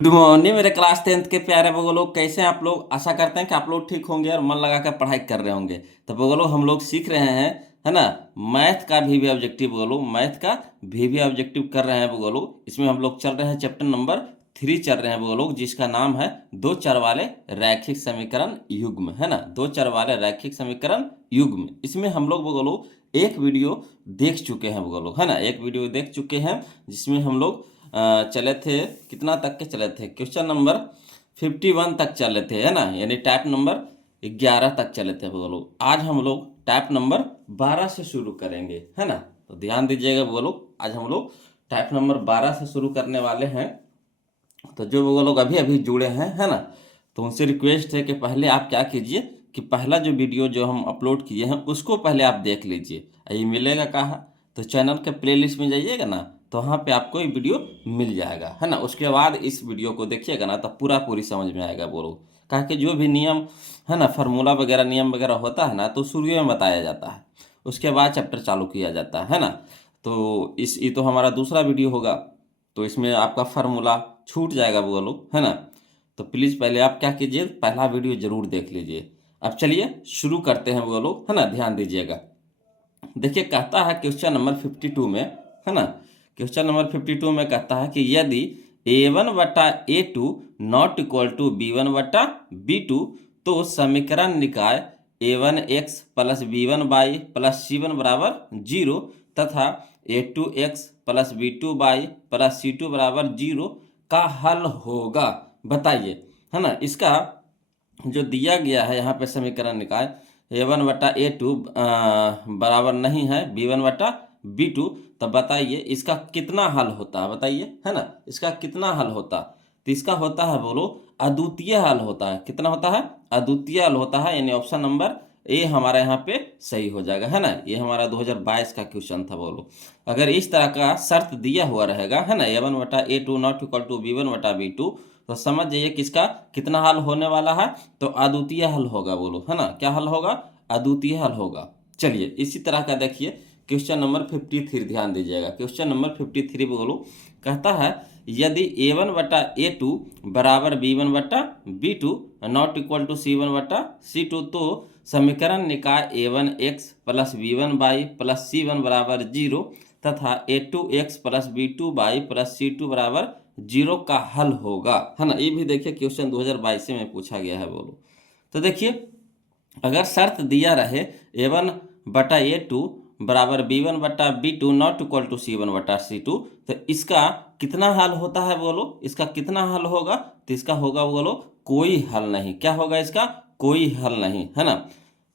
Good morning मेरे class 10th के प्यारे बगो लोग, कैसे हैं आप लोग। आशा करते हैं कि आप लोग ठीक होंगे और मन लगाकर पढ़ाई कर रहे होंगे। तो बगो लोग हम लोग सीख रहे हैं, है ना, मैथ का भी ऑब्जेक्टिव। बगो लोग मैथ का भी ऑब्जेक्टिव कर रहे हैं बगो लोग। इसमें हम लोग चल रहे हैं चैप्टर नंबर 3 चल रहे हैं बगो लोग, जिसका नाम है दो चर वाले रैखिक समीकरण युग्म, है ना, दो चर वाले रैखिक समीकरण युग्म। इसमें हम लोग बगो लोग एक वीडियो देख चुके हैं बगो लोग, है ना, एक वीडियो देख चुके हैं जिसमें हम लोग चले थे, कितना तक के चले थे, क्वेश्चन नंबर 51 तक चले थे, है ना, यानी टाइप नंबर 11 तक चले थे बोलो। आज हम लोग टाइप नंबर 12 से शुरू करेंगे, है ना। तो ध्यान दीजिएगा बोलो, आज हम लोग टाइप नंबर 12 से शुरू करने वाले हैं। तो जो वो लोग अभी अभी जुड़े हैं, है ना, तो उनसे रिक्वेस्ट है कि पहले आप क्या कीजिए कि पहला जो वीडियो जो हम अपलोड किए हैं उसको पहले आप देख लीजिए। ये मिलेगा कहाँ, तो चैनल के प्लेलिस्ट में जाइएगा ना, तो वहाँ पे आपको ये वीडियो मिल जाएगा, है ना। उसके बाद इस वीडियो को देखिएगा ना, तो पूरी समझ में आएगा बोलो। कहा कि जो भी नियम है ना, फार्मूला वगैरह नियम वगैरह होता है ना, तो शुरू में बताया जाता है, उसके बाद चैप्टर चालू किया जाता है ना। तो ये तो हमारा दूसरा वीडियो होगा, तो इसमें आपका फार्मूला छूट जाएगा वो लोग, है ना। तो प्लीज़ पहले आप क्या कीजिए, पहला वीडियो जरूर देख लीजिए। अब चलिए शुरू करते हैं वो लोग, है ना, ध्यान दीजिएगा। देखिए कहता है क्वेश्चन नंबर 52 में, है ना, क्वेश्चन नंबर 52 में कहता है कि यदि a1/a2 not equal to b1/b2, तो समीकरण निकाय a1x plus b1y plus c1 बराबर 0 तथा a2x plus b2y plus c2 बराबर 0 का हल होगा। बताइए, है ना। इसका जो दिया गया है यहाँ पे समीकरण निकाय a1/a2 बराबर नहीं है b1/b2, तब बताइए इसका कितना हल होता है, बताइए, है ना, इसका कितना हल होता। तो इसका होता है बोलो अद्वितीय हल होता है। कितना होता है, अद्वितीय हल होता है, यानी ऑप्शन नंबर ए हमारा यहाँ पे सही हो जाएगा, है ना। ये हमारा 2022 का क्वेश्चन था बोलो। अगर इस तरह का शर्त दिया हुआ रहेगा, है ना, a1/a2 not equal to b1/b2, तो समझ जाइए किसका कितना हल होने वाला है, तो अद्वितीय हल होगा बोलो, है ना। क्या हल होगा, अद्वितीय हल होगा। चलिए इसी तरह का देखिए क्वेश्चन नंबर 53, ध्यान दीजिएगा। क्वेश्चन नंबर 53 बोलो, कहता है यदि a1/a2 बराबर b1/b2 not equal to c1/c2, तो समीकरण निकाय a1x plus b1y plus c1 बराबर 0 तथा a2x plus b2y plus c2 बराबर 0 का हल होगा, है ना। ये भी देखिए क्वेश्चन 2022 में पूछा गया है बोलो। तो देखिए अगर शर्त दिया रहे a1/a2 बराबर b1/b2 not equal to c1/c2, तो इसका कितना हल होता है बोलो, इसका कितना हल होगा, तो इसका होगा बोलो कोई हल नहीं। क्या होगा इसका, कोई हल नहीं, है ना।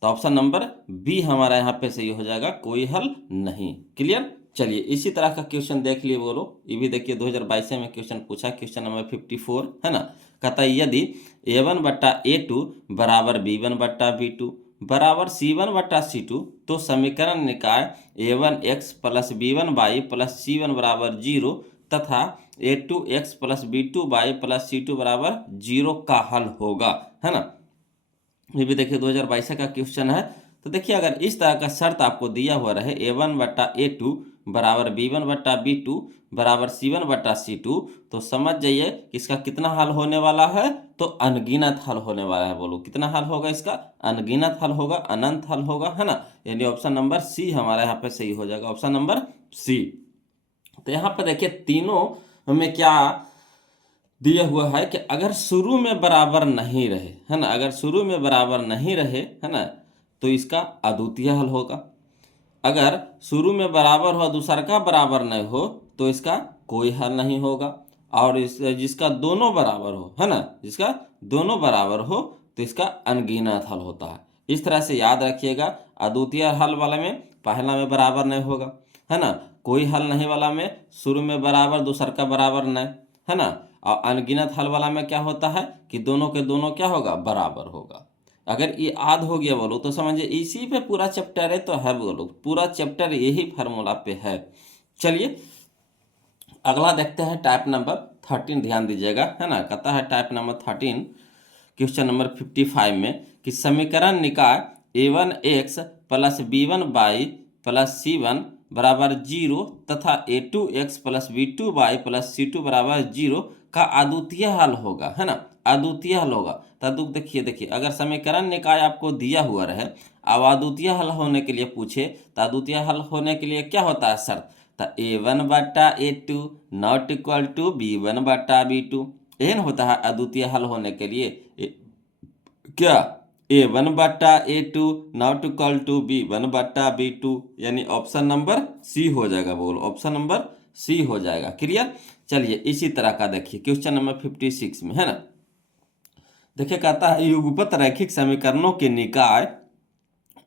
तो ऑप्शन नंबर बी हमारा यहाँ पे सही हो जाएगा, कोई हल नहीं। क्लियर। चलिए इसी तरह का क्वेश्चन देख लिए बोलो। ये भी देखिए 2022 में क्वेश्चन पूछा, क्वेश्चन नंबर 54, है ना। कहता है यदि a1/a2 बराबर b1/b2 बराबर c1/c2, तो समीकरण निकाय a1x plus b1y plus c1 बराबर 0 तथा a2x plus b2y plus c2 बराबर 0 का हल होगा, है ना। ये भी देखिए 2022 का क्वेश्चन है। तो देखिए अगर इस तरह का शर्त आपको दिया हुआ रहे a1/a2 बराबर b1/b2 बराबर c1/c2, तो समझ जाइए कि इसका कितना हल होने वाला है, तो अनगिनत हल होने वाला है। बोलो कितना हल होगा इसका, अनगिनत हल होगा, अनंत हल होगा, है ना। यानी ऑप्शन नंबर सी हमारा यहाँ पे सही हो जाएगा, ऑप्शन नंबर सी। तो यहाँ पे देखिए तीनों में क्या दिया हुआ है कि अगर शुरू में बराबर नहीं रहे, है ना, अगर शुरू में बराबर नहीं रहे, है ना, तो इसका अद्वितीय हल होगा। अगर शुरू में बराबर हो दूसरा का बराबर नहीं हो, तो इसका कोई हल नहीं होगा। और इस जिसका दोनों बराबर हो, है ना, जिसका दोनों बराबर हो, तो इसका अनगिनत हल होता है। इस तरह से याद रखिएगा, अद्वितीय हल वाला में पहला में बराबर नहीं होगा, है ना, कोई हल नहीं वाला में शुरू में बराबर दूसरा का बराबर नहीं, है ना। और अनगिनत हल वाला में क्या होता है कि दोनों के दोनों क्या होगा, बराबर होगा। अगर ये याद हो गया बोलो, तो समझिए इसी पे पूरा चैप्टर है, तो है बोलो पूरा चैप्टर यही फार्मूला पे है। चलिए अगला देखते हैं टाइप नंबर 13, ध्यान दीजिएगा, है ना। कहता है टाइप नंबर 13 क्वेश्चन नंबर 55 में कि समीकरण निकाय a1x plus b1y plus c1 बराबर 0 तथा a2x plus b2y plus c2 बराबर 0 का अद्वितीय हल होगा, है ना, अद्वितीय हल होगा। तो देखिए अगर समीकरण निकाय आपको दिया हुआ रहे, अब अद्वितीय हल होने के लिए पूछे, तो अद्वितीय हल होने के लिए क्या होता है शर्त, तो A1/A2 not equal to B1/B2, यही ना होता है अद्वितीय हल होने के लिए। क्या A1/A2 not equal to B1/B2, यानी ऑप्शन नंबर सी हो जाएगा। बोलो ऑप्शन नंबर सी हो जाएगा। क्लियर। चलिए इसी तरह का देखिए क्वेश्चन नंबर 56 में, है ना। देखिए कहता है युगपत रैखिक समीकरणों के निकाय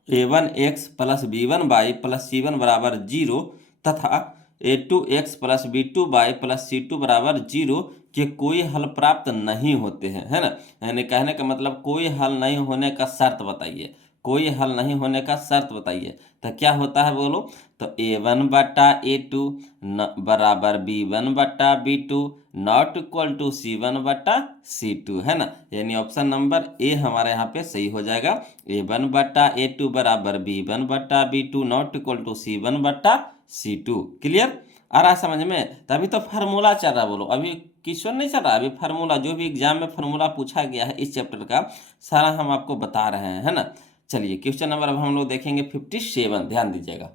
A1x plus B1y plus C1 बराबर 0 तथा A2x plus B2y plus C2 बराबर 0 के कोई हल प्राप्त नहीं होते हैं, है ना। यानी कहने का मतलब कोई हल नहीं होने का शर्त बताइए, कोई हल नहीं होने का शर्त बताइए। तो क्या होता है बोलो, तो A1/A2 बराबर B1/B2 not equal to C1/C2, है ना। यानी ऑप्शन नंबर ए हमारे यहाँ पे सही हो जाएगा। A1/A2 बराबर B1/B2 not equal to C1/C2। Clear, आ रहा है समझ में। तभी तो फार्मूला चल रहा है। बोलो अभी क्वेश्चन नहीं चल रहा, अभी फार्मूला, जो भी एग्जाम में फार्मूला पूछा गया है इस चैप्टर का सारा हम आपको बता रहे हैं, है ना। चलिए क्वेश्चन नंबर अब हम लोग देखेंगे 57, ध्यान दीजिएगा।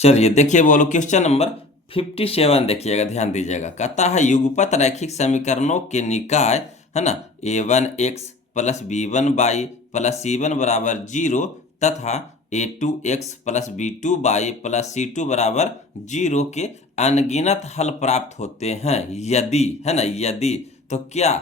चलिए देखिए बोलो क्वेश्चन नंबर 57 देखिएगा, ध्यान दीजिएगा। कहता है युगपत रैखिक समीकरणों के निकाय, है ना, A1x plus B1y plus C1 बराबर 0 तथा A2x plus B2y plus C2 बराबर 0 के अनगिनत हल प्राप्त होते हैं यदि, है ना, यदि। तो क्या,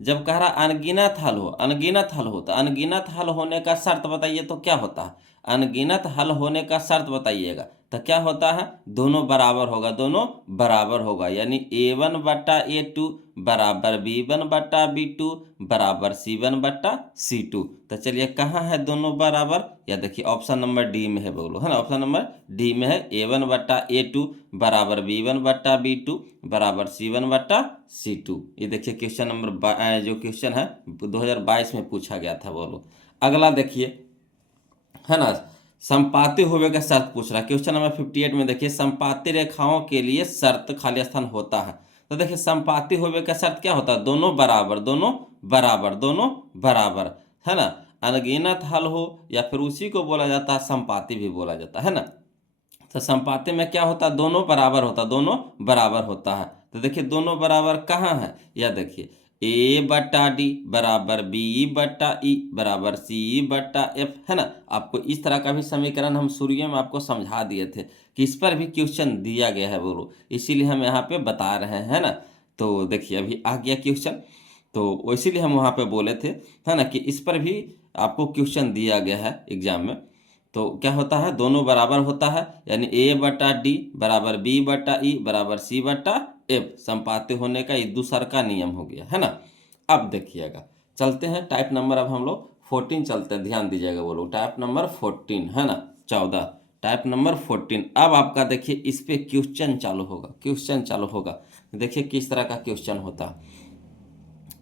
जब कह रहा अनगिनत हल हो, अनगिनत हल हो, तो अनगिनत हल होने का शर्त बताइए तो क्या होता है। अनगिनत हल होने का शर्त बताइएगा तो क्या होता है, दोनों बराबर होगा, दोनों बराबर होगा। यानी A1/A2 बराबर B1/B2 बराबर C1/C2। तो चलिए कहाँ है दोनों बराबर, या देखिए ऑप्शन नंबर डी में है। बोलो, है ना, ऑप्शन नंबर डी में है। A1/A2 बराबर B1/B2 बराबर C1/C2। ये देखिए क्वेश्चन नंबर जो क्वेश्चन है 2022 में पूछा गया था। बोलो अगला देखिए, है ना, संपाती होवे का शर्त पूछ रहा है। क्वेश्चन नंबर 58 में देखिए संपाती रेखाओं के लिए शर्त खाली स्थान होता है। तो देखिए संपाती होवे का शर्त क्या होता है, दोनों बराबर, दोनों बराबर, दोनों बराबर, है ना। अनगिनत हल हो या फिर उसी को बोला जाता है संपाती भी बोला जाता है ना। तो संपाती में क्या होता है, दोनों बराबर होता है, दोनों बराबर होता है। तो देखिए दोनों बराबर कहाँ है, या देखिए A/D बराबर B/E बराबर C/F, है ना। आपको इस तरह का भी समीकरण हम शुरू में आपको समझा दिए थे कि इस पर भी क्वेश्चन दिया गया है। बोलो इसीलिए हम यहाँ पे बता रहे हैं ना। तो देखिए अभी आ गया क्वेश्चन, तो इसीलिए हम वहाँ पे बोले थे, है ना, कि इस पर भी आपको क्वेश्चन दिया गया है एग्जाम में। तो क्या होता है, दोनों बराबर होता है, यानी A/D बराबर B/E बराबर C/F। संपाती होने का ये दूसरा का नियम हो गया, है ना। अब देखिएगा चलते हैं टाइप नंबर, अब हम लोग 14 चलते हैं, ध्यान दीजिएगा। बोलो टाइप नंबर 14, है ना, 14, टाइप नंबर 14। अब आपका देखिए इस पे क्वेश्चन चालू होगा, क्वेश्चन चालू होगा। देखिए किस तरह का क्वेश्चन होता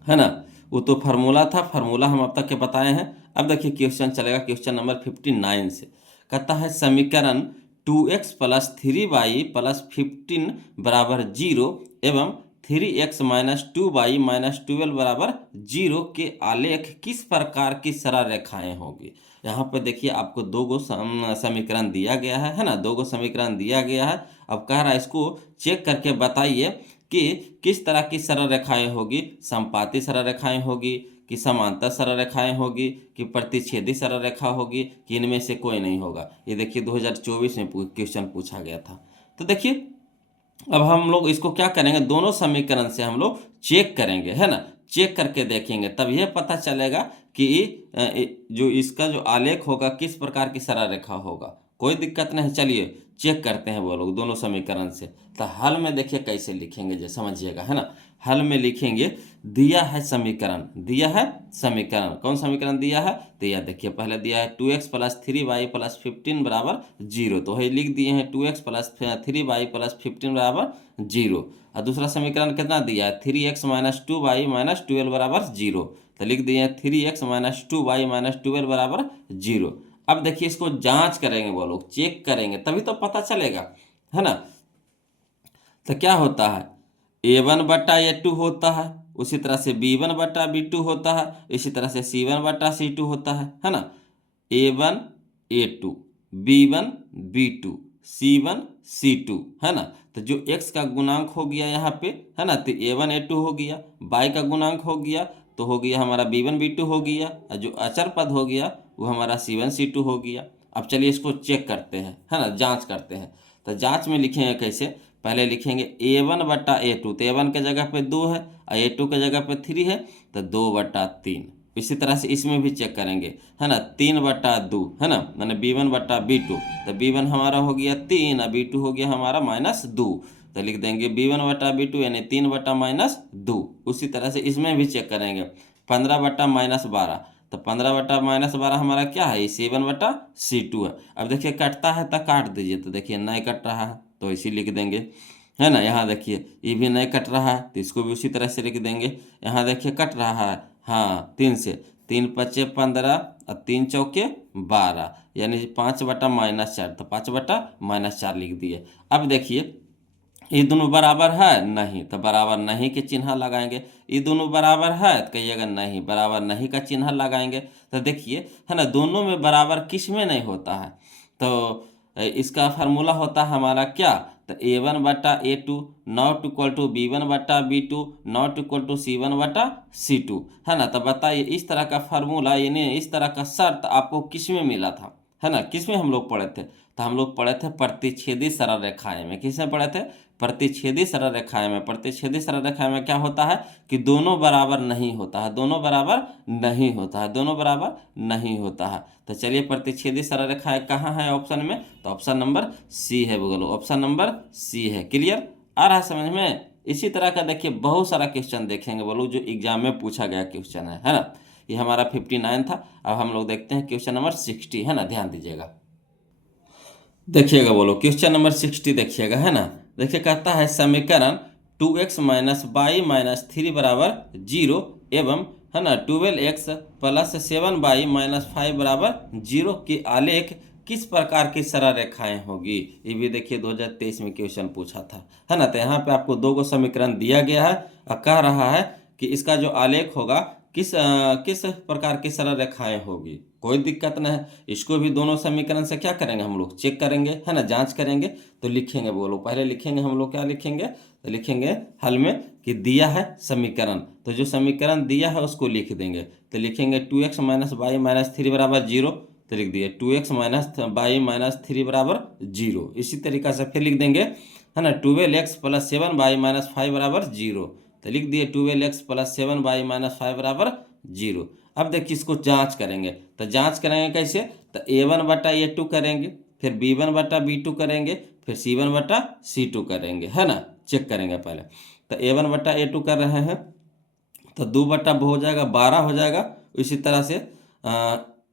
है ना। वो तो फार्मूला था, फार्मूला हम अब तक के बताए हैं। अब देखिए क्वेश्चन चलेगा क्वेश्चन नंबर 59 से। कहता है समीकरण 2x प्लस 3y प्लस 15 बराबर 0 एवं 3x माइनस 2y माइनस 12 बराबर 0 के आलेख किस प्रकार की सरल रेखाएं होंगी। यहाँ पर देखिए आपको दो गो समीकरण दिया गया है ना, दो गो समीकरण दिया गया है। अब कह रहा है इसको चेक करके बताइए कि किस तरह की सरल रेखाएं होगी, संपाती सरल रेखाएं होगी कि समांतर सरल रेखाएं होगी कि प्रतिच्छेदी सरल रेखा होगी कि इनमें से कोई नहीं होगा। ये देखिए 2024 में क्वेश्चन पूछा गया था। तो देखिए अब हम लोग इसको क्या करेंगे, दोनों समीकरण से हम लोग चेक करेंगे, है ना। चेक करके देखेंगे तब यह पता चलेगा कि जो इसका जो आलेख होगा किस प्रकार की सरल रेखा होगा। कोई दिक्कत नहीं, चलिए चेक करते हैं वो लोग दोनों समीकरण से। तो हल में देखिए कैसे लिखेंगे, जो समझिएगा, है ना। हल में लिखेंगे, दिया है समीकरण, दिया है समीकरण, कौन समीकरण दिया है, तो यह देखिए पहले दिया है 2x प्लस 3y प्लस 15 बराबर 0। तो वही लिख दिए हैं 2x प्लस 3y प्लस 15 बराबर 0। और दूसरा समीकरण कितना दिया है, 3x माइनस 2y माइनस 12 बराबर 0। तो लिख दिए हैं 3x माइनस 2y माइनस 12 बराबर 0। अब देखिए इसको जांच करेंगे, वो लोग चेक करेंगे तभी तो पता चलेगा, है ना। तो क्या होता है, A1 बटा A2 होता है, उसी तरह से B1 बटा B2 होता है, इसी तरह से C1 बटा C2 होता है ना। A1 A2, B1 B2, C1 C2, है ना। तो जो x का गुणांक हो गया यहाँ पे, है ना, तो A1 A2 हो गया, y का गुणांक हो गया तो हो गया हमारा B1 B2 हो गया, और जो अचर पद हो गया वो हमारा C1 C2 हो गया। अब चलिए इसको चेक करते हैं, है ना, जांच करते हैं। तो जांच में लिखेंगे कैसे, पहले लिखेंगे A1 बटा A2, तो A1 के जगह पे 2 है और A2 के जगह पे 3 है, तो 2 बटा 3। इसी तरह से इसमें भी चेक करेंगे, है ना, 3 बटा 2, है ना, मैंने B1 बटा B2, तो B1 हमारा हो गया 3 और B2 हो गया हमारा -2, तो लिख देंगे B1 बटा B2 यानी 3 बटा -2। उसी तरह से इसमें भी चेक करेंगे, 15 बटा -12, तो 15 बटा -12 हमारा क्या है, C1 बटा C2 है। अब देखिए कटता है तो काट दीजिए, तो देखिए नहीं कट रहा है तो इसी लिख देंगे, है ना। यहाँ देखिए ये भी नहीं कट रहा है तो इसको भी उसी तरह से लिख देंगे। यहाँ देखिए कट रहा है, हाँ 3 से, 3 पचे 15 और 3 चौके 12, यानी 5 बटा -4, तो 5 बटा -4 लिख दिए। अब देखिए ये दोनों बराबर है नहीं, तो बराबर नहीं के चिन्ह लगाएंगे। ये दोनों बराबर है तो कहिएगा नहीं, बराबर नहीं का चिन्ह लगाएंगे। तो देखिए, है ना, दोनों में बराबर किस में नहीं होता है, तो इसका फार्मूला होता है हमारा क्या, तो A1 बटा A2 not equal to B1 बटा B2 not equal to C1 बटा C2, है ना। तो बताइए इस तरह का फार्मूला यानी इस तरह का शर्त आपको किस में मिला था, है ना, किस में हम लोग पढ़े थे, तो हम लोग पढ़े थे प्रतिच्छेदी सरल रेखाएं में। किस में पढ़े थे, प्रतिच्छेदी सरल रेखाएं में। प्रतिच्छेदी सरल रेखाएं में क्या होता है कि दोनों बराबर नहीं होता है, दोनों बराबर नहीं होता है, दोनों बराबर नहीं होता है। तो चलिए प्रतिच्छेदी सरल रेखाएं कहाँ है ऑप्शन में, तो ऑप्शन नंबर सी है, बोलो ऑप्शन नंबर सी है। क्लियर आ रहा है समझ में। इसी तरह का देखिए बहुत सारा क्वेश्चन देखेंगे बोलो जो एग्जाम में पूछा गया क्वेश्चन है ना। ये हमारा 59 था। अब हम लोग देखते हैं क्वेश्चन नंबर 60, है ना, ध्यान दीजिएगा। देखिएगा बोलो क्वेश्चन नंबर 60 देखिएगा, है ना। देखिए कहता है समीकरण 2x माइनस वाई माइनस 3 बराबर 0 एवं, है ना, 12x प्लस 7y माइनस 5 बराबर 0 की आलेख किस प्रकार की सरल रेखाएं होगी। ये भी देखिए 2023 में क्वेश्चन पूछा था, है ना। तो यहाँ पे आपको दो समीकरण दिया गया है और कह रहा है कि इसका जो आलेख होगा किस प्रकार की सरल रेखाएं होगी। कोई दिक्कत नहीं है, इसको भी दोनों समीकरण से क्या करेंगे हम लोग चेक करेंगे, है ना, जांच करेंगे। तो लिखेंगे बोलो, पहले लिखेंगे हम लोग क्या लिखेंगे, तो लिखेंगे हल में कि दिया है समीकरण, तो जो समीकरण दिया है उसको लिख देंगे। तो लिखेंगे 2x माइनस वाई माइनस 3 बराबर 0, तो लिख दिए 2x माइनस वाई माइनस 3 बराबर 0। इसी तरीका से फिर लिख देंगे, है ना, 12x प्लस 7y माइनस 5 बराबर 0, तो लिख दिए 12x प्लस 7y माइनस 5 बराबर 0। अब देखिए इसको जांच करेंगे, तो जांच करेंगे कैसे, तो A1 बटा A2 करेंगे, फिर B1 बटा B2 करेंगे, फिर C1 बटा C2 करेंगे, है ना। चेक करेंगे पहले, तो A1 बटा A2 कर रहे हैं तो 2 बटा हो जाएगा 12 हो जाएगा। इसी तरह से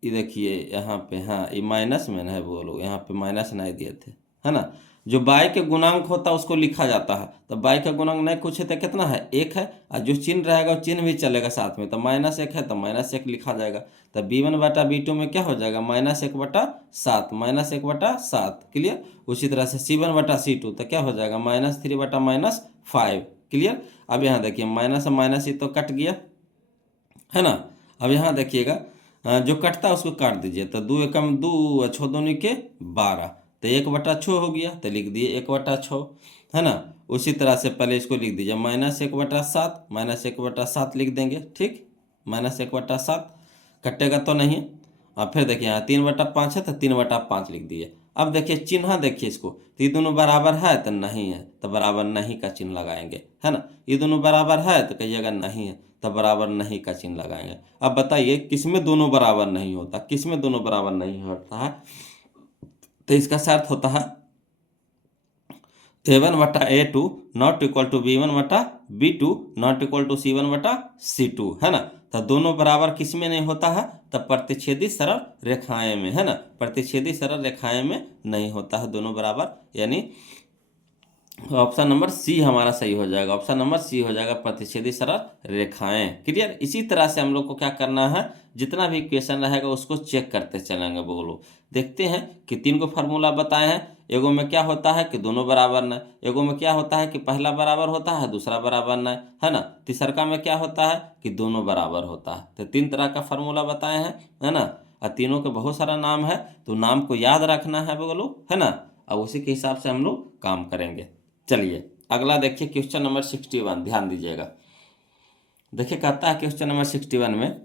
ये देखिए यहाँ पे, हाँ ये माइनस में है, बोलो यहाँ पे माइनस नहीं दिए थे, है ना। जो बाई के गुणांक होता है उसको लिखा जाता है, तो बाई का गुणांक नहीं कुछ है तो कितना है 1 है, और जो चिन्ह रहेगा वो चिन्ह भी चलेगा साथ में, तो -1 है तो -1 लिखा जाएगा। तो B1 बटा B2 में क्या हो जाएगा -1 बटा 7, -1 बटा 7। क्लियर। उसी तरह से C1 बटा C2 तो क्या हो जाएगा -3 बटा -5। क्लियर। अब यहाँ देखिए माइनस माइनस ये तो कट गया, है ना। अब यहाँ देखिएगा जो कटता है उसको काट दीजिए, तो 2 एकम 2 छो दूनी के 12, तो 1 बटा 6 हो गया, तो लिख दिए 1 बटा 6, है ना। उसी तरह से पहले इसको लिख दीजिए -1 बटा 7, -1 बटा 7 लिख देंगे, ठीक, -1 बटा 7 कटेगा तो नहीं। और फिर देखिए यहाँ 3 बटा 5 है तो 3 बटा 5 लिख दिए। अब देखिए चिन्ह देखिए इसको, तो ये दोनों बराबर है तो नहीं है, तो बराबर नहीं का चिन्ह लगाएंगे, है ना। ये दोनों बराबर है तो कहिएगा नहीं है, तो बराबर नहीं का चिन्ह लगाएंगे। अब बताइए किसमें दोनों बराबर नहीं होता, किसमें दोनों बराबर नहीं होता है, तो इसका शर्त होता है A1 बटा A2 not equal to B1 बटा B2 not equal to C1 बटा C2, है ना। तो दोनों बराबर किस में नहीं होता है, तब प्रतिच्छेदी सरल रेखाएं में, है ना। प्रतिच्छेदी सरल रेखाएं में नहीं होता है दोनों बराबर, यानी ऑप्शन नंबर सी हमारा सही हो जाएगा। ऑप्शन नंबर सी हो जाएगा, प्रतिच्छेदी सरल रेखाएं। क्लियर। इसी तरह से हम लोग को क्या करना है, जितना भी क्वेश्चन रहेगा उसको चेक करते चलेंगे। बोलो देखते हैं कि 3 को फार्मूला बताए हैं। एगो में क्या होता है कि दोनों बराबर न, एगो में क्या होता है कि पहला बराबर होता है दूसरा बराबर न, है ना। तीसरका में क्या होता है कि दोनों बराबर होता है। तो 3 तरह का फार्मूला बताए हैं, है ना। और तीनों के बहुत सारा नाम है, तो नाम को याद रखना है बोलो, है ना। अब उसी के हिसाब से हम लोग काम करेंगे। चलिए अगला देखिए क्वेश्चन नंबर 61, ध्यान दीजिएगा। देखिए कहता है क्वेश्चन नंबर 61 में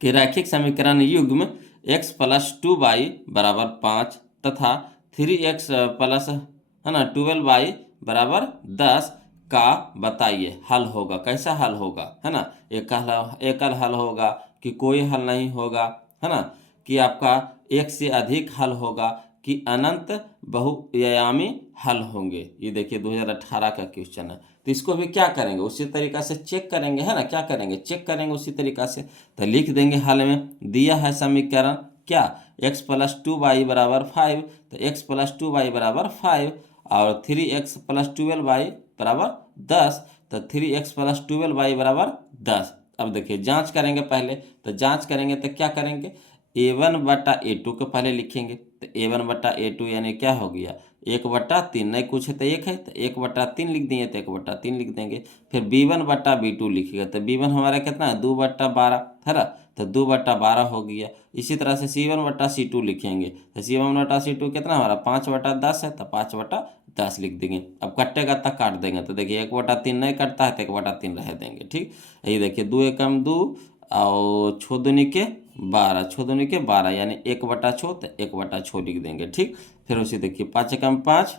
कि रैखिक समीकरण युग्म x प्लस 2y बराबर 5 तथा 3x प्लस, है ना, 12y बराबर 10 का बताइए हल होगा। कैसा हल होगा, है ना। एकल हल होगा कि कोई हल नहीं होगा, है ना, कि आपका एक से अधिक हल होगा कि अनंत बहुआयामी हल होंगे। ये देखिए 2018 का क्वेश्चन है। तो इसको भी क्या करेंगे, उसी तरीका से चेक करेंगे, है ना। क्या करेंगे, चेक करेंगे उसी तरीका से। तो लिख देंगे हल में दिया है समीकरण क्या, x प्लस 2y बराबर 5, तो x प्लस 2y बराबर 5 और 3x प्लस 12y बराबर 10, तो 3x प्लस 12y बराबर 10। अब देखिए जांच करेंगे पहले, तो जांच करेंगे तो क्या करेंगे, a1/a2 को पहले लिखेंगे। तो a1/a2 यानी क्या हो गया, 1/3, नहीं कुछ है तो 1 है, तो 1/3 लिख देंगे, तो 1/3 लिख देंगे। फिर b1/b2 लिखिएगा, तो b1 हमारा कितना है 2/12, है ना, तो 2/12 हो गया। इसी तरह से c1/c2 लिखेंगे, तो c1/c2 कितना हमारा 5/10 है, तो 5/10 लिख देंगे। अब कटेगा तो काट देंगे, तो देखिए 1/3 नहीं कटता है तो 1/3 रह देंगे। ठीक, ये देखिए 2 एकम 2 और 6 दूनी के 12, 6 दूनी के 12 यानी 1/6, तो 1/6 लिख देंगे। ठीक, फिर उसे देखिए 5 एकम 5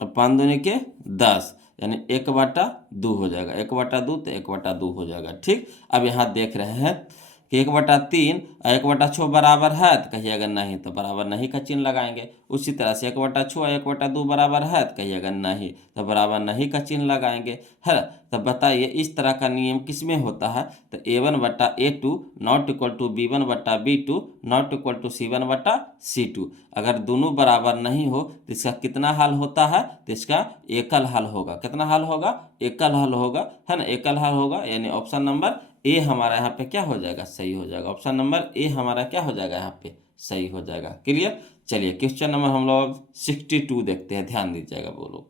और 5 दूनी के 10 यानी 1/2 हो जाएगा, 1/2 तो 1/2 हो जाएगा। ठीक, अब यहाँ देख रहे हैं कि 1/3 और 1/6 बराबर है, तो कहिएगा नहीं, तो बराबर नहीं का चिन्ह लगाएंगे। उसी तरह से 1/6 और 1/2 बराबर है, तो कहिएगा नहीं, तो बराबर नहीं का चिन्ह लगाएंगे, है। तो बताइए इस तरह का नियम किस में होता है, तो a1/a2 not equal to b1/b2 not equal to c1/c2। अगर दोनों बराबर नहीं हो तो इसका कितना हल होता है, तो इसका एकल हल होगा। कितना हल होगा, एकल हल होगा, है ना, एकल हल होगा। यानी ऑप्शन नंबर ए हमारा यहाँ पे क्या हो जाएगा, सही हो जाएगा। ऑप्शन नंबर ए हमारा क्या हो जाएगा, यहाँ पे सही हो जाएगा। क्लियर। चलिए क्वेश्चन नंबर हम लोग 62 देखते हैं, ध्यान दीजिएगा। बोलो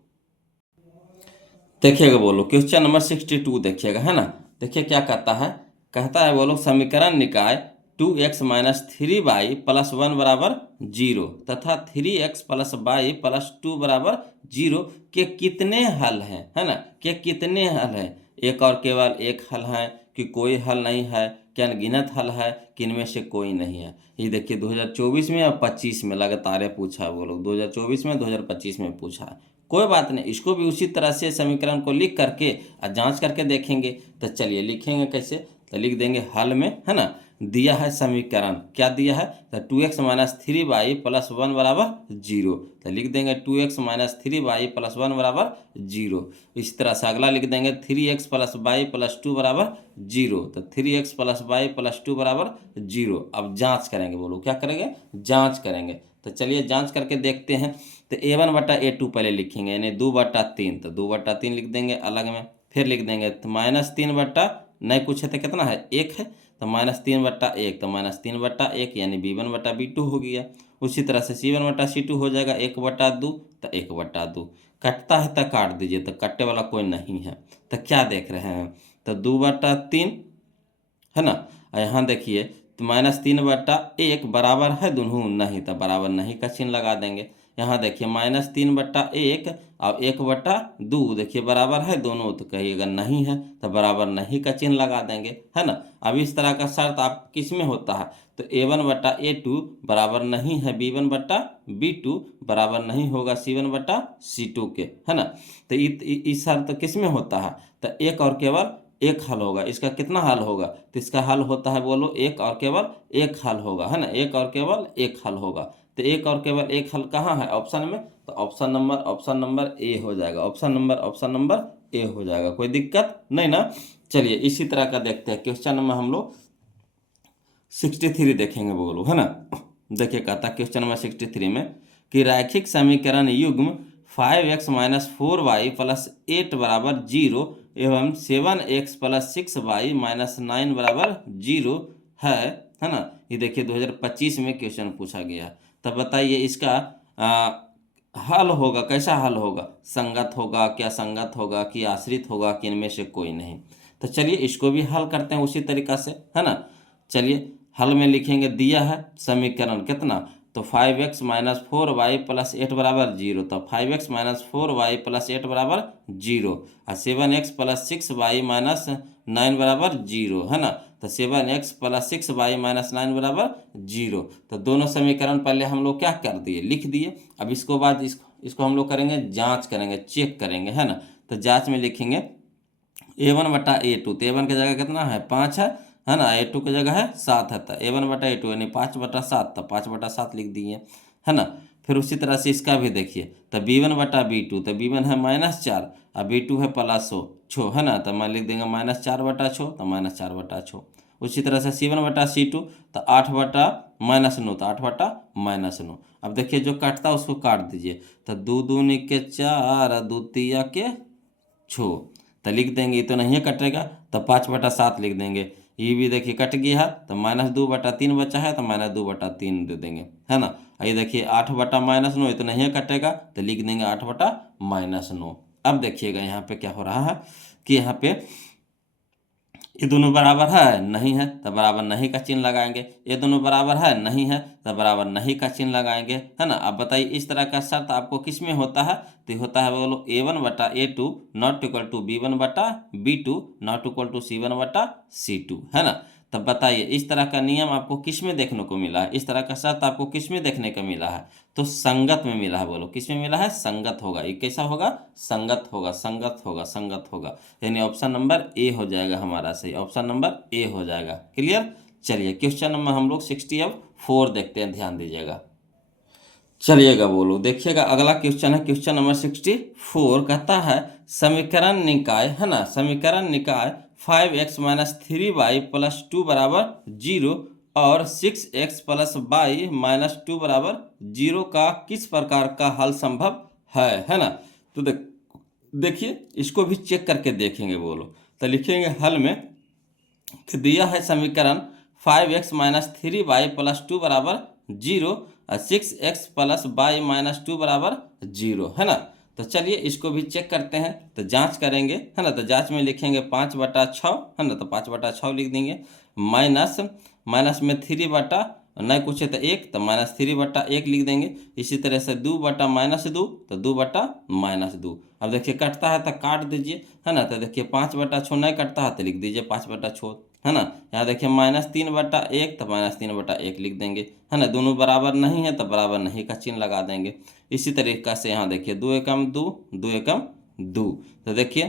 देखिएगा, बोलो क्वेश्चन नंबर 62 देखिएगा, है ना। देखिए क्या कहता है, कहता है बोलो समीकरण निकाय 2x माइनस 3y प्लस 1 बराबर 0 तथा 3x प्लस y प्लस 2 बराबर 0 के कितने हल हैं, है ना, के कितने हल हैं। एक और केवल एक हल है कि कोई हल नहीं है, क्या अनगिनत हल है कि इनमें से कोई नहीं है। ये देखिए 2024 में और 25 में लगातार पूछा है। वो लोग 2024 में 2025 में पूछा है। कोई बात नहीं, इसको भी उसी तरह से समीकरण को लिख करके और जांच करके देखेंगे। तो चलिए लिखेंगे कैसे, तो लिख देंगे हल में, है ना। दिया है समीकरण, क्या दिया है, तो 2x माइनस 3y प्लस 1 बराबर 0, तो लिख देंगे 2x माइनस 3y प्लस 1 बराबर 0। इस तरह से अगला लिख देंगे 3x प्लस y प्लस 2 बराबर 0, तो 3x प्लस y प्लस 2 बराबर 0। अब जांच करेंगे, बोलो क्या करेंगे, जांच करेंगे। तो चलिए जांच करके देखते हैं। तो a1/a2 पहले लिखेंगे यानी 2/3, तो 2/3 लिख देंगे अलग में। फिर लिख देंगे तो -3 बट्टा, नहीं कुछ है तो कितना है 1 है, तो -3/1, तो -3/1 यानी b1/b2 हो गया। उसी तरह से c1/c2 हो जाएगा 1/2, तो 1/2 कटता है तो काट दीजिए, तो कटने वाला कोई नहीं है। तो क्या देख रहे हैं, तो 2/3, है ना। और यहाँ देखिए तो -3/1 बराबर है दोनों, नहीं, तो बराबर नहीं का चिन्ह लगा देंगे। यहाँ देखिए -3/1 और 1/2 देखिए बराबर है दोनों, तो कहिएगा नहीं है, तो बराबर नहीं का चिन्ह लगा देंगे, है ना। अब इस तरह का शर्त आप किस में होता है, तो a1/a2 बराबर नहीं है b1/b2 बराबर नहीं होगा c1/c2 के, है ना। तो इस शर्त किस में होता है, तो एक और केवल एक हल होगा। इसका कितना हल होगा, तो इसका हल होता है बोलो एक और केवल एक हल होगा, है ना, एक और केवल एक हल होगा। तो एक और केवल एक हल कहाँ है ऑप्शन में, तो ऑप्शन नंबर ए हो जाएगा। ऑप्शन नंबर ए हो जाएगा, कोई दिक्कत नहीं ना। चलिए इसी तरह का देखते हैं क्वेश्चन नंबर हम लोग 63 देखेंगे, बोलो, है ना। देखिए कहता क्वेश्चन नंबर 63 में कि रैखिक समीकरण युग्म 5x माइनस 4y प्लस 8 बराबर 0 एवं 7x प्लस 6y माइनस 9 बराबर 0 है ना। ये देखिए 2025 में क्वेश्चन पूछा गया। तब बताइए इसका हल होगा, कैसा हल होगा? संगत होगा, क्या संगत होगा, कि आश्रित होगा, कि इनमें से कोई नहीं? तो चलिए इसको भी हल करते हैं उसी तरीका से, है ना। चलिए हल में लिखेंगे, दिया है समीकरण कितना, तो 5x माइनस 4y प्लस 8 बराबर 0, तो 5x माइनस 4y प्लस 8 बराबर 0 और 7x प्लस 6y माइनस 9 बराबर 0, है ना। तो 7x प्लस 6y माइनस 9 बराबर 0। तो दोनों समीकरण पहले हम लोग क्या कर दिए, लिख दिए। अब इसको बाद इसको हम लोग करेंगे, जांच करेंगे, चेक करेंगे, है ना। तो जांच में लिखेंगे a1 बटा a2, तो a1 की जगह कितना है 5 है ना, a2 की जगह है 7 है, तो a1 बटा a2 यानी 5 बटा 7, तो 5 बटा 7 लिख दिए, है ना। फिर उसी तरह से इसका भी देखिए, तो b1 बटा b2, तो b1 है -4 और b2 है +6, है ना, तो मैं लिख देंगे -4/6, तो -4/6। उसी तरह से c1 बटा c2, तो 8 बटा -9, तो 8 बटा -9। अब देखिए जो काटता है उसको काट दीजिए, तो 2 दूनी के 4, 2 तिया के 6, तो लिख देंगे, ये तो नहीं कटेगा, तो 5/7 लिख देंगे। ये भी देखिए कट गया है, तो -2/3 बचा है, तो -2/3 दे देंगे, है ना। ये देखिए 8/-9, ये तो नहीं कटेगा, तो लिख देंगे 8/-9। अब देखिएगा यहाँ पे क्या हो रहा है कि यहाँ पे ये दोनों बराबर है नहीं है, तो बराबर नहीं का चिन्ह लगाएंगे। ये दोनों बराबर है नहीं है, तो बराबर नहीं का चिन्ह लगाएंगे, है ना। अब बताइए इस तरह का शर्त आपको किस में होता है, तो होता है बोलो a1 बटा a2 not equal to b1 बटा b2 not equal to c1 बटा c2, है ना। तब बताइए इस तरह का नियम आपको किस में देखने को मिला है, इस तरह का शर्त आपको किस में देखने को मिला है, तो संगत में मिला है। बोलो किस में मिला है, संगत होगा। ये कैसा होगा, संगत होगा, संगत होगा, संगत होगा, यानी ऑप्शन नंबर ए हो जाएगा हमारा सही, ऑप्शन नंबर ए हो जाएगा। क्लियर। चलिए क्वेश्चन नंबर हम लोग 64 देखते हैं, ध्यान दीजिएगा। चलिएगा बोलो, देखिएगा अगला क्वेश्चन है, क्वेश्चन नंबर 64 कहता है समीकरण निकाय, है ना, समीकरण निकाय 5x माइनस 3y प्लस 2 बराबर 0 और 6x प्लस y माइनस 2 बराबर 0 का किस प्रकार का हल संभव है ना। तो देखिए इसको भी चेक करके देखेंगे। बोलो तो लिखेंगे हल में कि दिया है समीकरण 5x माइनस 3y प्लस 2 बराबर 0 और 6x प्लस y माइनस 2 बराबर 0, है ना। तो चलिए इसको भी चेक करते हैं, तो जांच करेंगे, है ना। तो जांच में लिखेंगे 5/6, है ना, तो 5/6 लिख देंगे, माइनस में 3 बटा नहीं कुछ है तो 1, तो -3/1 लिख देंगे। इसी तरह से 2/-2, तो 2/-2। अब देखिए कटता है तो काट दीजिए, है ना। तो देखिए 5/6 नहीं कटता है तो लिख दीजिए 5/6, है ना। यहाँ देखिए -3/1, तो -3/1 लिख देंगे, है ना। दोनों बराबर नहीं है तो बराबर नहीं का चिन्ह लगा देंगे। इसी तरीका से यहाँ देखिए 2 एकम 2, 2 एकम 2, तो देखिए,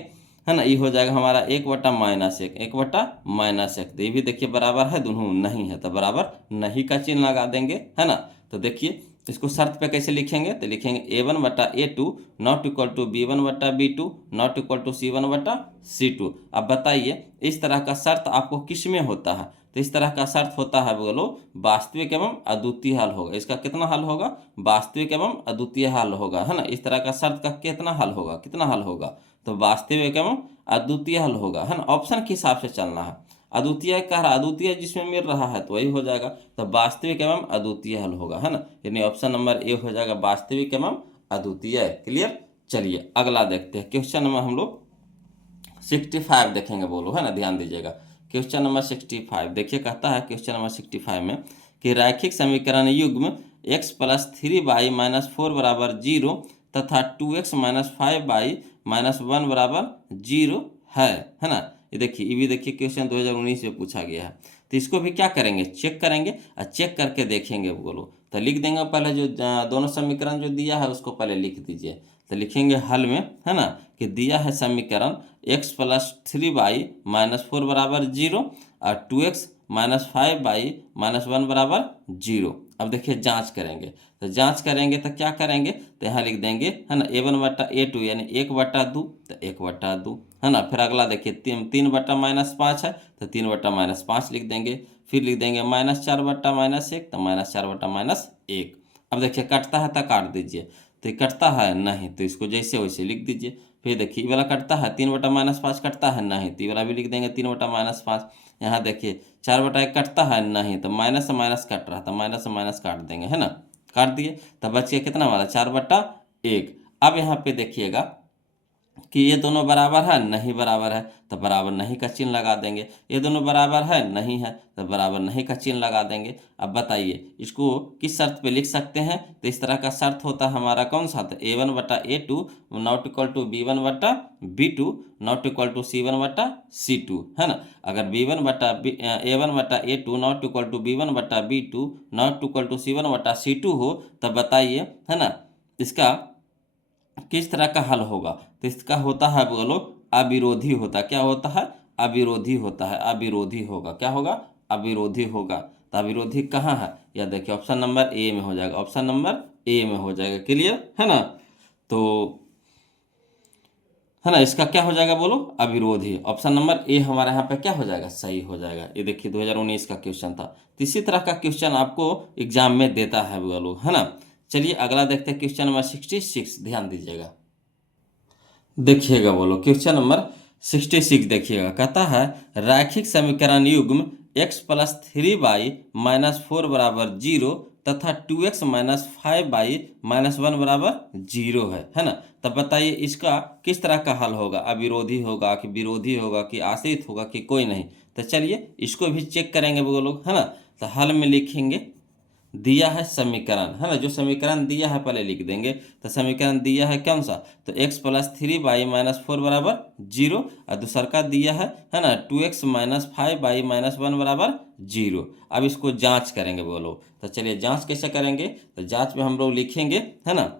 है ना, ये हो जाएगा हमारा 1/-1, 1/-1, तो ये भी देखिए बराबर है, दोनों नहीं है तो बराबर नहीं का चिन्ह लगा देंगे, है ना। तो देखिए इसको शर्त पे कैसे लिखेंगे, तो लिखेंगे a1/a2 not equal to b1/b2 not equal to c1/c2। अब बताइए इस तरह का शर्त आपको किस में होता है, तो इस तरह का शर्त होता है बोलो वास्तविक एवं अद्वितीय हल होगा। इसका कितना हल होगा, वास्तविक एवं अद्वितीय हल होगा, है ना। इस तरह का शर्त का कितना हल होगा, कितना हल होगा, तो वास्तविक एवं अद्वितीय हल होगा, है ना। ऑप्शन के हिसाब से चलना है, अद्वितीय कह रहा, अद्वितीय जिसमें मिल रहा है तो वही हो जाएगा, तो वास्तविक एवं अद्वितीय हल होगा, है ना। यानी ऑप्शन नंबर ए हो जाएगा वास्तविक एवं अद्वितीय। क्लियर। चलिए अगला देखते हैं, क्वेश्चन नंबर हम लोग 65 देखेंगे। बोलो, है ना, ध्यान दीजिएगा। क्वेश्चन नंबर 65 देखिए कहता है क्वेश्चन नंबर 65 में कि रैखिक समीकरण युग्म x प्लस 3y माइनस 4 बराबर 0 तथा 2x माइनस 5y माइनस 1 बराबर 0 है ना। ये देखिए, ये भी देखिए क्वेश्चन 2019 में पूछा गया है। तो इसको भी क्या करेंगे, चेक करेंगे और चेक करके देखेंगे। बोलो तो लिख देंगे, पहले जो दोनों समीकरण जो दिया है उसको पहले लिख दीजिए। तो लिखेंगे हल में, है ना, कि दिया है समीकरण x प्लस 3y माइनस 4 बराबर 0 और 2x माइनस 5y माइनस 1 बराबर 0। अब देखिए जांच करेंगे, तो जांच करेंगे तो क्या करेंगे, तो यहाँ लिख देंगे, है ना, a1/a2 यानी 1/2, तो 1/2, है ना। फिर अगला देखिए 3/-5 है, तो 3/-5 लिख देंगे। फिर लिख देंगे -4/-1, तो -4/-1। अब देखिए कटता है तो काट दीजिए, तो ये कटता है नहीं, तो इसको जैसे वैसे लिख दीजिए। फिर देखिए ये वाला कटता है, 3/-5 कटता है नहीं, तो ये वाला भी लिख देंगे 3/-5। यहाँ देखिए 4/1 कटता है नहीं, तो माइनस से माइनस कट रहा था, माइनस से माइनस काट देंगे, है ना, काट दिए। तब बच गया कितना हमारा 4/1। अब यहाँ पे देखिएगा कि ये दोनों बराबर है नहीं, बराबर है, तो बराबर नहीं का चिन्ह लगा देंगे। ये दोनों बराबर है नहीं है, तो बराबर नहीं का चिन्ह लगा देंगे। अब बताइए इसको किस शर्त पे लिख सकते हैं, तो इस तरह का शर्त होता है हमारा कौन सा, तो A1/A2 not equal to B1/B2 not equal to C1/C2, है ना। अगर A1/A2 not equal to B1/B2 not equal to C1/C2 हो, तब बताइए, है ना, इसका किस तरह का हल होगा। तो इसका होता है बोलो अविरोधी होता है। क्या होता है, अविरोधी होता है, अविरोधी होगा। क्या होगा, अविरोधी होगा। तो अविरोधी कहाँ है, या देखिए ऑप्शन नंबर ए में हो जाएगा, ऑप्शन नंबर ए में हो जाएगा। क्लियर है ना, तो है ना, इसका क्या हो जाएगा बोलो, अविरोधी। ऑप्शन नंबर ए हमारे यहाँ पे क्या हो जाएगा, सही हो जाएगा। ये देखिए 2019 का क्वेश्चन था। तो इसी तरह का क्वेश्चन आपको एग्जाम में देता है बोलो, है ना। चलिए अगला देखते हैं क्वेश्चन नंबर 66, ध्यान दीजिएगा। देखिएगा बोलो क्वेश्चन नंबर 66 देखिएगा, कहता है रैखिक समीकरण युग्म x+3y-4 बराबर 0 तथा 2x-5y-1 बराबर 0 है ना। तब बताइए इसका किस तरह का हल होगा, अविरोधी होगा कि विरोधी होगा कि आश्रित होगा कि कोई नहीं। तो चलिए इसको भी चेक करेंगे वो लोग, है ना। तो हल में लिखेंगे, दिया है समीकरण, है ना, जो समीकरण दिया है पहले लिख देंगे। तो समीकरण दिया है कौन सा, तो x+3y-4 बराबर 0, और दूसरा का दिया है ना 2x-5y-1 बराबर 0। अब इसको जांच करेंगे बोलो। तो चलिए जांच कैसे करेंगे, तो जांच में हम लोग लिखेंगे, है ना,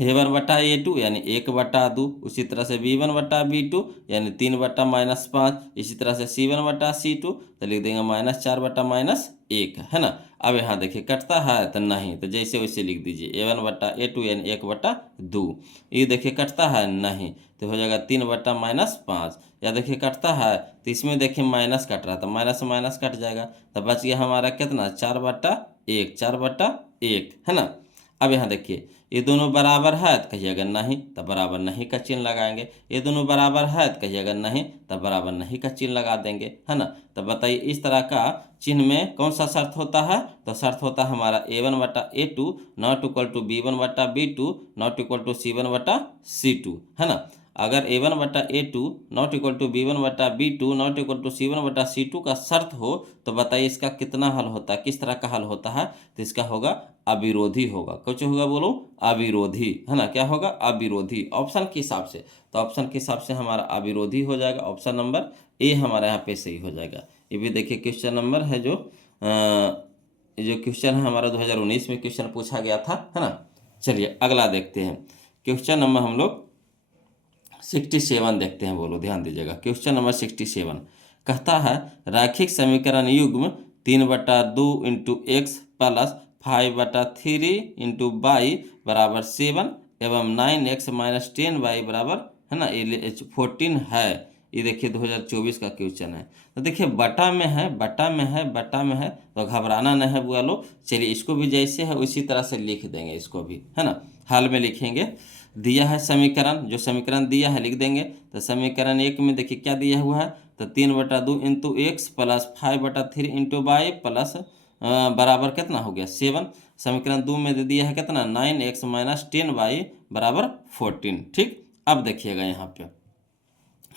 A1/A2 यानी 1/2, उसी तरह से B1/B2 यानी 3/-5, इसी तरह से C1/C2 तो लिख देंगे -4/-1, है ना। अब यहाँ देखिए कटता है तो नहीं, तो जैसे वैसे लिख दीजिए A1/A2 यानी 1/2। ये देखिए कटता है नहीं, तो हो जाएगा 3/-5। या देखिए कटता है तो इसमें देखिए माइनस कट रहा था, माइनस से माइनस कट जाएगा, तो बच गया हमारा कितना 4/1, 4/1, है ना। अब यहाँ देखिए ये दोनों बराबर है तो कहिएगा नहीं, तब बराबर नहीं का चिन्ह लगाएंगे। ये दोनों बराबर है तो कहिएगा नहीं, तब बराबर नहीं का चिन्ह लगा देंगे, है ना। तो बताइए इस तरह का चिन्ह में कौन सा शर्त होता है, तो शर्त होता है हमारा A1/A2 not equal to B1/B2 not equal to C1/C2, है ना। अगर A1/A2 not equal to B1/B2 not equal to C1/C2 का शर्त हो, तो बताइए इसका कितना हल होता है, किस तरह का हल होता है। तो इसका होगा अविरोधी होगा। कुछ होगा बोलो, अविरोधी, है ना। क्या होगा, अविरोधी, ऑप्शन के हिसाब से। तो ऑप्शन के हिसाब से हमारा अविरोधी हो जाएगा, ऑप्शन नंबर ए हमारा यहाँ पे सही हो जाएगा। ये भी देखिए क्वेश्चन नंबर है जो जो क्वेश्चन है हमारा 2019 में क्वेश्चन पूछा गया था, है ना। चलिए अगला देखते हैं, क्वेश्चन नंबर हम लोग 67 देखते हैं बोलो, ध्यान दीजिएगा। क्वेश्चन नंबर 67 कहता है रैखिक समीकरण युग्म 3/2 into x plus 5/3 into y बराबर 7 एवं 9x-10y बराबर, है ना, 14 है। ये देखिए 2024 का क्वेश्चन है। तो देखिए बटा में है, बटा में है, बटा में है, तो घबराना नहीं है बुआ लोग। चलिए इसको भी जैसे है उसी तरह से लिख देंगे, इसको भी, है ना, हाल में लिखेंगे। दिया है समीकरण, जो समीकरण दिया है लिख देंगे। तो समीकरण 1 में देखिए क्या दिया हुआ है, तो 3/2 into x plus 5/3 into y plus बराबर कितना हो गया 7। समीकरण 2 में दे दिया है कितना 9x-10y बराबर 14। ठीक, अब देखिएगा यहाँ पे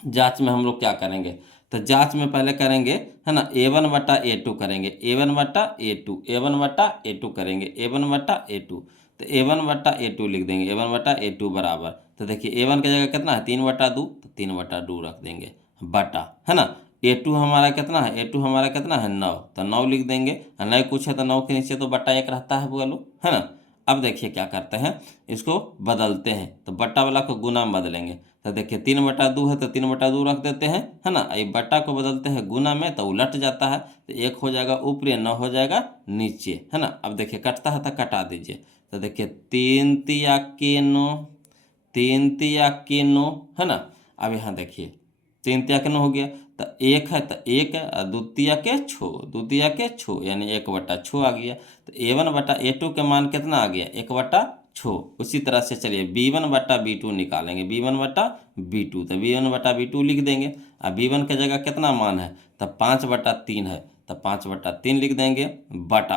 जांच में हम लोग क्या करेंगे, तो जांच में पहले करेंगे, है ना, A1/A2 करेंगे, A1/A2, A1/A2 करेंगे, A1/A2। तो A1/A2 लिख देंगे, A1/A2 बराबर, तो देखिए A1 की जगह कितना है 3/2, तो 3/2 रख देंगे बटा, है ना। A2 हमारा कितना है, A2 हमारा कितना है 9, तो 9 लिख देंगे। नहीं कुछ है तो 9 के नीचे तो बटा 1 रहता है बोलो, है ना। अब देखिए क्या करते हैं, इसको बदलते हैं, तो बट्टा वाला को गुना में बदलेंगे। तो देखिए 3/2 है तो 3/2 रख देते हैं, है ना। ये बट्टा को बदलते हैं गुना में तो उलट जाता है, तो 1 हो जाएगा ऊपरी, 9 हो जाएगा नीचे, है ना। अब देखिए कटता है तो कटा दीजिए। तो देखिए 3 तिया के 9, 3 तिया के 9, है ना। अब यहाँ देखिए 3 तिया के 9 हो गया, तो 1 है तो 1 है, और 2 तिया के 6, 2 तिया के 6 यानी 1/6 आ गया। तो A1/A2 के मान कितना आ गया 1/6, छो। उसी तरह से चलिए b1 बटा b2 निकालेंगे, b1 बटा b2, तो b1 बटा b2 लिख देंगे। अब b1 की जगह कितना मान है, तब 5/3 है, तब 5/3 लिख देंगे, बटा,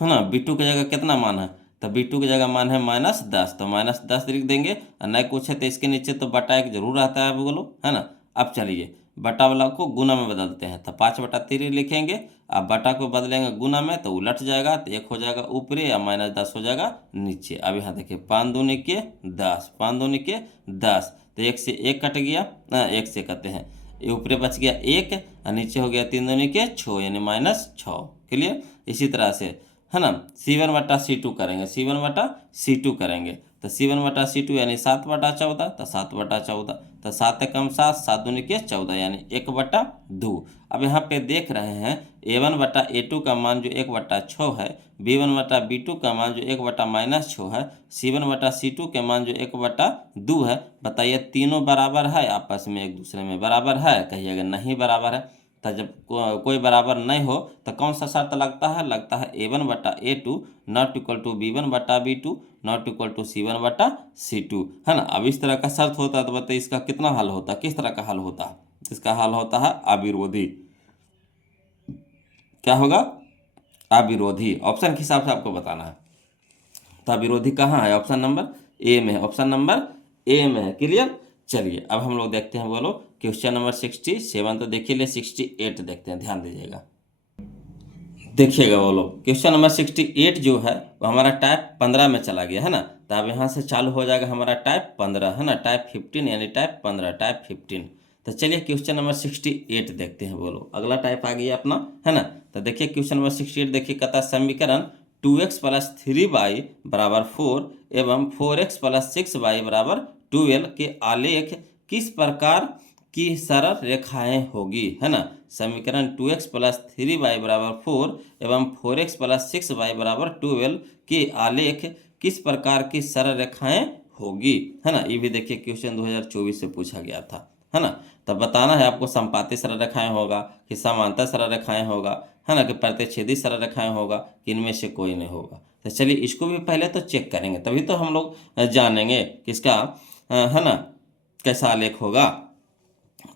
है ना, b2 की जगह कितना मान है, तो b2 की जगह मान है -10, तो -10 लिख देंगे। और नहीं कुछ है तो इसके नीचे तो बटा एक जरूर आता है बोलो, है ना। अब चलिए बटा वाला को गुना में बदलते हैं, तो 5/3 लिखेंगे। अब बटा को बदलेंगे गुना में तो उलट जाएगा, तो 1 हो जाएगा ऊपरी या -10 हो जाएगा नीचे। अब यहाँ देखिए 5 दूनी के 10, 5 दूनी के 10, तो 1 से 1 कट गया, 1 से कहते हैं ये ऊपरी बच गया 1 और नीचे हो गया 3 दूनी के 6 यानी -6। क्लियर। इसी तरह से, है ना, C1 बटा C2 करेंगे, C1 बटा C2 करेंगे, तो C1 बटा C2 यानी 7/14, तो 7/14, तो 7 एकम 7, 7 दूनी के 14 यानी 1/2। अब यहाँ पे देख रहे हैं A1 बटा A2 का मान जो 1/6 है, B1 बटा B2 का मान जो 1/-6 है, C1 बटा C2 के मान जो 1/2 है। बताइए तीनों बराबर है, आपस में एक दूसरे में बराबर है, कहिएगा नहीं बराबर है। तो जब कोई बराबर नहीं हो तो कौन सा शर्त लगता है, लगता है A1 बटा A2 not equal to B1 बटा B2 not equal to C1 बटा C2, है ना। अब इस तरह का शर्त होता है तो बताइए इसका कितना हल होता है, किस तरह का हल होता है। इसका हल होता है अविरोधी। क्या होगा, अविरोधी। ऑप्शन के हिसाब से आपको बताना है। तो अविरोधी कहाँ है, ऑप्शन नंबर ए में है, ऑप्शन नंबर ए में है। क्लियर। चलिए अब हम लोग देखते हैं, बोलो क्वेश्चन नंबर 67, तो देखिए ले 68 देखते हैं, ध्यान दीजिएगा। देखिएगा बोलो क्वेश्चन नंबर 68 जो है वो हमारा टाइप 15 में चला गया, है ना। तो अब यहाँ से चालू हो जाएगा हमारा टाइप 15, है ना, टाइप 15 यानी टाइप 15, टाइप 15। तो चलिए क्वेश्चन नंबर 68 देखते हैं, बोलो अगला टाइप आ गया अपना, है ना। तो देखिए क्वेश्चन नंबर 68 देखिए, कहता है समीकरण 2x + 3y = 4 एवं 4x + 6y = 12 के आलेख किस प्रकार की सरल रेखाएं होगी, है ना। समीकरण 2x + 3y = 4 एवं 4x + 6y = 12 के आलेख किस प्रकार की सरल रेखाएं होगी, है ना। ये भी देखिए क्वेश्चन 2024 से पूछा गया था, है ना। तब बताना है आपको संपाती सरल रेखाएं होगा कि समांतर सरल रेखाएं होगा, है ना, कि प्रतिच्छेदी सरल रेखाएं होगा, कि इनमें से कोई नहीं होगा। तो चलिए इसको भी पहले तो चेक करेंगे, तभी तो हम लोग जानेंगे कि इसका, है ना, कैसा आलेख होगा।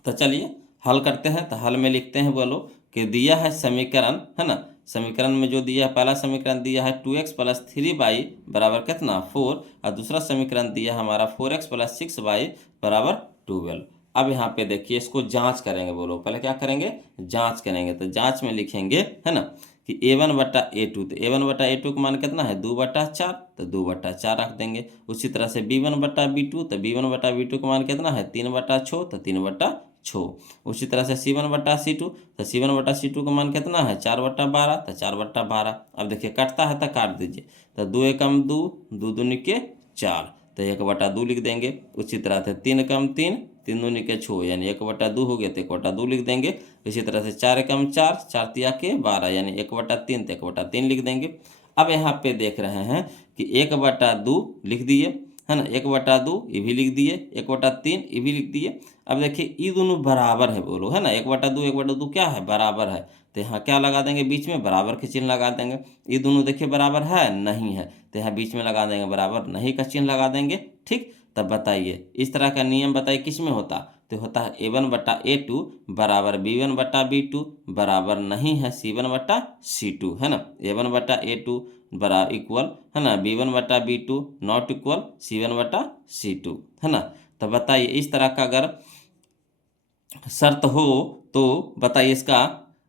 तो चलिए हल करते हैं। तो हल में लिखते हैं, बोलो कि दिया है समीकरण, है ना, समीकरण में जो दिया है, पहला समीकरण दिया है 2x + 3y = कितना 4, और दूसरा समीकरण दिया है हमारा 4x + 6y = 12। अब यहाँ पे देखिए इसको जांच करेंगे, बोलो पहले क्या करेंगे, जांच करेंगे। तो जांच में लिखेंगे, है ना, कि A1 बटा A2, तो A1 बटा A2 का मान कितना है 2/4, तो 2/4 रख देंगे। उसी तरह से B1 बटा B2, तो B1 बटा B2 का मान कितना है 3/6, तो 3/6। उसी तरह से C1 बटा C2, तो C1 बटा C2 का मान कितना है 4/12, तो 4/12। अब देखिए कटता है तो काट दीजिए, तो 2 एकम 2, 2 दूनी के 4, तो 1/2 लिख देंगे। उसी तरह से 3 एकम 3, 3 दूनी के 6 यानी 1/2 हो गया, तो 1/2 लिख देंगे। इसी तरह से 4 एकम 4, 4 तिया के 12 यानी 1/3, तो 1/3 लिख देंगे। अब यहाँ पे देख रहे हैं कि 1/2 लिख दिए, है ना, 1/2 ये भी लिख दिए, 1/3 ये भी लिख दिए। अब देखिए ये दोनों बराबर है, बोलो, है ना, 1/2 1/2 क्या है बराबर है, तो यहाँ क्या लगा देंगे बीच में, बराबर के चिन्ह लगा देंगे। ये दोनों देखिए बराबर है नहीं है, तो यहाँ बीच में लगा देंगे बराबर नहीं का चिन्ह लगा देंगे। ठीक, तब बताइए इस तरह का नियम बताइए किस में होता, तो होता है A1 बटा A2 बराबर B1 बटा B2 बराबर नहीं है C1 बटा C2, है ना। A1 बटा A2 बरा इक्वल, है ना, B1 बटा B2 नॉट इक्वल C1 बटा C2, है ना। तो बताइए इस तरह का अगर शर्त हो तो बताइए इसका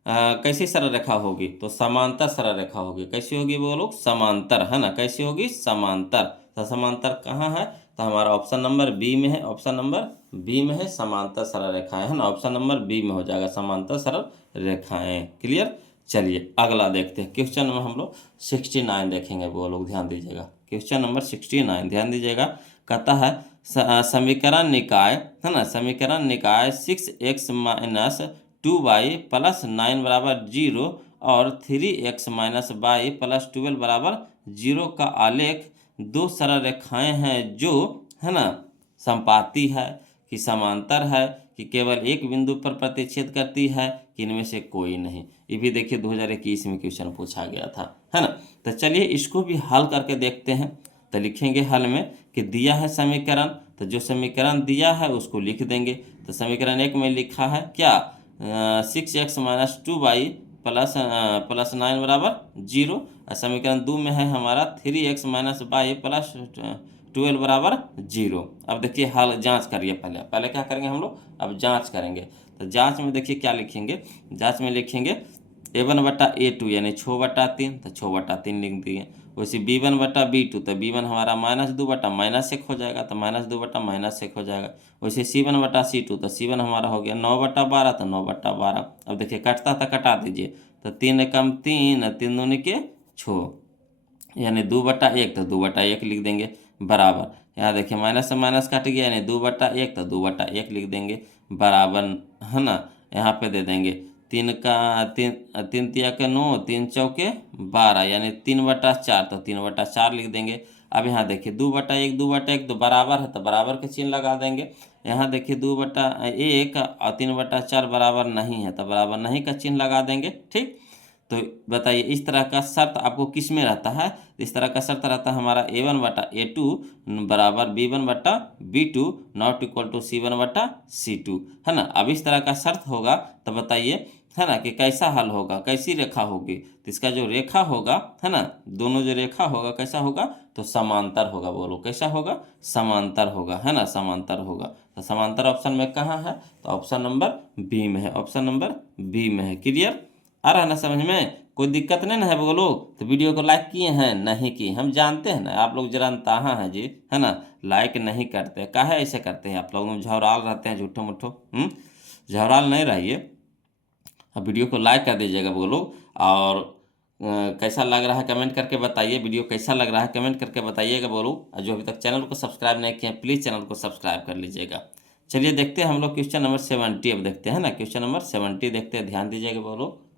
कैसी सरल रेखा होगी, तो समांतर सरल रेखा होगी। कैसी होगी बोलो, समांतर, है ना, कैसी होगी समांतर। तो समांतर कहाँ है, तो हमारा ऑप्शन नंबर बी में है, ऑप्शन नंबर बी में है समांतर सरल रेखाएं, है ना, ऑप्शन नंबर बी में हो जाएगा समांतर सरल रेखाएं। क्लियर। चलिए अगला देखते हैं, क्वेश्चन नंबर हम लोग 69 देखेंगे, वो लोग ध्यान दीजिएगा। क्वेश्चन नंबर 69 ध्यान दीजिएगा, कहता है समीकरण निकाय, है ना, समीकरण निकाय 6x - 2y + 9 = 0 और 3x - y + 12 = 0 का आलेख दो सरल रेखाएं हैं जो, है ना, संपाती है कि समांतर है कि केवल एक बिंदु पर प्रतिच्छेद करती है कि इनमें से कोई नहीं। ये भी देखिए 2021 में क्वेश्चन पूछा गया था, है ना। तो चलिए इसको भी हल करके देखते हैं। तो लिखेंगे हल में कि दिया है समीकरण, तो जो समीकरण दिया है उसको लिख देंगे। तो समीकरण 1 में लिखा है क्या, 6x - 2y प्लस 9 बराबर 0। और समीकरण 2 में है हमारा 3x - y प्लस 12 बराबर 0। अब देखिए हल जांच करिए, पहले क्या करेंगे हम लोग, अब जांच करेंगे। तो जांच में देखिए क्या लिखेंगे, जांच में लिखेंगे A1/A2 यानी 6/3, तो 6/3 लिख दिए। वैसे B1/B2, तो B1 हमारा -2/-1 हो जाएगा, तो -2/-1 हो जाएगा। वैसे C1/C2, तो C1 हमारा हो गया 9/12, तो 9/12। अब देखिए कटता था, कटा दीजिए। तो 3 एकम 3, 3 दूनी के 6 यानी 2/1, तो 2/1 लिख देंगे बराबर। यहाँ देखिए माइनस से माइनस कट गया यानी 2/1, तो 2/1 लिख देंगे बराबर, है ना। यहाँ पे दे देंगे 3 का 3, 3 तिया के 9, 3 चौके 12 यानी 3/4, तो 3/4 लिख देंगे। अब यहाँ देखिए 2/1, 2/1 तो बराबर है, तो बराबर के चिन्ह लगा देंगे। यहाँ देखिए 2/1 और 3/4 बराबर नहीं है, तो बराबर नहीं का चिन्ह लगा देंगे। ठीक, तो बताइए इस तरह का शर्त आपको किस में रहता है, इस तरह का शर्त रहता है हमारा A1/A2 बराबर B1/B2 not equal to C1/C2, है ना। अब इस तरह का शर्त होगा तो बताइए, है ना, कि कैसा हल होगा, कैसी रेखा होगी। तो इसका जो रेखा होगा, है ना, दोनों जो रेखा होगा कैसा होगा, तो समांतर होगा। बोलो कैसा होगा, समांतर होगा, है ना, समांतर होगा। तो समांतर ऑप्शन में कहाँ है, तो ऑप्शन नंबर बी में है, ऑप्शन नंबर बी में है। क्लियर, आ रहा है ना समझ में, कोई दिक्कत नहीं ना है वो लोग। तो वीडियो को लाइक किए हैं, नहीं किए, हम जानते हैं ना आप लोग जरा ताहा हैं जी, है ना, लाइक नहीं करते। काहे ऐसे करते हैं आप लोग, झवराल रहते हैं झूठो मुठो। झवराल नहीं रहिए, अब वीडियो को लाइक कर दीजिएगा वो लोग। और कैसा लग रहा है कमेंट करके बताइए, वीडियो कैसा लग रहा है कमेंट करके बताइएगा वो लोग। और जो अभी तक चैनल को सब्सक्राइब नहीं किए प्लीज़ चैनल को सब्सक्राइब कर लीजिएगा। चलिए देखते हैं हम लोग क्वेश्चन नंबर 70, अब देखते हैं ना, क्वेश्चन नंबर 70 देखते हैं, ध्यान दीजिएगा वो लोग।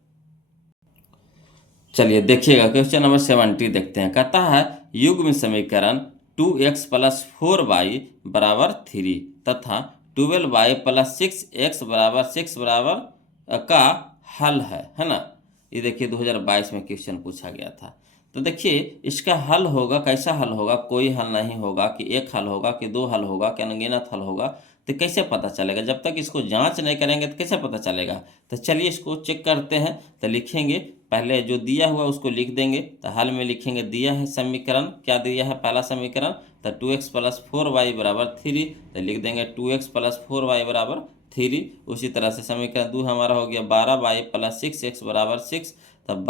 चलिए देखिएगा क्वेश्चन नंबर 70 देखते हैं। कहता है युग्म समीकरण 2x + 4y बराबर 3 तथा 12y + 6x बराबर 6 बराबर का हल है ना। ये देखिए 2022 में क्वेश्चन पूछा गया था। तो देखिए इसका हल होगा, कैसा हल होगा, कोई हल नहीं होगा कि एक हल होगा कि दो हल होगा कि अनगिनत हल होगा। तो कैसे पता चलेगा, जब तक इसको जांच नहीं करेंगे तो कैसे पता चलेगा। तो चलिए इसको चेक करते हैं। तो लिखेंगे पहले जो दिया हुआ उसको लिख देंगे। तो हल में लिखेंगे दिया है समीकरण, क्या दिया है, पहला समीकरण, तो 2x + 4y बराबर 3, तो लिख देंगे 2x + 4y बराबर 3। उसी तरह से समीकरण 2 हमारा हो गया 12y + 6x बराबर 6, तब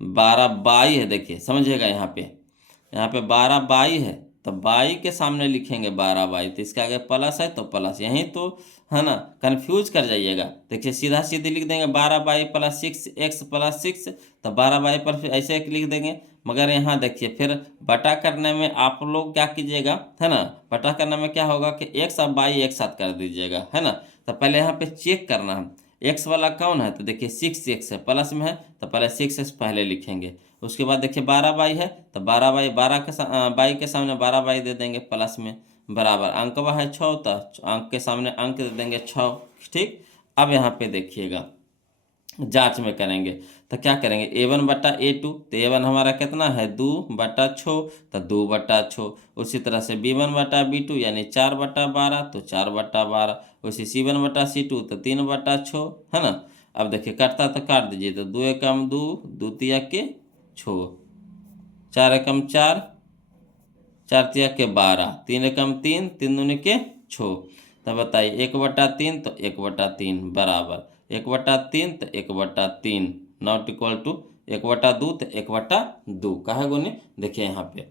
12y है, देखिए समझिएगा यहाँ पे 12y है, तो बाई के सामने लिखेंगे 12y, तो इसके आगे प्लस है तो प्लस, यहीं तो है ना, कंफ्यूज कर जाइएगा। देखिए सीधा सीधी लिख देंगे 12y + 6x + 6, तो 12y पर फिर ऐसे एक लिख देंगे। मगर यहाँ देखिए फिर बटा करने में आप लोग क्या कीजिएगा, है ना, बटा करने में क्या होगा कि x और y एक साथ कर दीजिएगा, है ना। तो पहले यहाँ पे चेक करना है x वाला कौन है, तो देखिए 6x है, प्लस में है, तो पहले 6x पहले लिखेंगे। उसके बाद देखिए 12y है, तो 12y 12 के बाई के सामने 12y दे देंगे प्लस में, बराबर अंकवा है 6, तो अंक के सामने अंक दे देंगे 6। ठीक, अब यहाँ पे देखिएगा जांच में करेंगे। तो क्या करेंगे A1/A2, तो A1 हमारा कितना है 2/6, तो 2/6। उसी तरह से B1/B2 यानी 4/12, तो 4/12। उसी C1/C2 तो 3/6, है ना। अब देखिए कटता तो काट दीजिए, तो 2 एकम 2, 2 तिया के 6, 4 एकम 4, 4 तिया के 12, 3 एकम 3, 3 दूनी के 6। तो बताइए 1/3, तो 1/3 बराबर 1/3, तो 1/3 नॉट इक्वल टू 1/2, तो 1/2 कहा गुने। देखिए यहाँ पे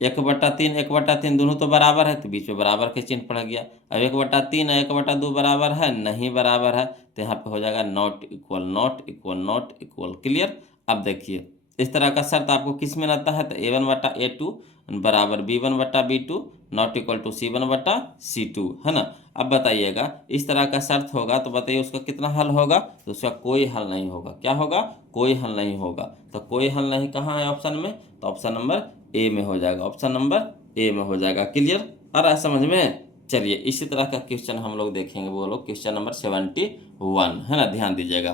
1/3 1/3 दोनों तो बराबर है, तो बीच में बराबर के चिन्ह पड़ गया। अब 1/3 और 1/2 बराबर है, नहीं बराबर है, तो यहाँ पे हो जाएगा not equal, not equal, not equal. Clear, अब देखिए इस तरह का शर्त आपको किस में रहता है, तो A1/A2 बराबर B1/B2 not equal to C1/C2, है ना। अब बताइएगा इस तरह का शर्त होगा तो बताइए उसका कितना हल होगा, तो उसका कोई हल नहीं होगा। क्या होगा, कोई हल नहीं होगा। तो कोई हल नहीं कहाँ है ऑप्शन में, तो ऑप्शन नंबर ए में हो जाएगा, ऑप्शन नंबर ए में हो जाएगा। क्लियर, आ रहा है समझ में। चलिए इसी तरह का क्वेश्चन हम लोग देखेंगे, वो लोग क्वेश्चन नंबर 71, है ना, ध्यान दीजिएगा।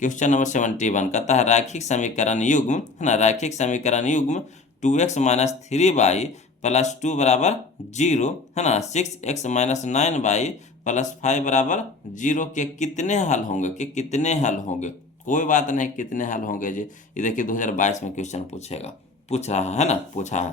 क्वेश्चन नंबर 71 कहता है रैखिक समीकरण युग्म, है ना, रैखिक समीकरण युग्म 2x माइनस 3y प्लस 2 बराबर 0, है ना। 6x माइनस 9y प्लस 5 बराबर 0 के कितने हल होंगे, कि कितने हल होंगे। कोई बात नहीं, कितने हल होंगे जी। ये देखिए 2022 में क्वेश्चन पूछ रहा है ना, पूछा है।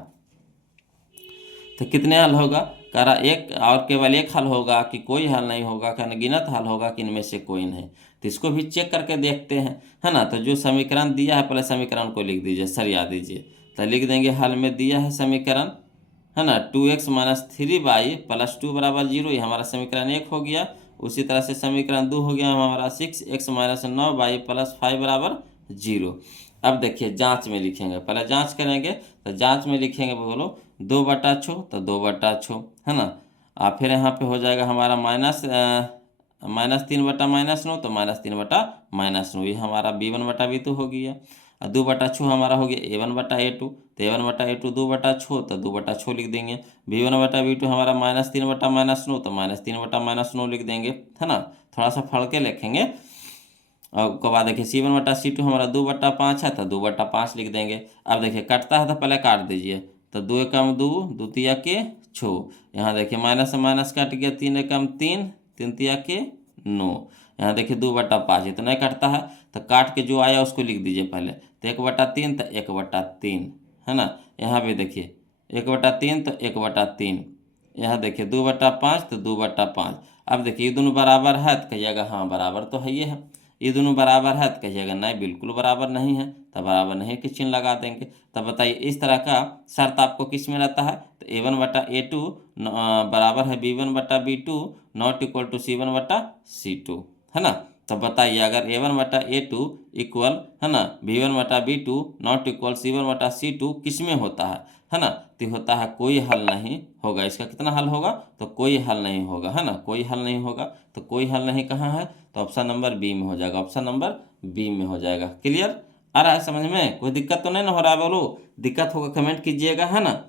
तो कितने हल होगा, कह रहा एक और केवल एक हल होगा कि कोई हल नहीं होगा, कि अनगिनत हल होगा कि इनमें से कोई नहीं। तो इसको भी चेक करके देखते हैं, है ना। तो जो समीकरण दिया है पहले समीकरण को लिख दीजिए, सरिया दीजिए। तो लिख देंगे हल में दिया है समीकरण, है ना, 2x माइनस 3y प्लस 2 बराबर 0, ये हमारा समीकरण 1 हो गया। उसी तरह से समीकरण 2 हो गया हमारा 6x माइनस 9y प्लस 5 बराबर 0। अब देखिए जांच में लिखेंगे, पहले जांच करेंगे। तो जांच में लिखेंगे, बोलो 2/6, तो 2/6, है ना। फिर यहाँ पे हो जाएगा हमारा -3/-9, तो -3/-9, ये हमारा b1/b2 हो गया। 2/6 हमारा हो गया a1/a2, तो a1/a2 2/6, तो 2/6 लिख देंगे। b1/b2 हमारा -3/-9, तो -3/-9 लिख देंगे, है ना। थोड़ा सा फड़ के लिखेंगे। और उसके बाद देखिए c1/c2 हमारा 2/5 है, तो 2/5 लिख देंगे। अब देखिए कटता है तो पहले काट दीजिए। तो 2 एकम 2, 2 तिया के 6, यहाँ देखिए माइनस से माइनस कट गया, 3 एकम 3, 3 तिया के 9, यहाँ देखिए 2/5, इतना ही कटता है। तो काट के जो आया उसको लिख दीजिए पहले। तो 1/3, तो 1/3, है ना। यहाँ भी देखिए 1/3, तो 1/3, यहाँ देखिए 2/5, तो 2/5। अब देखिए ये दोनों बराबर है, तो कहिएगा हाँ बराबर तो है, ये है। ये दोनों बराबर है, तो कहिएगा नहीं बिल्कुल बराबर नहीं है, तो बराबर नहीं के चिन्ह लगा देंगे। तब बताइए इस तरह का शर्त आपको किस में रहता है। तो a1/a2 बराबर है b1/b2 not equal to c1/c2, है ना। तब बताइए अगर a1/a2 इक्वल, है ना, b1/b2 नॉट इक्वल c1/c2 किस में होता है ना। तो होता है कोई हल नहीं होगा। इसका कितना हल होगा, तो कोई हल नहीं होगा, है ना, कोई हल नहीं होगा। तो कोई हल नहीं कहाँ है, तो ऑप्शन नंबर बी में हो जाएगा, ऑप्शन नंबर बी में हो जाएगा। क्लियर आ रहा है समझ में, कोई दिक्कत तो नहीं ना हो रहा है, बोलो दिक्कत होगा कमेंट कीजिएगा, है ना।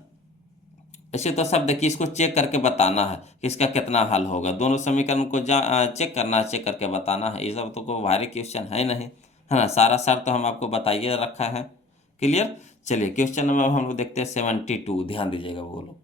ऐसे तो सब देखिए इसको चेक करके बताना है कि इसका कितना हल होगा। दोनों समीकरण को चेक करना है, चेक करके बताना है। ये सब तो कोई भारी क्वेश्चन है नहीं, है ना। सारा सर तो हम आपको बताइए रखा है। क्लियर। चलिए क्वेश्चन नंबर हम लोग देखते हैं 72, ध्यान दीजिएगा, बोलो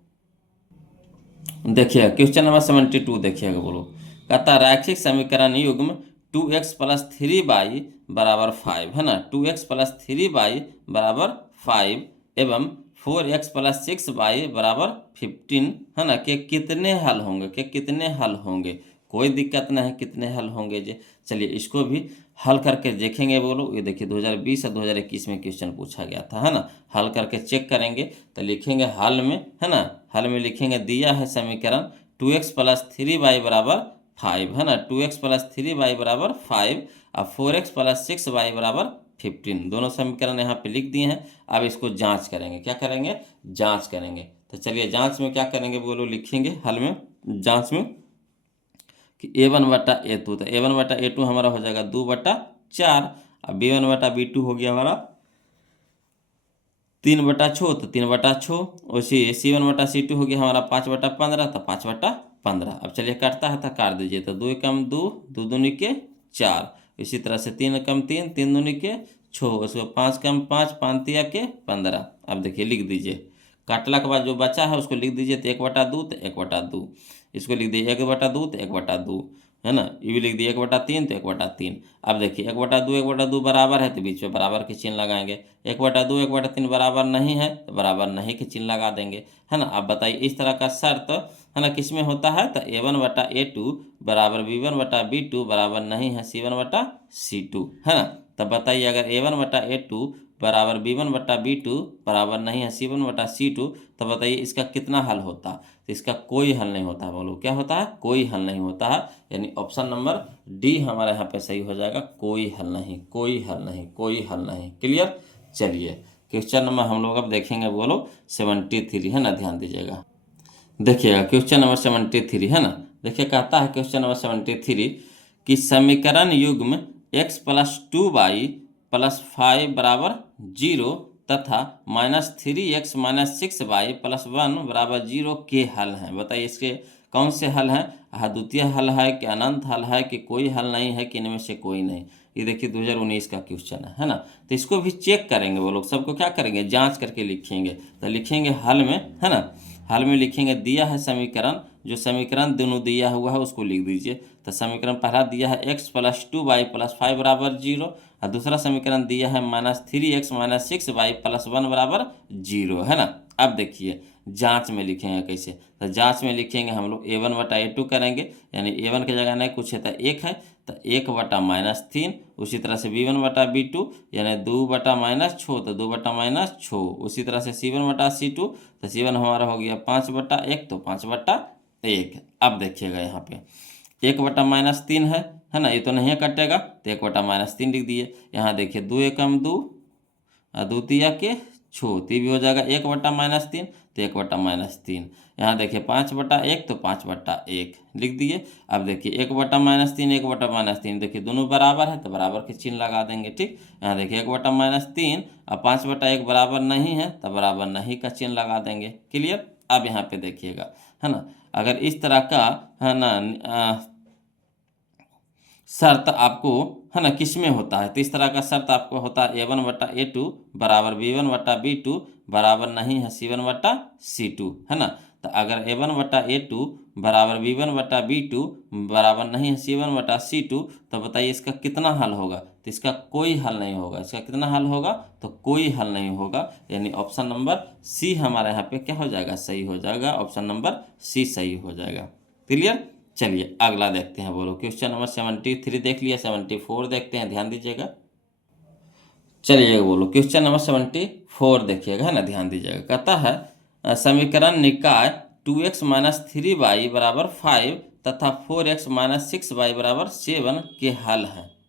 देखिए क्वेश्चन नंबर 72 देखिएगा, बोलो कहता रैखिक समीकरण युग्म 2x प्लस 3y बराबर 5, है ना, 2x प्लस 3y बराबर 5 एवं 4x प्लस 6y बराबर 15, है ना, के कितने हल होंगे, के कितने हल होंगे। कोई दिक्कत नहीं है, कितने हल होंगे जी। चलिए इसको भी हल करके देखेंगे, बोलो। ये देखिए 2020 और 2021 में क्वेश्चन पूछा गया था, है ना। हल करके चेक करेंगे। तो लिखेंगे हल में, है ना, हल में लिखेंगे दिया है समीकरण 2x प्लस 3y बराबर 5, है ना, 2x प्लस 3y बराबर 5 और 4x प्लस 6y बराबर 15। दोनों समीकरण यहाँ पे लिख दिए हैं। अब इसको जांच करेंगे, क्या करेंगे, जांच करेंगे। तो चलिए जांच में क्या करेंगे, बोलो लिखेंगे हल में जांच में कि a1/a2, तो a1/a2 हमारा हो जाएगा 2/4 और b1/b2 हो गया हमारा 3/6, तो 3/6। वैसे c1/c2 हो गया हमारा 5/15, तो 5/15। अब चलिए काटता है तो काट दीजिए। तो 2 एकम 2, 2 दूनी के 4, इसी तरह से 3 एकम 3, 3 दूनी के 6, उसको 5 कम 5, 5 तिया के 15। अब देखिए लिख दीजिए, काटला के बाद जो बचा है उसको लिख दीजिए। तो 1/2, तो 1/2, इसको लिख दीजिए 1/2, तो 1/2, है ना। ये भी लिख दिए 1/3, तो 1/3। अब देखिए 1/2 1/2 बराबर है, तो बीच में बराबर के चिन्ह लगाएंगे। 1/2 1/3 बराबर नहीं है, तो बराबर नहीं के चिन्ह लगा देंगे, है ना। अब बताइए इस तरह का शर्त, है ना, किस में होता है। तो a1/a2 बराबर b1/b2 बराबर नहीं है c1/c2, है ना। तब बताइए अगर a1/a2 बराबर b1/b2 बराबर नहीं है c1/c2, तो बताइए इसका कितना हल होता। तो इसका कोई हल नहीं होता। बोलो क्या होता है, कोई हल नहीं होता है। यानी ऑप्शन नंबर डी हमारे यहाँ पे सही हो जाएगा, कोई हल नहीं, कोई हल नहीं, कोई हल नहीं। क्लियर। चलिए क्वेश्चन नंबर हम लोग अब देखेंगे, बोलो 73, है ना, ध्यान दीजिएगा। देखिएगा क्वेश्चन नंबर 73, है ना। देखिए कहता है क्वेश्चन नंबर 73 कि समीकरण युग्म x प्लस 2y प्लस 5 बराबर 0 तथा -3x माइनस 6y प्लस 1 बराबर 0 के हल हैं। बताइए इसके कौन से हल हैं, अद्वितीय हल है कि अनंत हल है कि कोई हल नहीं है कि इनमें से कोई नहीं। ये देखिए 2019 का क्वेश्चन है ना। तो इसको भी चेक करेंगे वो लोग, सबको क्या करेंगे, जांच करके लिखेंगे। तो लिखेंगे हल में, है ना, हल में लिखेंगे दिया है समीकरण, जो समीकरण दोनों दिया हुआ है उसको लिख दीजिए। तो समीकरण पहला दिया है x + 2y + 5 बराबर 0, और दूसरा समीकरण दिया है -3x - 6y + 1 बराबर 0, है ना। अब देखिए जांच में लिखेंगे कैसे। तो जांच में लिखेंगे हम लोग a1/a2 करेंगे, यानी a1 की जगह नहीं कुछ है तो 1 है, तो 1/-3। उसी तरह से b1/b2 यानी 2/-6, तो 2/-6। उसी तरह से c1/c2, तो c1 हमारा हो गया 5/1, तो 5/1। अब देखिएगा यहाँ पे 1/-3 है ना, ये तो नहीं कटेगा, तो 1/-3 लिख दिए। यहाँ देखिए 2 एकम 2, द्वितीय के छो, तो ये भी हो जाएगा 1/-3, तो 1/-3। यहाँ देखिए 5/1, तो 5/1 लिख दिए। अब देखिए 1/-3, 1/-3, देखिए दोनों बराबर है तो बराबर के चिन्ह लगा देंगे, ठीक। यहाँ देखिए 1/-3 और 5/1 बराबर नहीं है तो बराबर नहीं का चिन्ह लगा देंगे। क्लियर। अब यहाँ पे देखिएगा, है ना, अगर इस तरह का, है ना, शर्त आपको, है ना, किस में होता है, तो इस तरह का शर्त आपको होता है a1/a2 बराबर b1/b2 बराबर नहीं है c1/c2, है ना। तो अगर a1/a2 बराबर b1/b2 बराबर नहीं है c1/c2, तो बताइए इसका कितना हल होगा। तो इसका कोई हल नहीं होगा। इसका कितना हल होगा, तो कोई हल नहीं होगा, यानी ऑप्शन नंबर सी हमारा यहाँ पे क्या हो जाएगा, सही हो जाएगा। ऑप्शन नंबर सी सही हो जाएगा। क्लियर। चलिए अगला देखते हैं, बोलो क्वेश्चन नंबर 73 देख लिया, 74 देखते हैं, ध्यान दीजिएगा। चलिए बोलो क्वेश्चन नंबर 74 देखिएगा, है ना, ध्यान दीजिएगा। कहता है समीकरण निकाय 2x - 3y बराबर 5 तथा 4x - 6y बराबर 7 के हल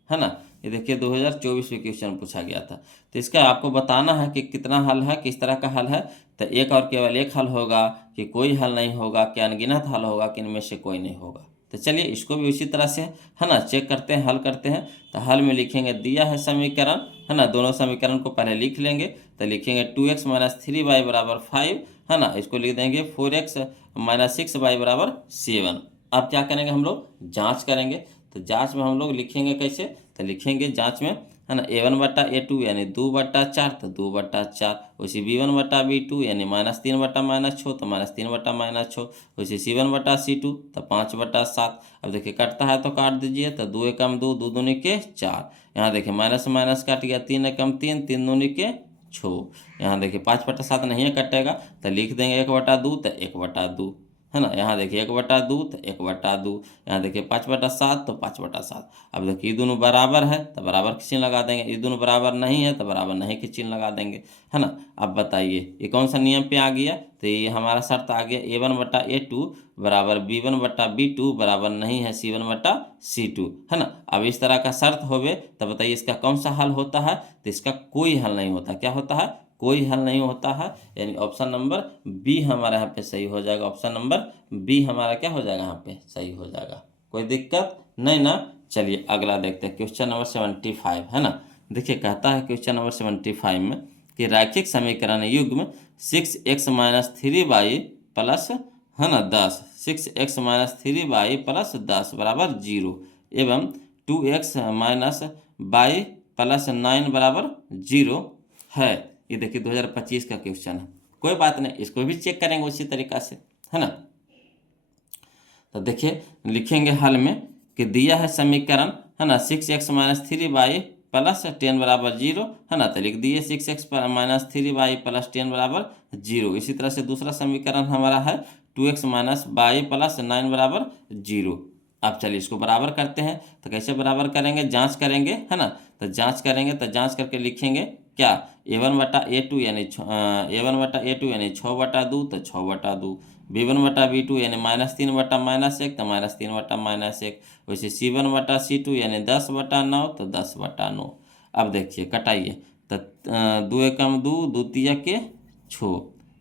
है ना। ये देखिए 2024 में क्वेश्चन पूछा गया था। तो इसका आपको बताना है कि कितना हल है, किस तरह का हल है। तो एक और केवल एक हल होगा, कि कोई हल नहीं होगा, कि अनगिनत हल होगा, कि इनमें से कोई नहीं होगा। तो चलिए इसको भी उसी तरह से, है ना, चेक करते हैं, हल करते हैं। तो हल में लिखेंगे दिया है समीकरण, है ना, दोनों समीकरण को पहले लिख लेंगे। तो लिखेंगे 2x - 3y बराबर 5, है ना, इसको लिख देंगे 4x - 6y बराबर 7। अब क्या करेंगे हम लोग, जांच करेंगे। तो जांच में हम लोग लिखेंगे कैसे, तो लिखेंगे जांच में, है ना, a1/a2 यानी 2/4, तो 2/4। उसी b1/b2 यानी -3/-6, तो -3/-6। उसी c1/c2, तो 5/7। अब देखिए कटता है तो काट दीजिए। तो 2 एकम 2, 2 दूनी के 4। यहाँ देखिए माइनस माइनस काट गया, 3 एकम 3, 3 दूनी के 6। यहाँ देखिए 5/7 नहीं है कटेगा, तो लिख देंगे 1/2, तो 1/2, है ना। यहाँ देखिए 1/2, तो 1/2। यहाँ देखिए 5/7, तो 5/7। अब देखिए ये दोनों बराबर है तो बराबर के चिन्ह लगा देंगे, ये दोनों बराबर नहीं है तो बराबर नहीं के चिन्ह लगा देंगे, है ना। अब बताइए ये कौन सा नियम पे आ गया, तो ये हमारा शर्त आ गया a1/a2 बराबर b1/b2 बराबर नहीं है c1/c2, है ना। अब इस तरह का शर्त होवे तो बताइए इसका कौन सा हल होता है, तो इसका कोई हल नहीं होता। क्या होता है, कोई हल नहीं होता है, यानी ऑप्शन नंबर बी हमारा यहाँ पे सही हो जाएगा। ऑप्शन नंबर बी हमारा क्या हो जाएगा, यहाँ पे सही हो जाएगा। कोई दिक्कत नहीं ना। चलिए अगला देखते हैं क्वेश्चन नंबर 75, है ना। देखिए कहता है क्वेश्चन नंबर 75 में कि रैखिक समीकरण युग्म 6x - 3y प्लस, है ना, 10, 6x - 3y प्लस 10 बराबर 0 एवं 2x - y प्लस 9 बराबर 0 है। ये देखिए 2025 का क्वेश्चन है। कोई बात नहीं, इसको भी चेक करेंगे उसी तरीका से, है ना। तो देखिए लिखेंगे हल में कि दिया है समीकरण, है ना, 6x - 3y प्लस 10 बराबर 0, है ना। तो लिख दिए 6x - 3y प्लस 10 बराबर 0। इसी तरह से दूसरा समीकरण हमारा है 2x - y प्लस 9 बराबर 0। अब चलिए इसको बराबर करते हैं। तो कैसे बराबर करेंगे, जांच करेंगे, है ना। तो जांच करेंगे, तो जांच करके लिखेंगे क्या, a1/a2 यानी a1/a2 यानी 6/2, तो 6/2। b1/b2 यानी -3/-1, तो -3/-1। वैसे c1/c2 यानी 10/9, तो 10/9। अब देखिए कटाइए। तो 2 एकम 2, द्वितीय के छो।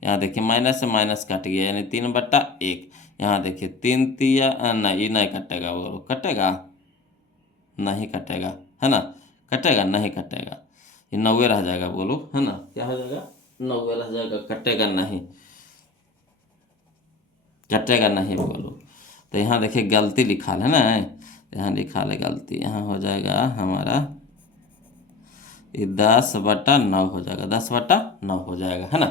यहाँ देखिए माइनस से माइनस कट गया, यानी 3/1। यहाँ देखिए 3 तिया नहीं, ये नहीं कटेगा, वो कटेगा नहीं, कटेगा, है ना, कटेगा नहीं, कटेगा, ये 90 रह जाएगा, बोलो, है ना, क्या हो जाएगा, 90 रह जाएगा, कटेगा नहीं, कटेगा नहीं, बोलो। तो यहाँ देखिए गलती लिखा है ना, यहाँ लिखा है गलती, यहाँ हो जाएगा हमारा ये 10/9 हो जाएगा, 10/9 हो जाएगा, है ना।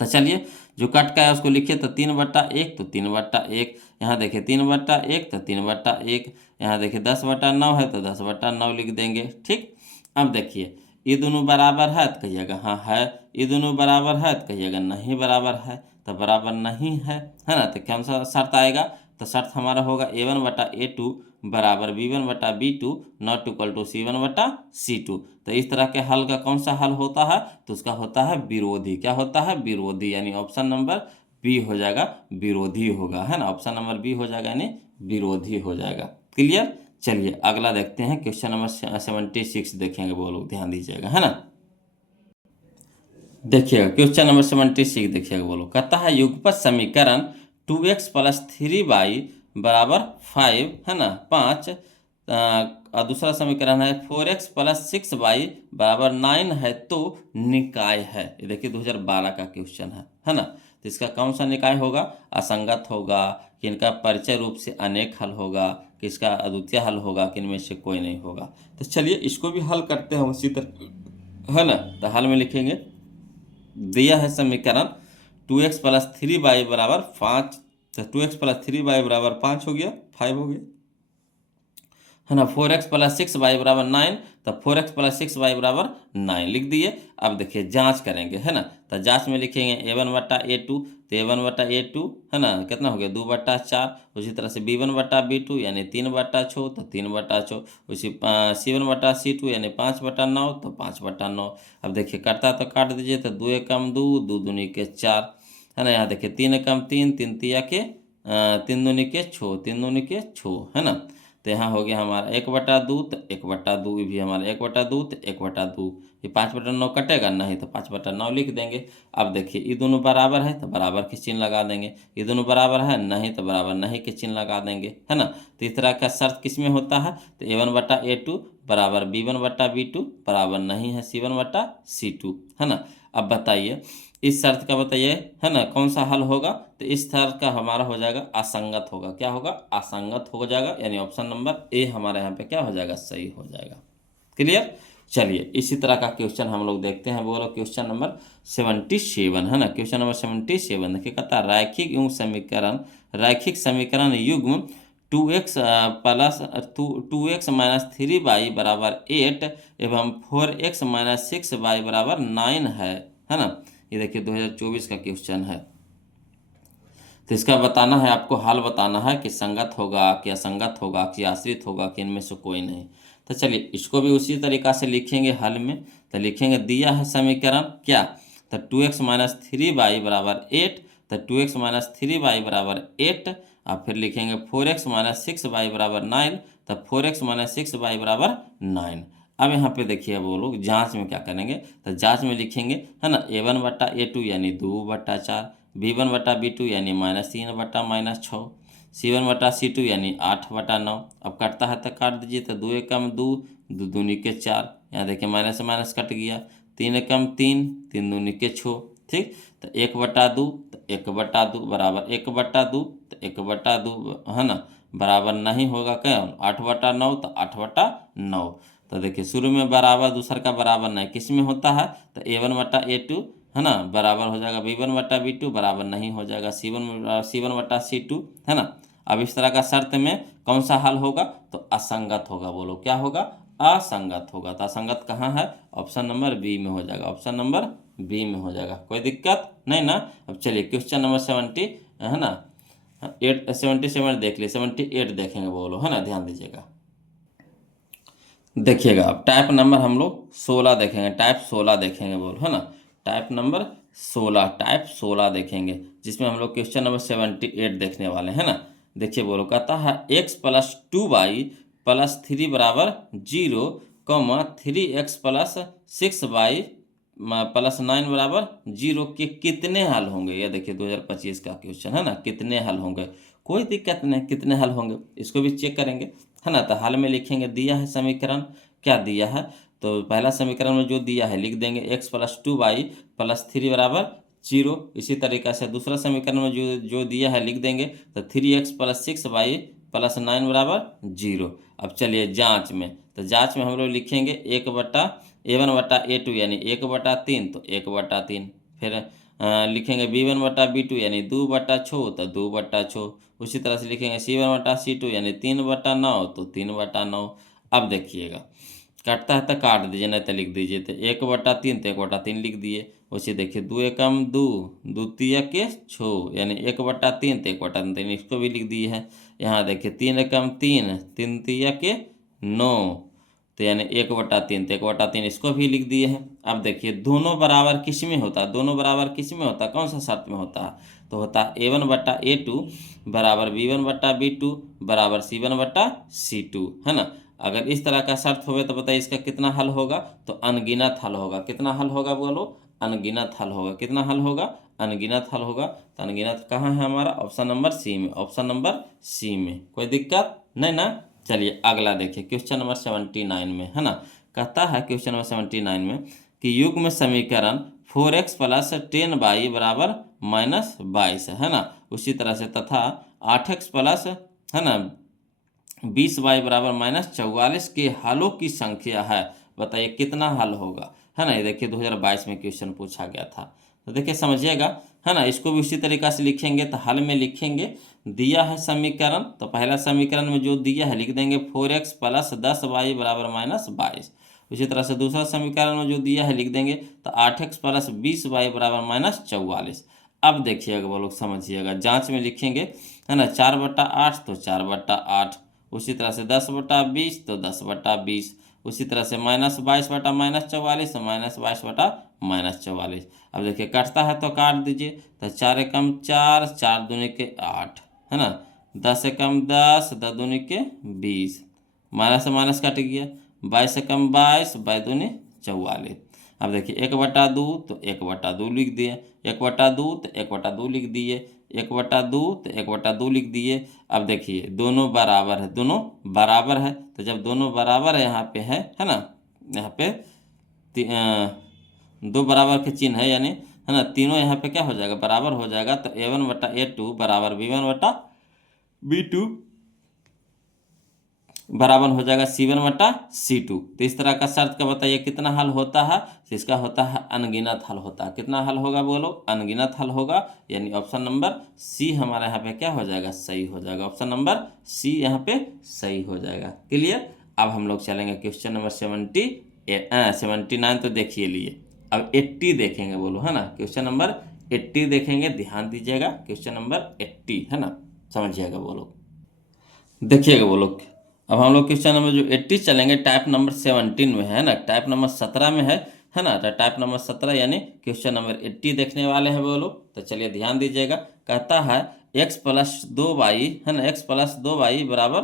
तो चलिए जो कट का है उसको लिखिए, तो 3/1 तो 3/1, यहाँ देखिए 3/1 तो 3/1, यहाँ देखिए 10/9 है तो 10/9 लिख देंगे। ठीक, अब देखिए ये दोनों बराबर है तो कहिएगा हाँ है, ये दोनों बराबर है तो कहिएगा नहीं बराबर है, तो बराबर नहीं है ना। तो कौन सा शर्त आएगा, तो शर्त हमारा होगा A1/A2 बराबर B1/B2 not equal to C1/C2। तो इस तरह के हल का कौन सा हल होता है, तो उसका होता है विरोधी। क्या होता है, विरोधी, यानी ऑप्शन नंबर बी हो जाएगा, विरोधी होगा, है ना। ऑप्शन नंबर बी हो जाएगा यानी विरोधी हो जाएगा। क्लियर। चलिए अगला देखते हैं, क्वेश्चन नंबर 76 देखेंगे, वो लोग ध्यान दीजिएगा, है ना। देखिएगा क्वेश्चन नंबर 76 देखिएगा, बोलो कहता है युगपत समीकरण 2x + 3y बराबर 5, है ना, 5, और दूसरा समीकरण है 4x + 6y बराबर 9 है तो निकाय है। ये देखिए 2012 का क्वेश्चन है ना। तो इसका कौन सा निकाय होगा, असंगत होगा कि इनका परिचय रूप से अनेक हल होगा कि इसका अद्वितीय हल होगा कि इनमें से कोई नहीं होगा। तो चलिए इसको भी हल करते हैं उसी तरह, है ना। तो हल में लिखेंगे, दिया है समीकरण 2x + 3y बराबर 5, तो 2x + 3y बराबर 5 हो गया, 5 हो गया, है ना। 4x + 6y बराबर 9, तो 4x + 6y बराबर 9 लिख दिए। अब देखिए जांच करेंगे, है ना। तो जांच में लिखेंगे A1/A2, तो A1/A2 है ना कितना हो गया 2/4, उसी तरह से B1/B2 यानी 3/6, तो 3/6, उसी C1/C2 यानी 5/9, तो 5/9। अब देखिए कटता तो काट दीजिए, तो 2 एकम 2, 2 दूनी के 4, है ना। यहाँ देखिए 3 एकम 3, 3 तिया के 3 दूनी के 6, 3 दूनी के 6, है ना। तो यहाँ हो गया हमारा 1/2, तो 1/2 भी हमारा 1/2, तो 1/2, ये 5/9 कटेगा नहीं, तो 5/9 लिख देंगे। अब देखिए ये दोनों बराबर है तो बराबर के चिन्ह लगा देंगे, ये दोनों बराबर है नहीं तो बराबर नहीं के चिन्ह लगा देंगे, है ना। तो इस तरह का शर्त किस में होता है, तो A1/A2 बराबर B1/B2 बराबर नहीं है C1/C2, है ना। अब बताइए इस शर्त का बताइए, है ना, कौन सा हल होगा, तो इस शर्त का हमारा हो जाएगा असंगत होगा। क्या होगा, असंगत हो जाएगा, यानी ऑप्शन नंबर ए हमारे यहाँ पे क्या हो जाएगा, सही हो जाएगा। क्लियर। चलिए इसी तरह का क्वेश्चन हम लोग देखते हैं, बोलो क्वेश्चन नंबर 77, है ना। क्वेश्चन नंबर 77 देखिए कहता है रैखिक समीकरण युग्म 2x + 2x - 3y बराबर 8 एवं 4x - 6y बराबर 9 है ना। ये देखिए 2024 का क्वेश्चन है। तो इसका बताना है आपको, हल बताना है कि संगत होगा कि असंगत होगा कि आश्रित होगा कि इनमें से कोई नहीं। तो चलिए इसको भी उसी तरीक़ा से लिखेंगे हल में। तो लिखेंगे दिया है समीकरण क्या, तो 2x - 3y बराबर 8, तो 2x - 3y बराबर 8, और फिर लिखेंगे 4x - 6y बराबर 9, तो 4x - 6y बराबर 9। अब यहाँ पे देखिए वो लोग जांच में क्या करेंगे, तो जांच में लिखेंगे, है ना, A1/A2 यानी 2/4, B1/B2 यानी -3/-6, C1/C2 यानी 8/9। अब कटता है तो काट दीजिए, तो 2 एकम 2, 2 दूनी के 4, यहाँ देखिए माइनस से माइनस कट गया, 3 एकम 3, 3 दूनी के 6, ठीक। तो 1/2, तो 1/2 बराबर 1/2, तो 1/2, है ना, बराबर नहीं होगा क्या, 8/9, तो 8/9। तो देखिए शुरू में बराबर, दूसर का बराबर नहीं किस में होता है, तो A1/A2, है ना, बराबर हो जाएगा B1/B2, बराबर नहीं हो जाएगा C1/C2, है ना। अब इस तरह का शर्त में कौन सा हल होगा, तो असंगत होगा। बोलो क्या होगा, असंगत होगा। तो असंगत कहाँ है, ऑप्शन नंबर बी में हो जाएगा, ऑप्शन नंबर बी में हो जाएगा, कोई दिक्कत नहीं ना। अब चलिए क्वेश्चन नंबर 70, है ना, 77 देख लिए, 78 देखेंगे, बोलो, है ना, ध्यान दीजिएगा। देखिएगा अब टाइप नंबर हम लोग 16 देखेंगे, टाइप 16 देखेंगे, बोलो, है ना। टाइप नंबर 16, टाइप 16 देखेंगे, जिसमें हम लोग क्वेश्चन नंबर 78 देखने वाले हैं ना। देखिए बोलो कहता है x + 2y + 3 बराबर 0, 3x + 6y + 9 बराबर 0 के कितने हल होंगे। ये देखिए 2025 का क्वेश्चन है ना, कितने हल होंगे, कोई दिक्कत नहीं, कितने हल होंगे इसको भी चेक करेंगे, है ना। तो हल में लिखेंगे, दिया है समीकरण क्या दिया है, तो पहला समीकरण में जो दिया है लिख देंगे x + 2y + 3 बराबर जीरो। इसी तरीक़ा से दूसरा समीकरण में जो जो दिया है लिख देंगे, तो 3x + 6y + 9 बराबर जीरो। अब चलिए जांच में, तो जांच में हम लोग लिखेंगे a1/a2 यानी 1/3, तो 1/3। फिर लिखेंगे b1/b2 यानी 2/6, तो 2/6। उसी तरह से लिखेंगे c1/c2 यानी 3/9, तो 3/9। अब देखिएगा काटता है तो काट दीजिए, नहीं तो लिख दीजिए। तो 1/3 तो 1/3 लिख दिए। उसे देखिए 2 एकम 2, 2 तिया के 6 यानी 1/3 तो 1/3 इसको भी लिख दिए है। यहाँ देखिए 3 एकम 3, 3 तिया के 9, तो यानी 1/3 तो 1/3 इसको भी लिख दिए हैं। अब देखिए दोनों बराबर किस में होता है, दोनों बराबर किस में होता है, कौन सा शर्त में होता है, तो होता है a1/a2 बराबर b1/b2 बराबर c1/c2, है ना। अगर इस तरह का शर्त होवे तो बताइए इसका कितना हल होगा, तो अनगिनत हल होगा। कितना हल होगा बोलो, अनगिनत हल होगा। कितना हल होगा, अनगिनत हल होगा। तो अनगिनत कहाँ है हमारा, ऑप्शन नंबर सी में, ऑप्शन नंबर सी में। कोई दिक्कत नहीं ना। चलिए अगला देखिए क्वेश्चन नंबर 79 में, है ना। कहता है क्वेश्चन नंबर 79 में कि युग्म समीकरण 4x + 10y बराबर -22 है ना। उसी तरह से तथा 8x प्लस, है ना, 20y बराबर -44 के हलों की संख्या है। बताइए कितना हल होगा, है ना। ये देखिए 2022 में क्वेश्चन पूछा गया था। तो देखिए समझिएगा, है ना। इसको भी उसी तरीक़ा से लिखेंगे। तो हल में लिखेंगे, दिया है समीकरण, तो पहला समीकरण में जो दिया है लिख देंगे 4x + 10y बराबर -22। उसी तरह से दूसरा समीकरण में जो दिया है लिख देंगे तो 8x + 20y बराबर -44। अब देखिएगा वो लोग समझिएगा, जांच में लिखेंगे, है ना, 4/8 तो 4/8। उसी तरह से 10/20 तो 10/20। उसी तरह से -22 बटा -44 तो -22 बटा -44। अब देखिए कटता है तो काट दीजिए। तो 4 एकम 4, 4 दूनी के 8, है ना। 10 एकम 10, 10 दूनी के 20, माइनस से माइनस कट गया। 22 एकम 22, 22 दूनी 44। अब देखिए 1/2 तो 1/2 लिख दिए, 1/2 तो 1/2 लिख दिए, 1/2 तो 1/2 लिख दिए। अब देखिए दोनों बराबर है, दोनों बराबर है। तो जब दोनों बराबर है यहाँ पे है ना, यहाँ पे दो बराबर के चिन्ह है, यानी, है ना, तीनों यहाँ पे क्या हो जाएगा, बराबर हो जाएगा। तो a1/a2 बराबर b1/b2 बराबर हो जाएगा c1/c2। तो इस तरह का शर्त का बताइए कितना हल होता है, तो इसका होता है अनगिनत हल होता है। कितना हल होगा बोलो, अनगिनत हल होगा। यानी ऑप्शन नंबर सी हमारा यहाँ पे क्या हो जाएगा, सही हो जाएगा। ऑप्शन नंबर सी यहाँ पे सही हो जाएगा। क्लियर। अब हम लोग चलेंगे क्वेश्चन नंबर 79 तो देखिए लिए। अब 80 देखेंगे बोलो, है ना। क्वेश्चन नंबर 80 देखेंगे, ध्यान दीजिएगा। क्वेश्चन नंबर 80, है ना, समझिएगा बोलो, देखिएगा बोलो। अब हम लोग क्वेश्चन नंबर जो 80 चलेंगे, टाइप नंबर 17 में है ना, टाइप नंबर 17 में है ना। तो टाइप नंबर 17 यानी क्वेश्चन नंबर 80 देखने वाले हैं वो लोग। तो चलिए ध्यान दीजिएगा। कहता है x + 2y, है ना, x + 2y बराबर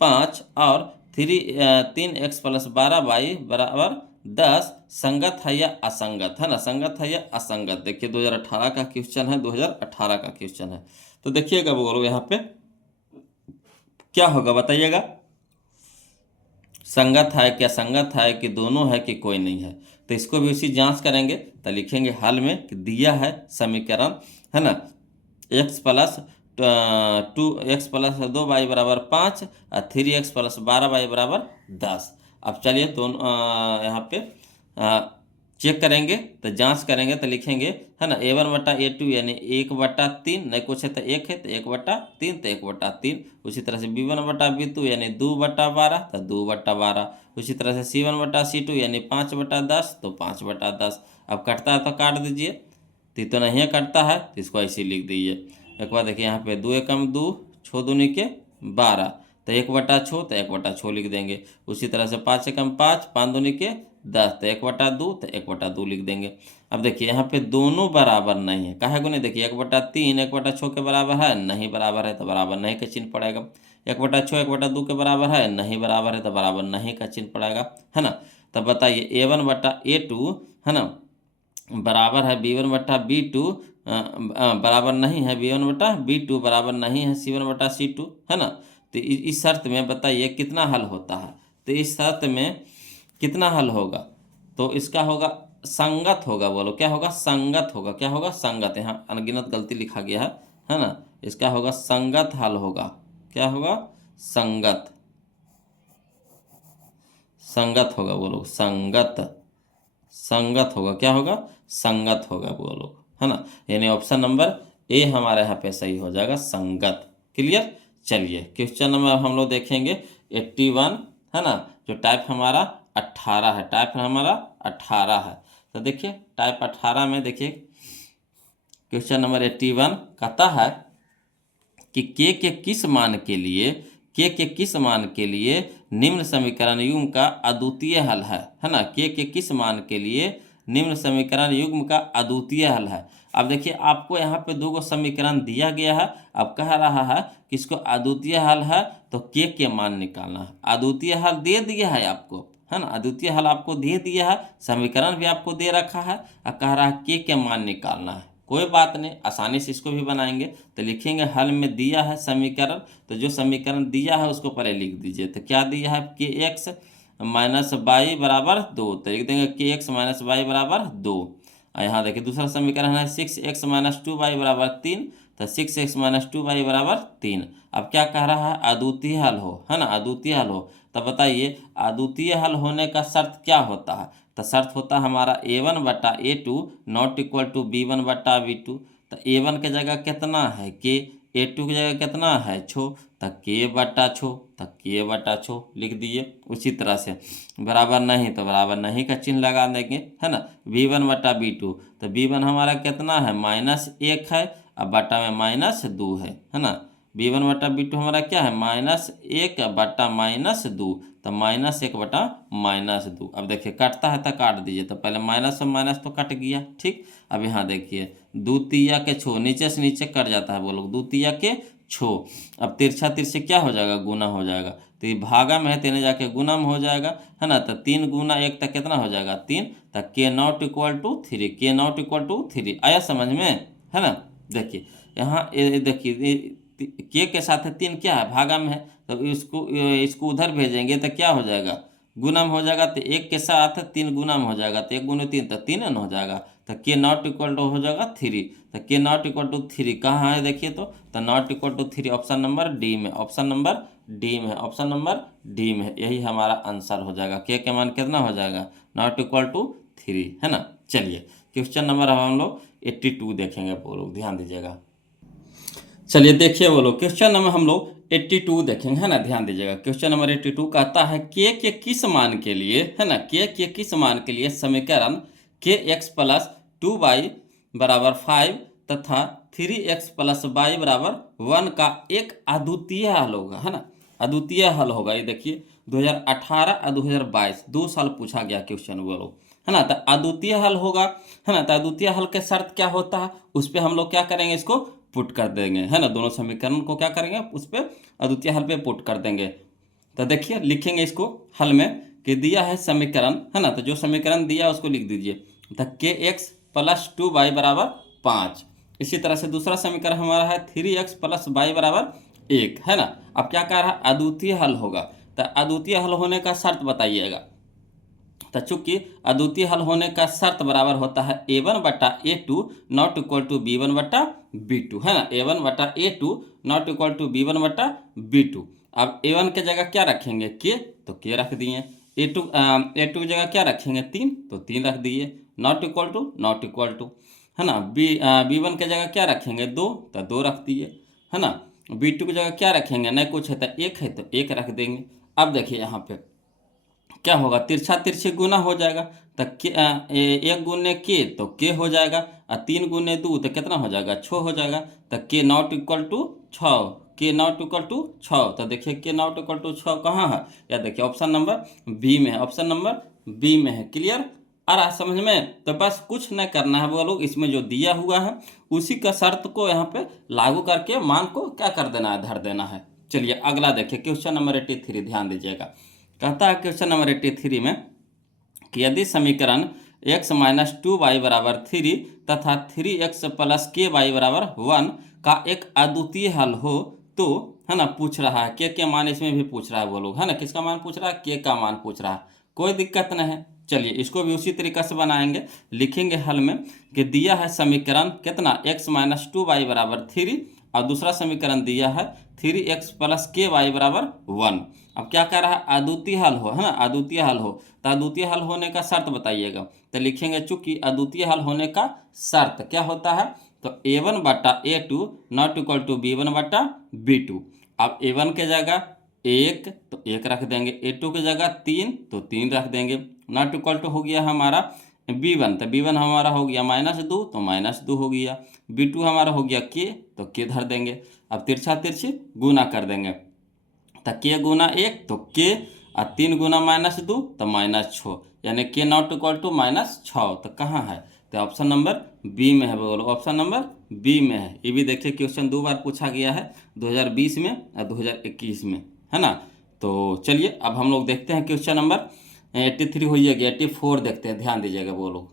5 और 3x + 12y बराबर 10 संगत है या असंगत, है ना। संगत है या असंगत। देखिए 2018 का क्वेश्चन है, 2018 का क्वेश्चन है। तो देखिएगा वो लोग यहाँ पे क्या होगा बताइएगा, संगत है क्या, संगत है कि दोनों है कि कोई नहीं है। तो इसको भी उसी जांच करेंगे। तो लिखेंगे हल में कि दिया है समीकरण, है ना, x + 2y बराबर 5 और 3x + 12y बराबर 10। अब चलिए दोनों यहाँ पे चेक करेंगे, तो जांच करेंगे। तो लिखेंगे, है ना, a1/a2 यानी 1/3, नहीं कुछ है तो 1 है तो 1/3 तो 1/3। उसी तरह से b1/b2 यानी 2/12 तो 2/12। उसी तरह से c1/c2 यानी 5/10 तो 5/10। अब कटता है तो काट दीजिए, तो नहीं कटता है तो इसको ऐसे लिख दीजिए। एक बार देखिए यहाँ पे 2 एकम 2, 6 दूनी के 12, तो 1/6 तो 1/6 लिख देंगे। उसी तरह से 5 एकम 5, 5 दूनी के 10, तो 1/2 तो 1/2 लिख देंगे। अब देखिए यहाँ पे दोनों बराबर नहीं है, काहे को नहीं, देखिए 1/3 1/6 के बराबर है, नहीं बराबर है तो बराबर नहीं का चिन्ह पड़ेगा। 1/6 1/2 के बराबर है, नहीं बराबर है तो बराबर नहीं का चिन्ह पड़ेगा, है ना। तब बताइए a1/a2, है ना, बराबर है b1/b2 बराबर नहीं है b1/b2 बराबर नहीं है c1/c2, है ना। तो इस शर्त में बताइए कितना हल होता है। तो इस शर्त में कितना हल होगा, तो इसका होगा संगत होगा, बोलो क्या होगा, संगत होगा, क्या होगा, संगत, यहाँ अनगिनत गलती लिखा गया है ना, इसका होगा संगत हल होगा, क्या होगा, संगत, संगत होगा, बोलो संगत, संगत होगा, क्या होगा, संगत होगा, बोलो, है ना। यानी ऑप्शन नंबर ए हमारे यहाँ पे सही हो जाएगा, संगत। क्लियर। चलिए क्वेश्चन नंबर हम लोग देखेंगे 81, है ना, जो टाइप हमारा 18 है, टाइप हमारा 18 है। तो देखिए टाइप 18 में देखिए क्वेश्चन नंबर 81 कहता है कि के किस मान के लिए, के किस मान के लिए निम्न समीकरण युग्म का अद्वितीय हल है ना, के किस मान के लिए निम्न समीकरण युग्म का अद्वितीय हल है। अब देखिए आपको यहाँ पे दो गो समीकरण दिया गया है, अब कह रहा है कि इसको अद्वितीय हल है तो के मान निकालना है। अद्वितीय हल दे दिया है आपको, है ना, अद्वितीय हल आपको दे दिया है, समीकरण भी आपको दे रखा है, अब कह रहा है के मान निकालना है। कोई बात नहीं, आसानी से इसको भी बनाएंगे। तो लिखेंगे हल में दिया है समीकरण, तो जो समीकरण दिया है उसको पहले लिख दीजिए। तो क्या दिया है, के एक्स माइनस वाई बराबर 2, तो लिख देंगे के एक्स माइनस वाई बराबर 2। यहाँ देखिए दूसरा समीकरण है 6x माइनस 2y बराबर 3, तो 6x माइनस 2y बराबर 3। अब क्या कह रहा है, अद्वितीय हल हो, है ना, अद्वितीय हल हो। तब बताइए अद्वितीय हल होने का शर्त क्या होता है। तो शर्त होता है हमारा a1/a2 not equal to b1/b2। तो a1 के जगह कितना है के, a2 की जगह कितना है छो, तो k/छो, तो k/छो लिख दिए। उसी तरह से बराबर नहीं तो बराबर नहीं का चिन्ह लगा देंगे, है ना, b1/b2। तो b1 हमारा कितना है, -1 है, अब बटा में -2 है ना। b1/b2 हमारा क्या है, -1 बटा -2, तो -1/-2। अब देखिए कटता है तो काट दीजिए, तो पहले माइनस और माइनस तो कट गया, ठीक। अब यहाँ देखिए द्वितीया के छो, नीचे से नीचे कट जाता है, बोलो द्वितीया के छो। अब तिरछा तिरछे क्या हो जाएगा, गुना हो जाएगा, तो ये भागा में है, तेने जाके गुना में हो जाएगा, है ना। तो 3 गुना 1 तक कितना हो जाएगा, 3। तो के नॉट इक्वल टू 3, के नॉट इक्वल टू 3 आया समझ में, है ना। देखिए यहाँ देखिए के साथ 3 क्या है, भागा में है, तो इसको उधर भेजेंगे तो क्या हो जाएगा, गुना में हो जाएगा। तो 1 के साथ 3 गुना में हो जाएगा, तो 1 गुना 3 तो 3 न हो जाएगा। तो के नॉट इक्वल टू हो जाएगा 3, तो के नॉट इक्वल टू 3 कहाँ है देखिए, तो not equal to 3 option number D में, ऑप्शन नंबर डी में, ऑप्शन नंबर डी में, यही हमारा आंसर हो जाएगा। के मान कितना हो जाएगा, नॉट इक्वल टू 3, है ना। चलिए क्वेश्चन नंबर हम लोग 82 देखेंगे, वो लोग ध्यान दीजिएगा। चलिए देखिए वो लोग क्वेश्चन नंबर हम लोग 82 देखेंगे, है ना, ध्यान दीजिएगा। क्वेश्चन नंबर 82 कहता है के किस मान के लिए, है ना, के किस मान के लिए समीकरण के एक्स प्लस 2y बराबर 5 तथा 3x प्लस वाई बराबर 1 का एक अद्वितीय हल होगा, है ना, अद्वितीय हल होगा। ये देखिए 2018 और 2022 2 साल पूछा गया क्वेश्चन वो लोग, है ना। तो अद्वितीय हल होगा, है ना, तो अद्वितीय हल के शर्त क्या होता है, उस पर हम लोग क्या करेंगे, इसको पुट कर देंगे, है ना, दोनों समीकरण को क्या करेंगे, उस पर अद्वितीय हल पे पुट कर देंगे। तो देखिए लिखेंगे इसको हल में कि दिया है समीकरण, है ना, तो जो समीकरण दिया है उसको लिख दीजिए। तो के एक्स प्लस 2y बराबर 5। इसी तरह से दूसरा समीकरण हमारा है 3x प्लस वाई बराबर 1, है ना। अब क्या कह रहा है, अद्वितीय हल होगा, तो अद्वितीय हल होने का शर्त बताइएगा। तो चूंकि अद्वितीय हल होने का शर्त बराबर होता है a1/a2 not equal to b1/b2, है ना, a1/a2 not equal to b1/b2। अब a1 के जगह क्या रखेंगे, के, तो के रख दिए। a2 की जगह क्या रखेंगे, 3, तो 3 रख दिए। नॉट इक्वल टू, है ना, b1 के जगह क्या रखेंगे, 2, तो 2 रख दिए, है ना। b2 की जगह क्या रखेंगे, नहीं कुछ है तो 1 है, तो 1 रख देंगे। अब देखिए यहाँ पे क्या होगा, तिरछा तिरछे गुना हो जाएगा, तो एक गुने के तो के हो जाएगा, और 3 गुने 2 तो कितना हो जाएगा, 6 हो जाएगा। तो के नॉट इक्वल टू 6, के नॉट इक्वल टू 6। तो देखिए के नॉट इक्वल टू 6 कहाँ है, या देखिए ऑप्शन नंबर बी में है, ऑप्शन नंबर बी में है। क्लियर आ रहा है समझ में। तो बस कुछ नहीं करना है वो लोग, इसमें जो दिया हुआ है उसी का शर्त को यहाँ पे लागू करके मान को क्या कर देना है, धर देना है। चलिए अगला देखिए क्वेश्चन नंबर 83, ध्यान दीजिएगा। कहता है क्वेश्चन नंबर 83 में कि यदि समीकरण x माइनस 2y बराबर 3 तथा 3x प्लस के वाई बराबर 1 का एक अद्वितीय हल हो तो, है ना, पूछ रहा है के मान, इसमें भी पूछ रहा है वो लोग, है ना, किसका मान पूछ रहा है, के का मान पूछ रहा है। कोई दिक्कत नहीं है, चलिए इसको भी उसी तरीका से बनाएंगे, लिखेंगे हल में कि दिया है समीकरण कितना x माइनस 2y बराबर 3 और दूसरा समीकरण दिया है 3x प्लस ky बराबर 1। अब क्या कह रहा है, अद्वितीय हल हो, है ना, अद्वितीय हल हो। तो अद्वितीय हल होने का शर्त बताइएगा। तो लिखेंगे चूंकि अद्वितीय हल होने का शर्त क्या होता है, तो a1 बटा a2 not equal to b1 बटा b2। अब a1 के जगह 1 तो 1 रख देंगे, a2 की जगह 3 तो 3 रख देंगे, नॉट इक्वल टू हो गया हमारा b1, तो b1 हमारा हो गया -2 तो -2 हो गया, b2 हमारा हो गया k तो k धर देंगे। अब तिरछा तिरछी गुना कर देंगे, तो k गुना 1 तो k और 3 गुना -2 तो -6, यानी k नॉट इक्वल टू -6। तो कहाँ है, तो ऑप्शन नंबर बी में है, बोलो ऑप्शन नंबर बी में है। ये भी देखिए क्वेश्चन 2 बार पूछा गया है, 2020 में और 2021 में, है ना। तो चलिए अब हम लोग देखते हैं क्वेश्चन नंबर 83 हो गया, 84 देखते हैं, ध्यान दीजिएगा बोलो।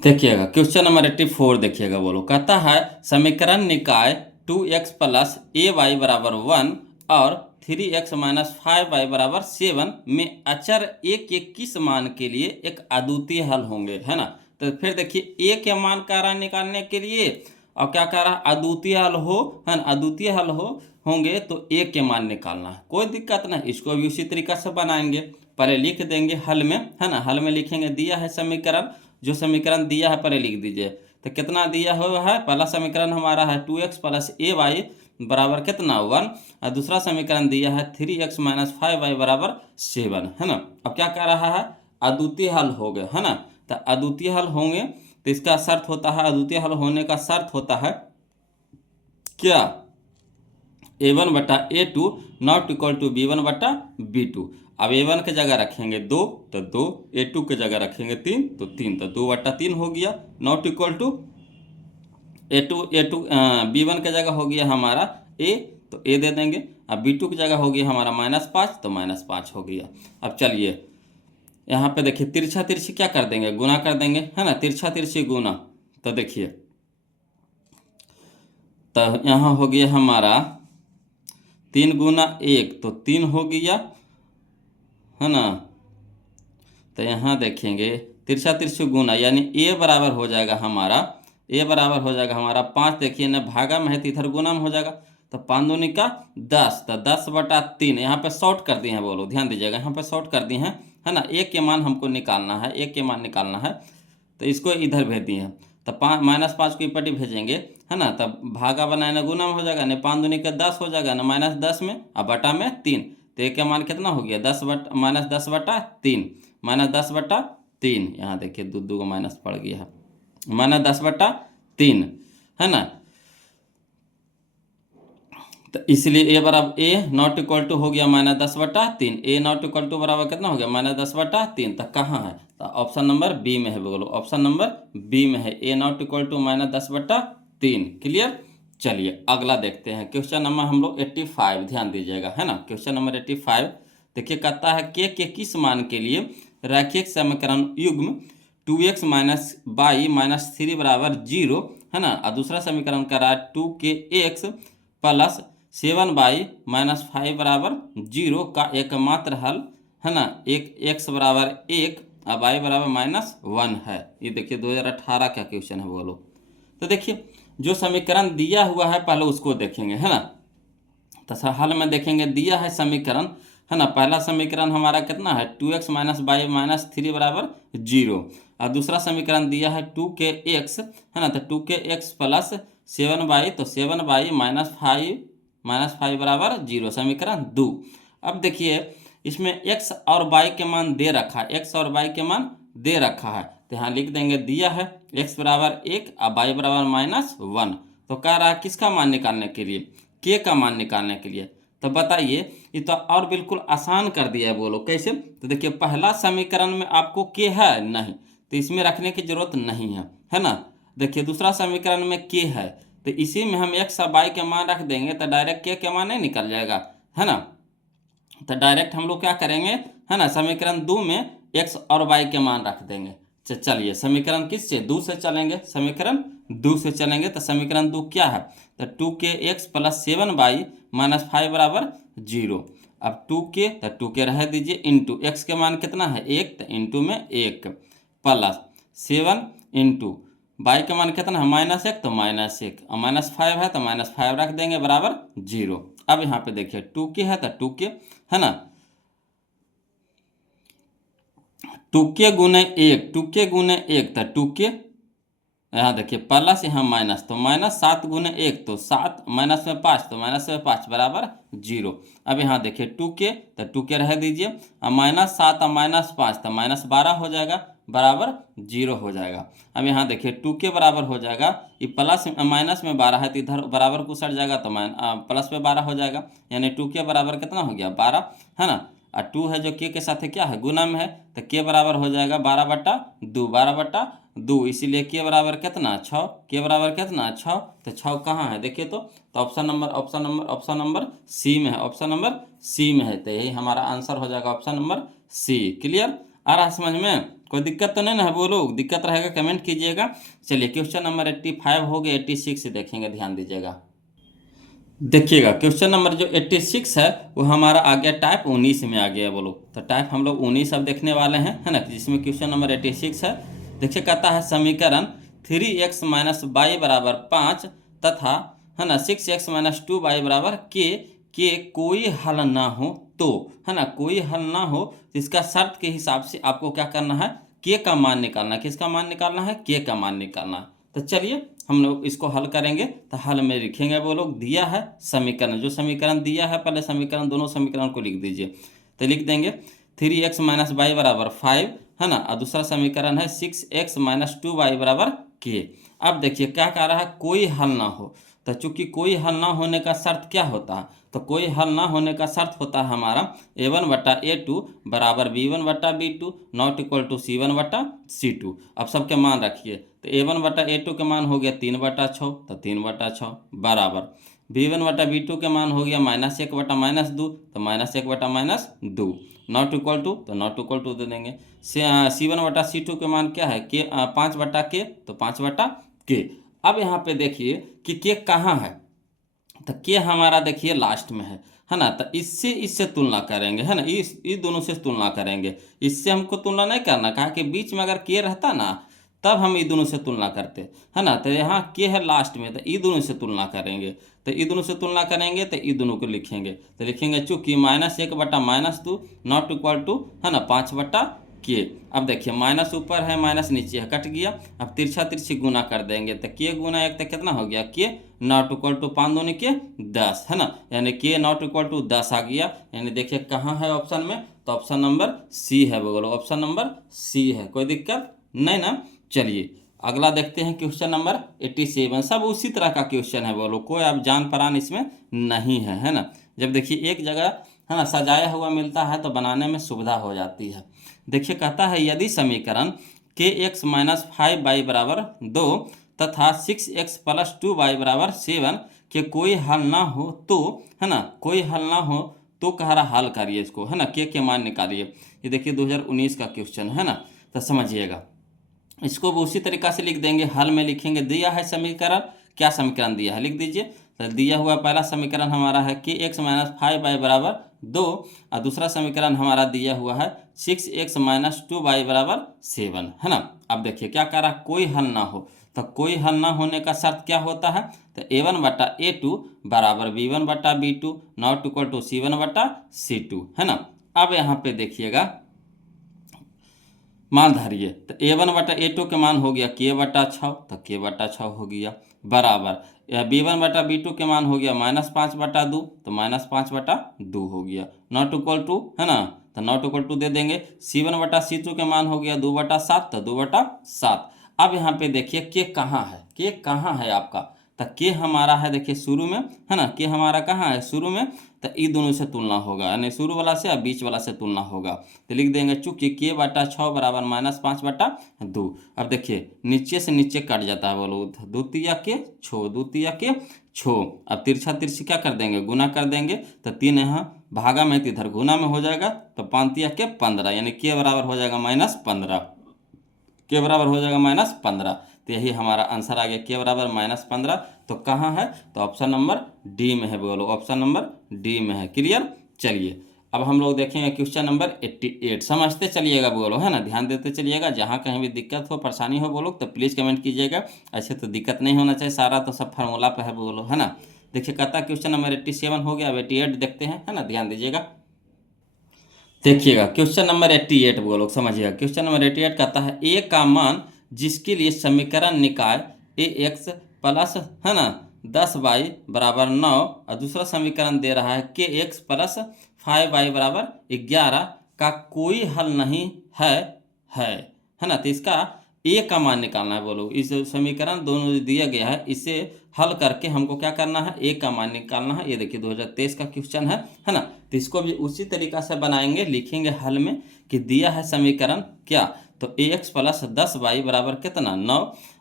देखिएगा क्वेश्चन नंबर 84 देखिएगा बोलो, कहता है समीकरण निकाय 2x प्लस ay बराबर 1 और 3x माइनस 5y बराबर 7 में अचर a के किस मान के लिए एक अद्वितीय हल होंगे, है ना। तो फिर देखिए a के मान का रहा निकालने के लिए, और क्या कह रहा है, अद्वितीय हल हो, है ना, अद्वितीय हल होंगे तो a के मान निकालना है, कोई दिक्कत नहीं। इसको भी उसी तरीका से बनाएंगे, पहले लिख देंगे हल में, है ना, हल में लिखेंगे दिया है समीकरण, जो समीकरण दिया है पहले लिख दीजिए। तो कितना दिया हुआ है, पहला समीकरण हमारा है 2x प्लस ay बराबर कितना 1, और दूसरा समीकरण दिया है 3x माइनस 5y बराबर 7, है ना। अब क्या कह रहा है, अद्वितीय हल हो गए, है ना। तो अद्वितीय हल होंगे तो इसका शर्त होता है, अद्वितीय हल होने का शर्त होता है क्या, a1 बटा a2 not equal to b1 बटा b2। अब a1 के जगह रखेंगे 2 तो 2, a2 के जगह रखेंगे 3 तो 3, तो 2 बटा 3 हो गया, not equal to a2 b1 के जगह हो गया हमारा a तो a दे देंगे, अब b2 की जगह हो गया हमारा -5 तो -5 हो गया। अब चलिए यहाँ पे देखिए तिरछा तिरछी क्या कर देंगे, गुना कर देंगे, है ना, तिरछा तिरछी गुना। तो देखिए तो यहाँ हो गया हमारा 3 गुना 1 तो 3 हो गया, है ना। तो यहाँ देखेंगे तिरछा तिरछी गुना, यानी a बराबर हो जाएगा हमारा, a बराबर हो जाएगा हमारा 5। देखिए ना भागा में है तो इधर गुना में हो जाएगा, तो 5 दूनी का 10, तो 10 बटा 3। यहाँ पे शॉर्ट कर दिए हैं, बोलो ध्यान दीजिएगा, यहाँ पे शॉर्ट कर दिए हैं, है ना। a के मान हमको निकालना है, a के मान निकालना है, तो इसको इधर भेज दिए हैं। तो -5 को इपटी भेजेंगे, है ना, तब भागा बनाए गुना में हो जाएगा, ना 5 दूनी का 10 हो जाएगा, ना -10 में और बटा में 3। तो a का मान कितना हो गया, -10 बटा 3, -10 बटा 3। यहाँ देखिए दो का माइनस पड़ गया है, -10 बटा 3, है ना। तो इसलिए a बराबर a नॉट इक्वल टू हो गया -10 बटा 3, a नॉट इक्वल टू बराबर कितना हो गया -10 बटा 3। तो कहाँ है, तो ऑप्शन नंबर बी में है, बोलो ऑप्शन नंबर बी में है, a नॉट इक्वल टू -10 बटा 3। क्लियर। चलिए अगला देखते हैं क्वेश्चन नंबर हम लोग 85, ध्यान दीजिएगा, है ना। क्वेश्चन नंबर 85 देखिए कहता है k के किस मान के लिए रैखिक समीकरण युग्म 2x माइनस y माइनस 3 बराबर 0, है ना, और दूसरा समीकरण कह रहा है 2kx प्लस 7y माइनस 5 बराबर 0 का एकमात्र हल, है ना, एक x बराबर 1 और y बराबर -1 है। ये देखिए 2018 का क्वेश्चन है, बोलो। तो देखिए जो समीकरण दिया हुआ है पहले उसको देखेंगे, है ना। तो हल में देखेंगे दिया है समीकरण, है ना, पहला समीकरण हमारा कितना है 2x माइनस y माइनस 3 बराबर 0, और दूसरा समीकरण दिया है 2kx, है ना, तो 2kx प्लस 7y तो 7y माइनस 5 बराबर 0, समीकरण 2। अब देखिए इसमें x और y के मान दे रखा है, x और y के मान दे रखा है, तो यहाँ लिख देंगे दिया है x बराबर 1 और y बराबर -1। तो कह रहा है किसका मान निकालने के लिए, k का मान निकालने के लिए। तो बताइए ये तो और बिल्कुल आसान कर दिया है, बोलो कैसे। तो देखिए पहला समीकरण में आपको k है नहीं, तो इसमें रखने की जरूरत नहीं है ना। देखिए दूसरा समीकरण में k है, तो इसी में हम x और y के मान रख देंगे, तो डायरेक्ट k के मान नहीं निकल जाएगा, है ना। तो डायरेक्ट हम लोग क्या करेंगे, है ना, समीकरण 2 में x और y के मान रख देंगे। चलिए समीकरण किस से 2 से चलेंगे, समीकरण 2 से चलेंगे। तो समीकरण 2 क्या है, तो 2kx प्लस 7y माइनस 5 बराबर 0, अब 2k तो 2k रह दीजिए, इंटू x के मान कितना है 1, तो इंटू में 1 प्लस 7 इंटू y के मान कितना है -1, तो -1 और -5 है तो -5 रख देंगे बराबर 0। अब यहाँ पे देखिए 2k है तो 2k है ना, 2k गुने 1, 2k गुने 1 तो 2k, यहाँ देखिए प्लस यहाँ माइनस, तो -7 गुने 1 तो 7, माइनस में 5 तो माइनस में 5 बराबर 0। अब यहाँ देखिए 2k तो 2k रह दीजिए और -7 और -5 तो -12 हो जाएगा बराबर 0 हो जाएगा। अब यहाँ देखिए 2k बराबर हो जाएगा, ये प्लस माइनस में 12 है तो इधर बराबर को सट जाएगा तो प्लस में 12 हो जाएगा, यानी 2k बराबर कितना हो गया 12 है ना, और 2 है जो k के साथ है क्या है गुना में है, तो k बराबर हो जाएगा 12/2, 12/2, इसीलिए k बराबर कितना 6, k बराबर कितना 6, तो 6 कहाँ है देखिए तो ऑप्शन नंबर सी में है, ऑप्शन नंबर सी में है, तो यही हमारा आंसर हो जाएगा ऑप्शन नंबर सी। क्लियर आ रहा है समझ में, कोई दिक्कत तो नहीं ना है, बोलो दिक्कत रहेगा कमेंट कीजिएगा। चलिए क्वेश्चन नंबर 85 हो गया, 86 से देखेंगे, ध्यान दीजिएगा। देखिएगा क्वेश्चन नंबर जो 86 है वो हमारा आ गया टाइप 19 में आ गया, बोलो तो टाइप हम लोग 19 अब देखने वाले हैं, है ना, जिसमें क्वेश्चन नंबर 86 है। देखिए कहता है समीकरण 3x - y बराबर 5 तथा है ना 6x - 2y बराबर के कोई हल ना हो तो, है ना, कोई हल ना हो तो इसका शर्त के हिसाब से आपको क्या करना है, के का मान निकालना है। किसका मान निकालना है, के का मान निकालना है। तो चलिए हम लोग इसको हल करेंगे, तो हल में लिखेंगे, वो लोग दिया है समीकरण, जो समीकरण दिया है पहले समीकरण दोनों समीकरण को लिख दीजिए, तो लिख देंगे 3x - y बराबर 5 है ना, और दूसरा समीकरण है 6x - 2y बराबर k। अब देखिए क्या कह रहा है, कोई हल ना हो, तो चूंकि कोई हल ना होने का शर्त क्या होता है, तो कोई हल ना होने का शर्त होता है हमारा a1/a2 बराबर b1/b2 not equal to c1/c2। अब सबके मान रखिए, तो a1/a2 के मान हो गया 3/6, तो 3/6 बराबर b1/b2 के मान हो गया -1/-2, तो -1/-2 नॉट इक्वल टू, तो नॉट इक्वल टू दे देंगे। c1/c2 के मान क्या है, के 5/k, तो 5/k। अब यहाँ पे देखिए कि के कहाँ है, तो के हमारा देखिए लास्ट में है ना, तो इससे तुलना करेंगे, है ना, इस दोनों से तुलना करेंगे, इससे हमको तुलना नहीं करना, कहा कि बीच में अगर के रहता ना तब हम ये दोनों से तुलना करते, है ना, तो यहाँ के है लास्ट में, तो ये दोनों से तुलना करेंगे, तो ये दोनों से तुलना करेंगे तो ये दोनों को लिखेंगे, तो लिखेंगे चूंकि -1/-2 नॉट इक्वल टू, है ना, 5/k। अब देखिए माइनस ऊपर है माइनस नीचे है, कट गया, अब तिरछा तिरछी गुना कर देंगे, तो के गुना 1 तो कितना हो गया, के नॉट इक्वल टू 5 दूनी के 10, है ना, यानी के नॉट इक्वल टू 10 आ गया, यानी देखिए कहाँ है ऑप्शन में, तो ऑप्शन नंबर सी है, बोलो ऑप्शन नंबर सी है, कोई दिक्कत नहीं ना। चलिए अगला देखते हैं क्वेश्चन नंबर 87, सब उसी तरह का क्वेश्चन है, बोलो कोई अब जान परान इसमें नहीं है ना। जब देखिए एक जगह है ना सजाया हुआ मिलता है तो बनाने में सुविधा हो जाती है। देखिए कहता है यदि समीकरण kx - 5y बराबर 2 तथा 6x + 2y बराबर 7 के कोई हल ना हो तो, है ना, कोई हल ना हो तो कह रहा हल करिए इसको, है ना, के मान निकालिए। ये देखिए 2019 का क्वेश्चन है ना, तो समझिएगा इसको भी उसी तरीका से लिख देंगे, हल में लिखेंगे, दिया है समीकरण, क्या समीकरण दिया है लिख दीजिए, तो दिया हुआ पहला समीकरण हमारा है kx - 5y बराबर 2 और दूसरा समीकरण हमारा दिया हुआ है 6x - 2y बराबर 7, है ना। अब देखिए क्या कह रहा है, कोई हल ना हो, तो कोई हल ना होने का शर्त क्या होता है, तो a1/a2 बराबर b1/b2 not equal to c1/c2, है ना। अब यहाँ पे देखिएगा मान धरिए, तो a1/a2 के मान हो गया k/6, तो k/6 हो गया बराबर b1/b2 के मान हो गया -5/2, तो -5/2 हो गया नॉट इक्वल टू, है ना, तो नॉट इक्वल टू दे देंगे, c1/c2 के मान हो गया 2/7, तो 2/7। अब यहाँ पे देखिए के कहाँ है, के कहाँ है आपका, तो के हमारा है देखिए शुरू में, है ना, के हमारा कहाँ है शुरू में, तो ये दोनों से तुलना होगा, यानी शुरू वाला से और बीच वाला से तुलना होगा, तो लिख देंगे चूंकि k/6 बराबर -5/2। अब देखिए नीचे से नीचे कट जाता है, बोलो द्वितीय के छो, अब तिरछा तिरछी क्या कर देंगे गुना कर देंगे, तो 3 यहाँ भागा में तो इधर गुना में हो जाएगा, तो 5 के 15, यानी के बराबर हो जाएगा -15, के बराबर हो जाएगा -15, तो यही हमारा आंसर आ गया, के बराबर -15। तो कहाँ है, तो ऑप्शन नंबर डी में है, बोलो ऑप्शन नंबर डी में है। क्लियर। चलिए अब हम लोग देखेंगे क्वेश्चन नंबर 88। समझते चलिएगा बोलो, है ना, ध्यान देते चलिएगा। जहाँ कहीं भी दिक्कत हो, परेशानी हो बोलो तो प्लीज़ कमेंट कीजिएगा। ऐसे तो दिक्कत नहीं होना चाहिए, सारा तो सब फार्मूला पे है बोलो, है ना। देखिए कहता है क्वेश्चन नंबर 87 हो गया, अब 88 देखते हैं, है ना, ध्यान दीजिएगा। देखिएगा क्वेश्चन नंबर 88 बोलो, समझिएगा। क्वेश्चन नंबर 88 कहता है ए का मान जिसके लिए समीकरण निकाय ए एक्स प्लस, है ना, 10y बराबर 9 और दूसरा समीकरण दे रहा है के एक्स प्लस 5y बराबर 11 का कोई हल नहीं है ना। तो इसका ए का मान निकालना है बोलो। इस समीकरण दोनों जो दिया गया है इसे हल करके हमको क्या करना है, ए का मान निकालना है। ये देखिए 2023 का क्वेश्चन है ना। तो इसको भी उसी तरीका से बनाएंगे, लिखेंगे हल में कि दिया है समीकरण क्या, तो ए एक्स प्लस 10y बराबर कितना 9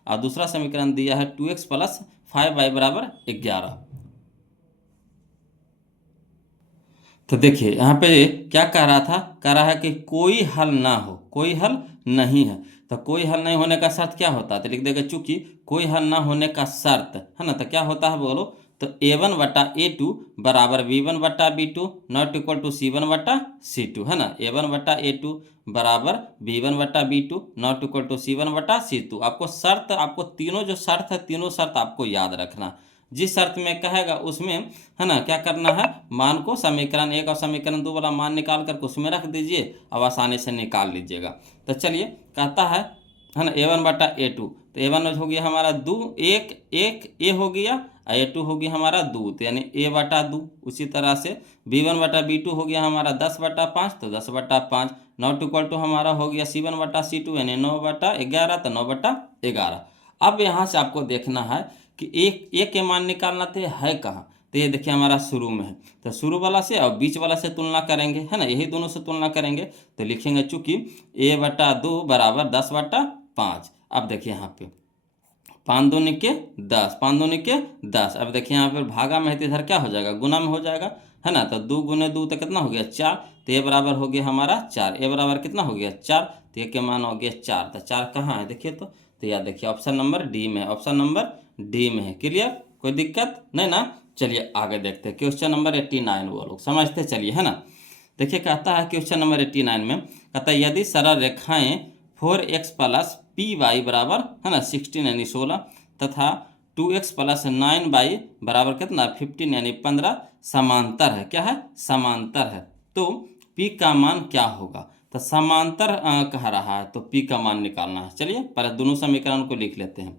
और दूसरा समीकरण दिया है 2x प्लस 5y बराबर 11। तो देखिए यहाँ पे क्या कह रहा था, कह रहा है कि कोई हल ना हो, कोई हल नहीं है। तो कोई हल नहीं होने का शर्त क्या होता है, तो लिख देगा चूंकि कोई हल ना होने का शर्त, है ना, तो क्या होता है बोलो, तो a1 बटा a2 बराबर b1 बटा b2 not equal to c1 बटा c2, है ना। a1 बटा a2 बराबर b1 बटा b2 not equal to c1 बटा c2। आपको शर्त, आपको तीनों जो शर्त है, तीनों शर्त आपको याद रखना। जिस शर्त में कहेगा उसमें, है ना, क्या करना है, मान को समीकरण 1 और समीकरण 2 वाला मान निकाल कर उसमें रख दीजिए, अब आसानी से निकाल लीजिएगा। तो चलिए कहता है ना, a1 बटा a2, तो a1 हो गया हमारा 2, एक a हो गया और a2 हो गया हमारा 2, तो यानी a बटा 2। उसी तरह से b1 बटा b2 हो गया हमारा 10 बटा 5, तो 10 बटा 5 नॉट इक्वल टू हमारा हो गया c1 बटा c2 यानी 9 बटा 11, तो 9 बटा 11। अब यहाँ से आपको देखना है कि एक के मान निकालना थे, है कहाँ, तो ये देखिए हमारा शुरू में है, तो शुरू वाला से और बीच वाला से तुलना करेंगे, है ना, यही दोनों से तुलना करेंगे। तो लिखेंगे चूंकि a बटा 2 बराबर 10 बटा 5। अब देखिए यहाँ पे 5 दूनी के 10, 5 दूनी के 10। अब देखिए यहाँ पर भागा में है तो इधर क्या हो जाएगा, गुना में हो जाएगा, है ना। तो 2 गुने 2 तो कितना हो गया 4, तो ये बराबर हो गया हमारा 4, ए बराबर कितना हो गया 4, तो ये के मान हो गया 4। तो 4 कहाँ है देखिए, तो यार देखिए ऑप्शन नंबर डी में है, ऑप्शन नंबर डी में है। क्लियर, कोई दिक्कत नहीं ना। चलिए आगे देखते हैं क्वेश्चन नंबर 89 वो लोग समझते चलिए, है ना। देखिए कहता है क्वेश्चन नंबर 89 में कहता है यदि सरल रेखाएं 4x प्लस पी वाई बराबर, है ना, 16 यानी 16 तथा 2x प्लस 9y बराबर कितना 15 यानी 15 समांतर है, क्या है, समांतर है, तो p का मान क्या होगा। तो समांतर कह रहा है तो p का मान निकालना है। चलिए पहले दोनों समीकरण को लिख लेते हैं।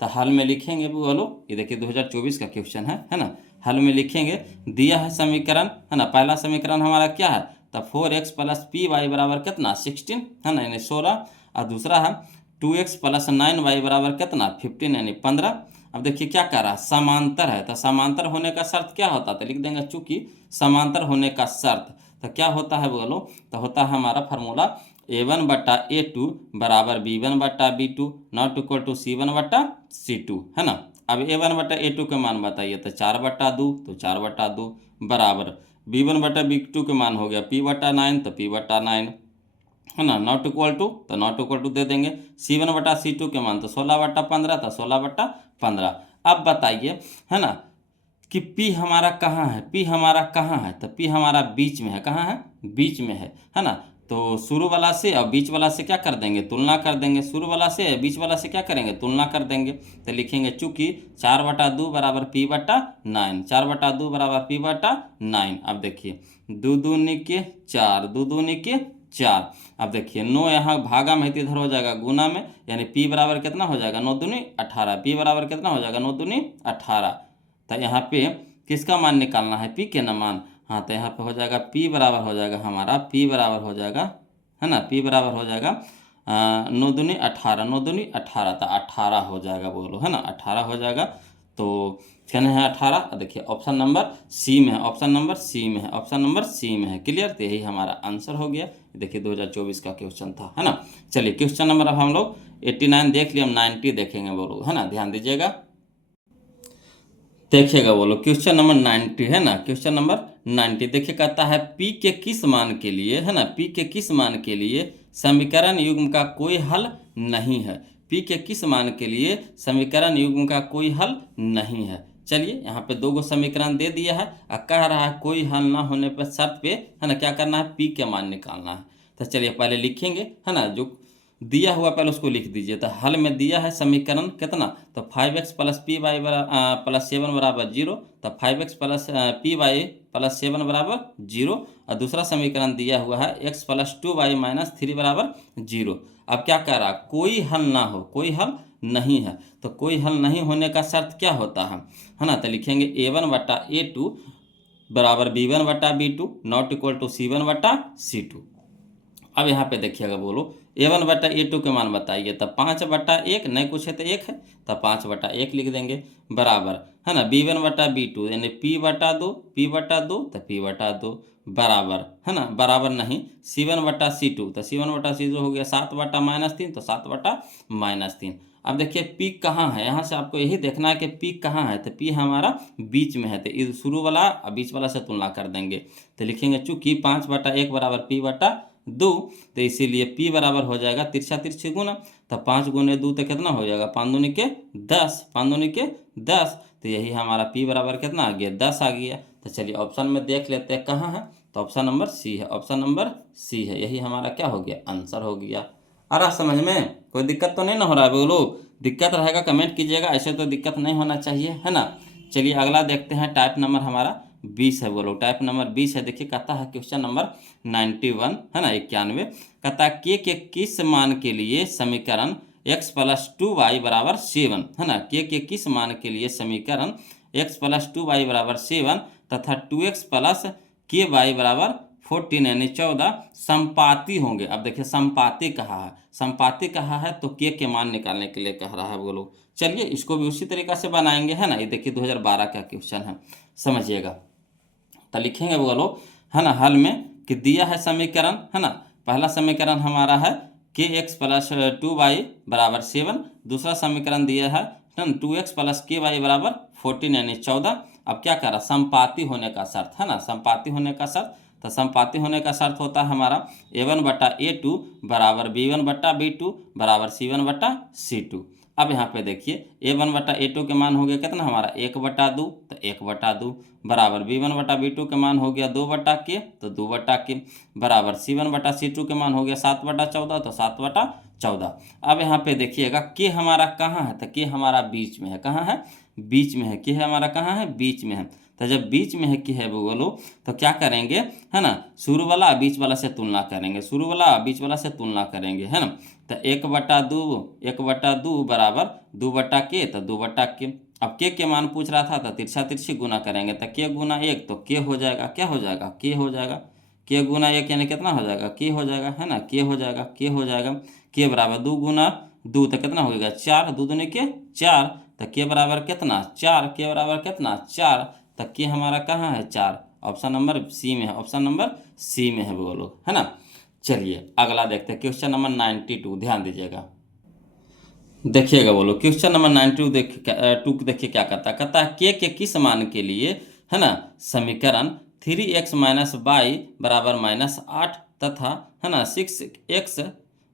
तो हल में लिखेंगे बोलो, ये देखिए 2024 का क्वेश्चन है ना। हल में लिखेंगे, दिया है समीकरण, है ना, पहला समीकरण हमारा क्या है, तो 4x प्लस पी वाई बराबर कितना 16, है ना, यानी 16 और दूसरा है 2x प्लस 9y बराबर कितना 15 यानी 15। अब देखिए क्या कह रहा है, समांतर है, तो समांतर होने का शर्त क्या होता है, तो लिख देंगे चूंकि समांतर होने का शर्त, तो क्या होता है बोलो, तो होता है हमारा फार्मूला a1 बटा a2 बराबर b1 बटा b2 not equal to c1 बटा c2, है ना। अब a1 बटा a2 के मान बताइए, तो 4 बटा 2, तो 4 बटा 2 बराबर b1 बटा b2 के मान हो गया p बटा 9, तो p बटा 9, है ना, नॉट इक्वल टू, तो नॉट इक्वल टू दे देंगे c1 बटा c2 के मान, तो 16 बटा 15, तो 16 बटा 15। अब बताइए, है ना, कि P हमारा कहाँ है, P हमारा कहाँ है, तो P हमारा बीच में है, कहाँ है, बीच में है ना। तो शुरू वाला से और बीच वाला से क्या कर देंगे, तुलना कर देंगे, शुरू वाला से बीच वाला से क्या करेंगे, तुलना कर देंगे। तो लिखेंगे चूंकि 4 बटा 2 बराबर P बटा 9, 4 बटा 2 बराबर P बटा 9। अब देखिए 2 दूनी के 4, 2 दूनी के 4। अब देखिए 9 यहाँ भागा में इधर हो जाएगा गुना में, यानी P बराबर कितना हो जाएगा 9 दूनी 18, P बराबर कितना हो जाएगा 9 दूनी 18। तो यहाँ पे किसका मान निकालना है, P के ना मान, हाँ, तो यहाँ पे हो जाएगा P बराबर हो जाएगा हमारा, P बराबर हो जाएगा, है ना, P बराबर हो जाएगा 9 दूनी 18, 9 दूनी 18, तो 18 हो जाएगा बोलो, है ना, 18 हो जाएगा। तो क्या है 18, देखिए ऑप्शन नंबर सी में है, ऑप्शन नंबर सी में है, ऑप्शन नंबर सी में है। क्लियर, तो यही हमारा आंसर हो गया। देखिए 2024 का क्वेश्चन था, है ना। चलिए क्वेश्चन नंबर अब हम लोग 89 देख लिए, हम 90 देखेंगे बोलो, है ना, ध्यान दीजिएगा, देखिएगा बोलो क्वेश्चन नंबर 90, है ना। क्वेश्चन नंबर 90 देखिए कहता है P के किस मान के लिए, है ना, P के किस मान के लिए समीकरण युग्म का कोई हल नहीं है, P के किस मान के लिए समीकरण युग्म का कोई हल नहीं है। चलिए यहाँ पे 2 गो समीकरण दे दिया है और कह रहा है कोई हल ना होने पर शर्त पे, है ना, क्या करना है, पी के मान निकालना है। तो चलिए पहले लिखेंगे, है ना, जो दिया हुआ पहले उसको लिख दीजिए। तो हल में दिया है समीकरण कितना, तो 5x plus P Y plus 7 बराबर 0। तो 5x plus P Y plus 7 बराबर 0। और दूसरा समीकरण दिया हुआ है x प्लस 2y माइनस 3 बराबर 0। अब क्या कह रहा है, कोई हल ना हो, कोई हल नहीं है। तो कोई हल नहीं होने का शर्त क्या होता है ना, तो लिखेंगे a1 बटा a2 बराबर b1 बटा b2 not equal to c1 बटा c2। अब यहाँ पे देखिएगा, बोलो a1 बटा a2 के मान बताइए। तो 5 बटा 1 नहीं कुछ है तो 1 है, तो 5 बटा 1 लिख देंगे बराबर, है ना, b1 बटा b2 यानी p बटा 2, p बटा 2 तो p बटा 2 बराबर, है ना, बराबर नहीं c1 बटा c2, तो c1 बटा c2 हो गया 7 बटा -3, तो 7 बटा -3। अब देखिए p कहाँ है, यहाँ से आपको यही देखना है कि p कहाँ है। तो p हमारा बीच में है, तो इस शुरू वाला और बीच वाला से तुलना कर देंगे। तो लिखेंगे चूंकि 5 बटा 1 बराबर p बटा 2, तो इसीलिए p बराबर हो जाएगा तिरछा तिरछी गुना। तो 5 गुने 2 तो कितना हो जाएगा, 5 दूनी के 10, 5 दूनी के 10। तो यही हमारा p बराबर कितना आ गया, 10 आ गया। तो चलिए ऑप्शन में देख लेते हैं कहाँ है, तो ऑप्शन नंबर सी है, ऑप्शन नंबर सी है, यही हमारा क्या हो गया, आंसर हो गया। आ रहा समझ में, कोई दिक्कत तो नहीं ना हो रहा है, बोलो दिक्कत रहेगा कमेंट कीजिएगा, ऐसे तो दिक्कत नहीं होना चाहिए, है ना। चलिए अगला देखते हैं, टाइप नंबर हमारा 20 है, बोलो टाइप नंबर 20 है। देखिए कहता है क्वेश्चन नंबर 91, है ना, 91, कहता है के किस मान के लिए समीकरण x प्लस 2y बराबर 7, है ना, के किस मान के लिए समीकरण x प्लस 2y बराबर 7 तथा 2x प्लस के वाई बराबर 14 यानी 14 संपाती होंगे। अब देखिए संपाती कहा है, संपाती कहा है तो के मान निकालने के लिए कह रहा है, बोलो चलिए इसको भी उसी तरीका से बनाएंगे, है ना। ये देखिए 2012 का क्वेश्चन है, समझिएगा। तो लिखेंगे बोलो, है ना, हल में कि दिया है समीकरण, है ना, पहला समीकरण हमारा है के एक्स प्लस 2y बराबर 7, दूसरा समीकरण दिया है 2x प्लस के वाई बराबर 14 यानी 14। अब क्या कह रहा, संपाती होने का शर्त, है ना, संपाती होने का शर्त। तो संपाती होने का शर्त होता है हमारा a1 बटा a2 बराबर b1 बटा b2 बराबर c1 बटा c2। अब यहाँ पे देखिए a1 बटा a2 के मान हो गया कितना हमारा 1 बटा 2, तो 1 बटा 2 बराबर b1 बटा b2 के मान हो गया 2 बटा के, तो 2 बटा के बराबर c1 बटा c2 के मान हो गया 7 बटा 14, तो 7 बटा 14। अब यहाँ पे देखिएगा के हमारा कहाँ है, तो के हमारा बीच में है, कहाँ है, बीच में है, के हमारा कहाँ है, बीच में है। तो जब बीच में है कि है बोलो, तो क्या करेंगे, है ना, शुरू वाला बीच वाला से तुलना करेंगे, शुरू वाला बीच वाला से तुलना करेंगे, है ना। तो 1 बटा 2, 1 बटा 2 बराबर 2 बटा के, तो 2 बटा के। अब के मान पूछ रहा था, तो तिरछा तिरछी गुना करेंगे, तो के गुना 1 तो के हो जाएगा, क्या हो जाएगा, के हो जाएगा, के गुना 1 यानी कितना हो जाएगा, के हो जाएगा, है ना, के हो जाएगा, के हो जाएगा। के बराबर 2 गुना 2 तो कितना हो जाएगा 4, 2 दूनी के 4, तो के बराबर कितना 4, के बराबर कितना 4, तो के हमारा कहाँ है 4, ऑप्शन नंबर सी में है, ऑप्शन नंबर सी में है बोलो, है ना। चलिए अगला देखते हैं क्वेश्चन नंबर 92, ध्यान दीजिएगा, देखिएगा बोलो क्वेश्चन नंबर 92 देखिए क्या कहता है के किस मान के लिए, है ना, समीकरण 3x माइनस वाई बराबर -8 तथा, है ना, 6x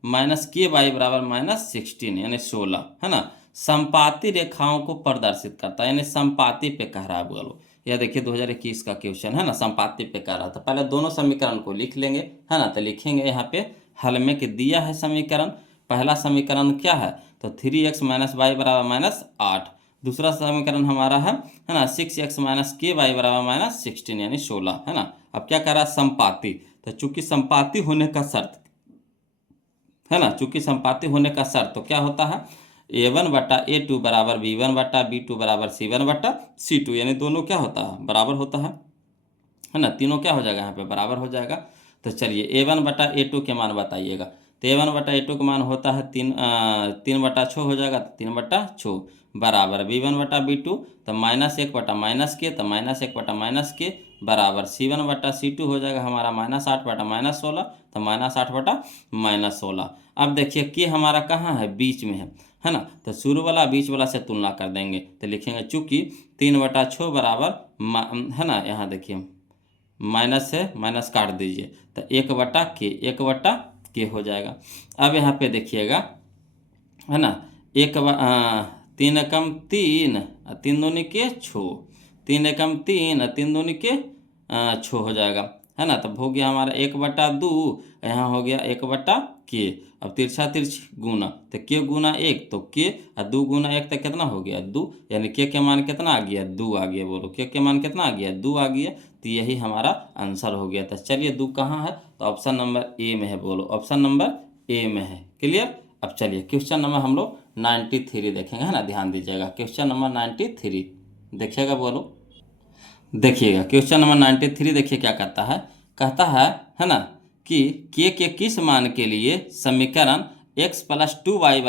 माइनस के वाई बराबर -16 यानी 16, है ना, संपाती रेखाओं को प्रदर्शित करता है, यानी संपाती पे कह रहा है बोलो। यह देखिए 2021 का क्वेश्चन है ना, संपाती पे कह रहा था। पहले दोनों समीकरण को लिख लेंगे, है ना, तो लिखेंगे यहाँ पे हल में कि दिया है समीकरण, पहला समीकरण क्या है, तो 3x माइनस वाई बराबर -8, दूसरा समीकरण हमारा है ना 6x माइनस के वाई बराबर -16 यानी 16, है ना। अब क्या कह रहा है, संपाती, तो चूंकि संपाती होने का शर्त, है ना, चूंकि संपाती होने का शर्त तो क्या होता है a1 बटा a2 बराबर b1 बटा b2 बराबर c1 बटा c2, यानी दोनों क्या होता है, बराबर होता है ना, तीनों क्या हो जाएगा यहाँ पे बराबर हो जाएगा। तो चलिए a1 बटा a2 के मान बताइएगा, तो a1 बटा a2 का मान होता है 3 बटा 6 हो जाएगा, तो 3 बटा 6 बराबर b1 बटा b2, तो -1 बटा -के, तो -1 बटा -के बराबर c1 बटा c2 हो जाएगा हमारा -8 बटा -16, तो -8 बटा -16। अब देखिए कि हमारा कहाँ है, बीच में है ना, तो शुरू वाला बीच वाला से तुलना कर देंगे, तो लिखेंगे चूंकि 3 बटा 6 बराबर, है ना, यहाँ देखिए माइनस है, माइनस काट दीजिए, तो 1 बटा के, 1 बटा के हो जाएगा। अब यहाँ पे देखिएगा, है ना, तीन एकम तीन और तीन दूनी के छो, 3 एकम 3 और 3 दूनी के 6 हो जाएगा, है ना। तब हो गया हमारा 1/2, यहाँ हो गया 1/k। अब तिरछा तिरछ गुना, तो के गुना 1 तो के, और 2 गुना 1 तो कितना हो गया 2, यानी के मान कितना आ गया 2 आ गया। बोलो के मान कितना आ गया 2 आ गया। तो यही हमारा आंसर हो गया। तो चलिए 2 कहाँ है, तो ऑप्शन नंबर ए में है। बोलो ऑप्शन नंबर ए में है। क्लियर। अब चलिए क्वेश्चन नंबर हम लोग 93 देखेंगे, है ना। ध्यान दीजिएगा क्वेश्चन नंबर 93 देखिएगा। बोलो देखिएगा क्वेश्चन नंबर 93 देखिए क्या कहता है ना, कि के किस मान के लिए समीकरण x + 2y =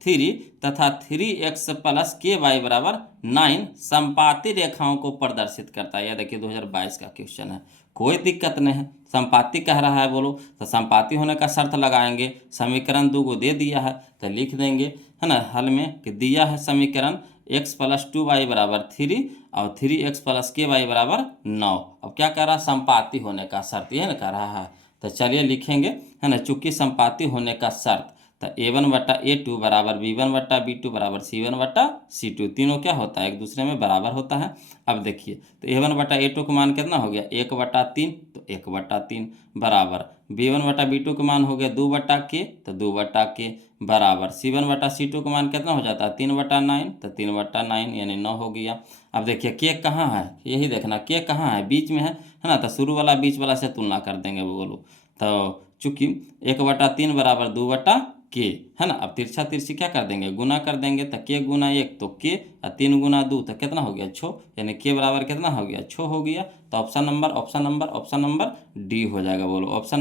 3 तथा 3x + ky = 9 समपाती रेखाओं को प्रदर्शित करता है। यह देखिए 2022 का क्वेश्चन है, कोई दिक्कत नहीं है। समपाती कह रहा है, बोलो तो समपाती होने का शर्त लगाएंगे। समीकरण 2 को दे दिया है तो लिख देंगे, है ना। हल में कि दिया है समीकरण x + 2y = 3 और 3x + ky = 9। अब क्या कह रहा है, समपाती होने का शर्त, ये ना कह रहा है। तो चलिए लिखेंगे, है ना। चूंकि समपाती होने का शर्त, तो a1/a2 = b1/b2 = c1/c2, तीनों क्या होता है एक दूसरे में बराबर होता है। अब देखिए तो a1/a2 का मान कितना हो गया 1/3, तो 1/3 बराबर b1/b2 का मान हो गया 2/k, तो 2/k बराबर c1/c2 का मान कितना हो जाता है 3/9, तो 3/9 यानी 9 हो गया। अब देखिए के कहाँ है, यही देखना के कहाँ है, बीच में है ना। तो शुरू वाला बीच वाला से तुलना कर देंगे। बोलो तो चूंकि 1/3 = 2/k, है ना। अब तिरछा तिरछी क्या कर देंगे, गुना कर देंगे। तो के गुना 1 तो के, और 3 गुना 2 तो कितना हो गया 6, यानी के बराबर कितना हो गया 6 हो गया। तो ऑप्शन नंबर डी हो जाएगा। बोलो ऑप्शन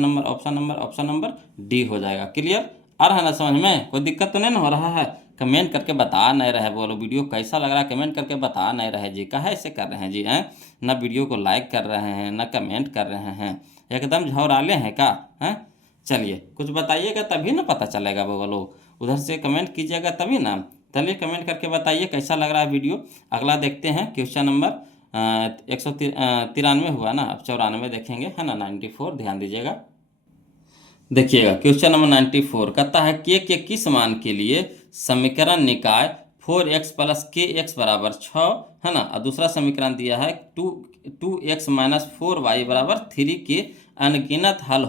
नंबर डी हो जाएगा। क्लियर आ रहा है ना समझ में, कोई दिक्कत तो नहीं हो रहा है। कमेंट करके बता नहीं रहे, बोलो वीडियो कैसा लग रहा है, कमेंट करके बता नहीं रहे जी। कहा ऐसे कर रहे हैं जी, हैं ना, वीडियो को लाइक कर रहे हैं ना कमेंट कर रहे हैं, एकदम झौराले हैं क्या, हैं। चलिए कुछ बताइएगा तभी ना पता चलेगा। बोलो उधर से कमेंट कीजिएगा तभी ना। चलिए कमेंट करके बताइए कैसा लग रहा है वीडियो। अगला देखते हैं क्वेश्चन नंबर 193 हुआ ना, अब 94 देखेंगे, है ना। 94 ध्यान दीजिएगा। देखिएगा क्वेश्चन नंबर 94 कहता है के किस मान के लिए समीकरण निकाय 4x + kx = 6, है ना। और दूसरा समीकरण दिया है 2x - 4y = 3 के अनगिनत हल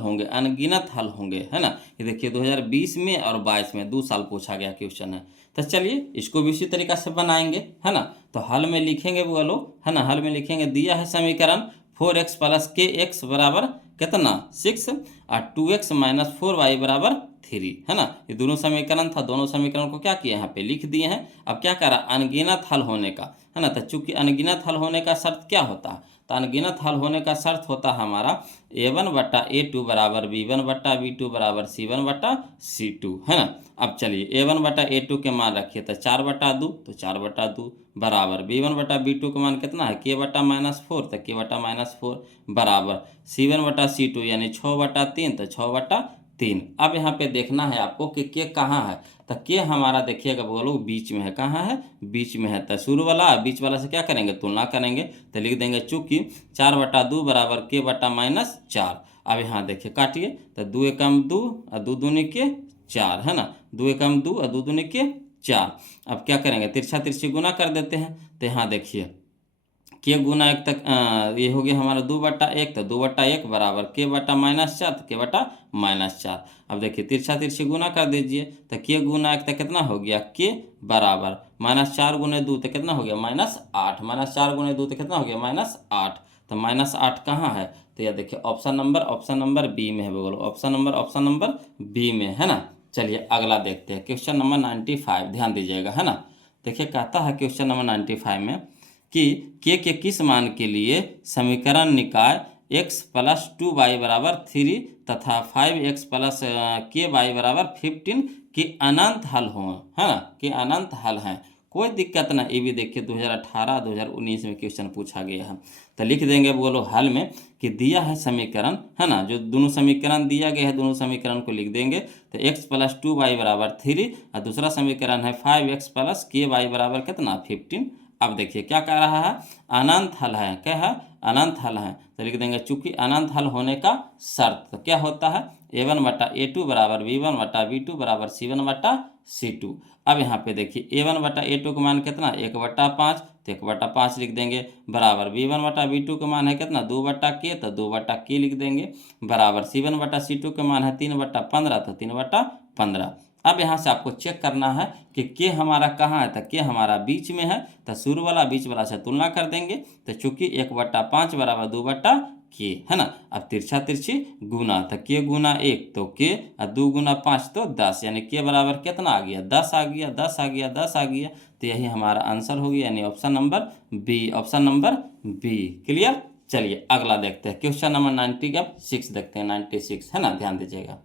होंगे, है ना। ये देखिए 2020 में और 22 में 2 साल पूछा गया क्वेश्चन है। तो चलिए इसको भी इसी तरीका से बनाएंगे, है ना। तो हल में लिखेंगे वो लोग, है ना। हल में लिखेंगे, दिया है समीकरण 4x + kx = कितना 6 और 2x - 4y = 3, है ना। ये दोनों समीकरण था, दोनों समीकरण को क्या किया यहाँ पे लिख दिए हैं। अब क्या करा, अनगिनत हल होने का, है ना। तो चूंकि अनगिनत हल होने का शर्त क्या होता है, तो अनगिनत हल होने का शर्त होता है हमारा a1/a2 = b1/b2 = c1/c2, है ना। अब चलिए a1/a2 के मान रखिए तो 4/2, तो 4/2 बराबर b1/b2 का मान कितना है k/-4, तो k/-4 बराबर c1/c2 यानी 6/3, तो 6/3। अब यहाँ पे देखना है आपको कि के कहाँ है, तो के हमारा देखिएगा बोलो बीच में है। कहाँ है, बीच में है। तो शुरू वाला बीच वाला से क्या करेंगे, तुलना करेंगे। तो लिख देंगे चूंकि 4/2 बराबर k/-4। अब यहाँ देखिए काटिए, तो 2 एकम 2 और 2 दूनी के 4, है ना। 2 एकम 2 और 2 दूनी के 4। अब क्या करेंगे, तिरछा तिरछी गुना कर देते हैं। तो यहाँ देखिए के गुना 1 तक ये हो गया हमारा 2/1, तो 2/1 बराबर k/-4, तो k/-4। अब देखिए तिरछा तिरछी गुना कर दीजिए, तो के गुना 1 तक कितना हो गया के बराबर -4 गुने 2 तो कितना हो गया -8, -4 गुने 2 तो कितना हो गया -8। तो -8 कहाँ है, तो यह देखिए ऑप्शन नंबर बी में है। बोलो ऑप्शन नंबर बी में, है ना। चलिए अगला देखते हैं क्वेश्चन नंबर 95, ध्यान दीजिएगा, है ना। देखिए कहता है क्वेश्चन नंबर 95 में कि के किस मान के लिए समीकरण निकाय x + 2y = 3 तथा 5x + ky = 15 के अनंत हल हों, है ना, कि अनंत हल हैं। कोई दिक्कत ना, ये भी देखिए 2018 2019 में क्वेश्चन पूछा गया है। तो लिख देंगे बोलो हल में कि दिया है समीकरण, है ना, जो दोनों समीकरण दिया गया है दोनों समीकरण को लिख देंगे। तो x + 2y = 3 और दूसरा समीकरण है 5x + ky = कितना 15। अब देखिए क्या कह रहा है, अनंत हल है। क्या है, अनंत हल है। तो लिख देंगे चूंकि अनंत हल होने का शर्त, तो क्या होता है A1 बटा A2 बराबर B1 बटा B2 बराबर C1 बटा C2। अब यहाँ पे देखिए A1 बटा A2 का मान कितना 1/5, तो 1/5 लिख देंगे बराबर B1 बटा B2 का मान है कितना 2/k, तो 2/k लिख देंगे बराबर C1 बटा C2 का मान है 3/15, तो 3/15। अब यहाँ से आपको चेक करना है कि के हमारा कहाँ है, तो के हमारा बीच में है, तो शुरू वाला बीच वाला से तुलना कर देंगे। तो चूंकि 1/5 बराबर 2/k है ना। अब तिरछा तिरछी गुना, तो के गुना 1 तो के और 2 गुना 5 तो 10, यानी के बराबर कितना आ गया 10 आ गया, 10 आ गया, 10 आ गया। तो यही हमारा आंसर हो गया, यानी option number B, option number B. Clear. चलिए अगला देखते हैं, क्वेश्चन नंबर 96 देखते हैं, 96 है ना, ध्यान दीजिएगा।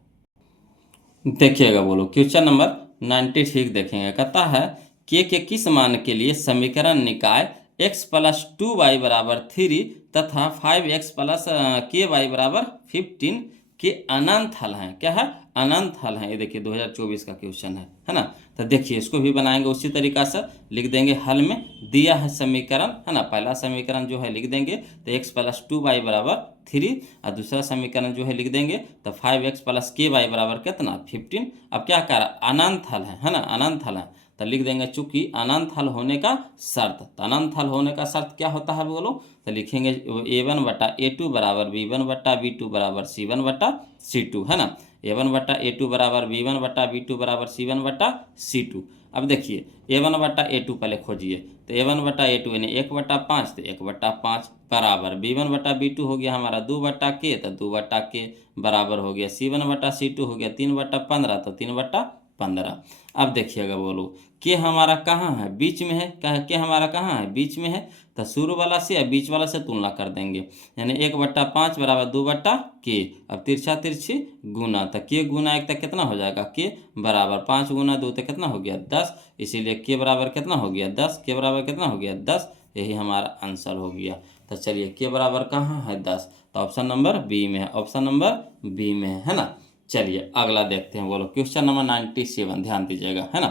देखिएगा बोलो, क्वेश्चन नंबर 96 देखेंगे। कहता है के किस मान के लिए समीकरण निकाय x प्लस 2y बराबर 3 तथा 5x प्लस ky बराबर 15 के अनंत हल हैं। क्या है, अनंत हल हैं। ये देखिए 2024 का क्वेश्चन है ना। तो देखिए इसको भी बनाएंगे उसी तरीका से, लिख देंगे हल में दिया है समीकरण है ना। पहला समीकरण जो है लिख देंगे तो x प्लस 2y बराबर 3, और दूसरा समीकरण जो है लिख देंगे तो 5x प्लस ky बराबर कितना 15। अब क्या कर अनंत हल है ना, अनंत हल है। तो लिख देंगे चूंकि अनंत हल होने का शर्त, तो अनंत हल होने का शर्त क्या होता है बोलो, तो लिखेंगे A1 बटा A2 बराबर B1 बटा B2 बराबर C1 बटा C2 है ना। A1 बटा A2 बराबर B1 बटा B2 बराबर C1 बटा C2। अब देखिए A1 बटा A2 पहले खोजिए, तो A1 बटा A2 यानी 1/5, तो 1/5 बराबर B1 बटा B2 हो गया हमारा 2/k, तो 2/k बराबर हो गया C1 बटा C2 हो गया 3/15, तो 3/15। अब देखिएगा बोलो के हमारा कहाँ है, बीच में है। क्या है, के हमारा कहाँ है, बीच में है। तो शुरू वाला से या बीच वाला से तुलना कर देंगे, यानी 1/5 बराबर 2/k। अब तिरछा तिरछी गुना, तो के गुना 1 तक कितना हो जाएगा, के बराबर 5 गुना 2 तक कितना हो गया 10, इसीलिए के बराबर कितना हो गया 10, के बराबर कितना हो गया 10। यही हमारा आंसर हो गया। तो चलिए के बराबर कहाँ है 10, तो ऑप्शन नंबर बी में है, ऑप्शन नंबर बी में है ना। चलिए अगला देखते हैं बोलो, क्वेश्चन नंबर 97 ध्यान दीजिएगा है ना।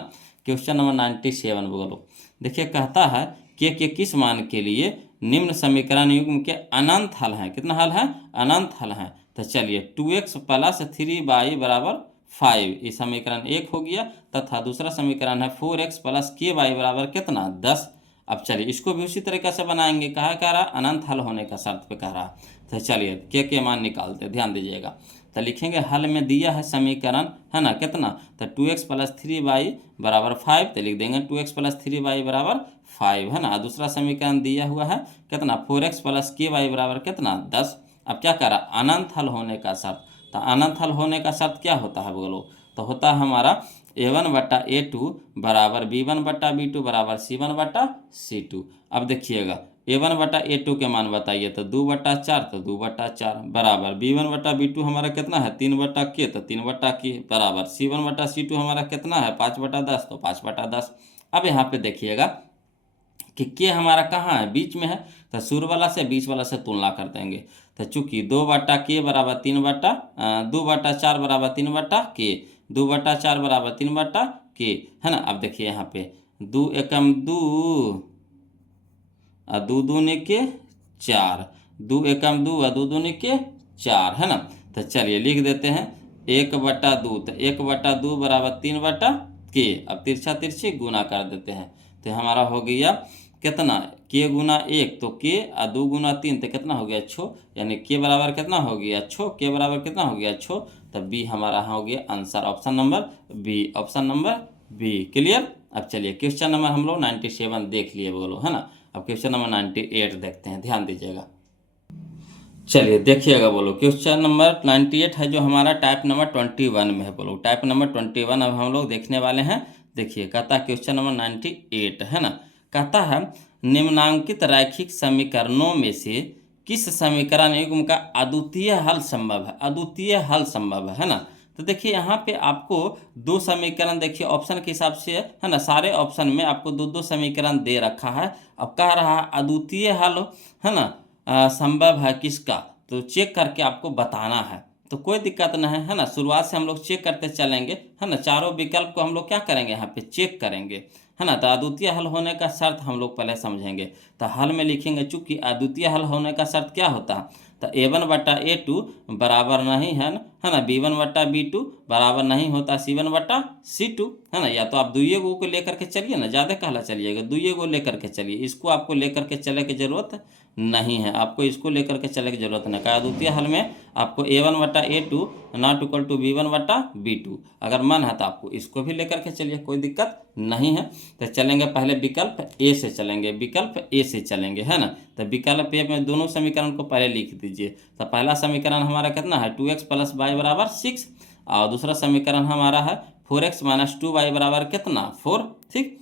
क्वेश्चन नंबर 97 बोलो, देखिए कहता है के किस मान के लिए निम्न समीकरण युग्म के अनंत हल हैं। कितना हल है, अनंत हल हैं। तो चलिए 2x प्लस 3y बराबर 5, ये समीकरण 1 हो गया, तथा दूसरा समीकरण है 4x प्लस ky बराबर कितना 10। अब चलिए इसको भी उसी तरीके से बनाएंगे, कहा कह रहा अनंत हल होने का शर्त पे कह रहा। तो चलिए के मान निकालते, ध्यान दीजिएगा। तो लिखेंगे हल में दिया है समीकरण है ना कितना, तो 2x प्लस 3y बराबर 5, तो लिख देंगे 2x प्लस 3y बराबर 5 है ना। दूसरा समीकरण दिया हुआ है कितना 4x प्लस ky बराबर कितना 10। अब क्या करा अनंत हल होने का शर्त, तो अनंत हल होने का शर्त क्या होता है बोलो, तो होता है हमारा A1 बटा A2 बराबर B1 बटा B2 बराबर C1 बटा C2। अब देखिएगा A1 बटा A2 के मान बताइए, तो 2/4, तो 2/4 बराबर B1 बटा B2 हमारा कितना है 3/k, तो 3/k बराबर C1 बटा C2 हमारा कितना है 5/10, तो 5/10। अब यहाँ पे देखिएगा कि के हमारा कहाँ है, बीच में है। तो शुरू वाला से बीच वाला से तुलना कर देंगे। तो चूंकि 2/k बराबर 2/4 बराबर 3/k, 2/4 बराबर 3/k है ना। अब देखिए यहाँ पे 2 एकम 2 और 2 दूने के 4, 2 एकम 2 और 2 दूने के 4 है ना। तो चलिए लिख देते हैं 1/2, तो 1/2 बराबर 3/k। अब तिरछा तिरछी गुना कर देते हैं, तो हमारा हो गया कितना के गुना 1, तो के और 2 गुना 3, तो कितना हो गया 6, यानी के बराबर कितना हो गया 6, के बराबर कितना हो गया 6। तो बी हमारा हो गया answer, option number B, option number B. Clear. अब चलिए क्वेश्चन नंबर हम लोग 97 देख लिए बोलो है ना। अब क्वेश्चन नंबर 98 देखते हैं, ध्यान दीजिएगा। चलिए देखिएगा बोलो, क्वेश्चन नंबर 98 है जो हमारा टाइप नंबर 21 में है बोलो। टाइप नंबर 21 अब हम लोग देखने वाले हैं। देखिए कहता है क्वेश्चन नंबर 98 है ना। कहता है निम्नांकित रैखिक समीकरणों में से किस समीकरण युग्म का अद्वितीय हल संभव है, अद्वितीय हल संभव है ना। तो देखिए यहाँ पे आपको दो समीकरण देखिए ऑप्शन के हिसाब से है ना, सारे ऑप्शन में आपको दो दो समीकरण दे रखा है। अब कह रहा है अद्वितीय हल है ना संभव है किसका, तो चेक करके आपको बताना है। तो कोई दिक्कत नहीं है ना, शुरुआत से हम लोग चेक करते चलेंगे है ना। चारों विकल्प को हम लोग क्या करेंगे यहाँ पे चेक करेंगे है ना। तो अद्वितीय हल होने का शर्त हम लोग पहले समझेंगे। तो हल में लिखेंगे चूंकि अद्वितीय हल होने का शर्त क्या होता है, तो A1 बटा A2 बराबर नहीं है है ना, B1/B2 बराबर नहीं होता C1/C2, है ना। या तो आप दुइये गो को लेकर के चलिए ना, ज़्यादा कहला चलिएगा, दुइये गो लेकर के चलिए, इसको आपको लेकर के चले की जरूरत नहीं है, आपको इसको लेकर के चले की जरूरत नहीं। क्या द्वितीय हल में आपको A1/A2 not equal to B1/B2 अगर मन है तो आपको इसको भी लेकर के चलिए, कोई दिक्कत नहीं है। तो चलेंगे पहले विकल्प ए से चलेंगे, विकल्प ए से चलेंगे, है ना। तो विकल्प ए में दोनों समीकरण को पहले लिख दीजिए। तो पहला समीकरण हमारा कितना है 2x + y बराबर 6, और दूसरा समीकरण हमारा है 4x - 2y बराबर कितना 4, ठीक।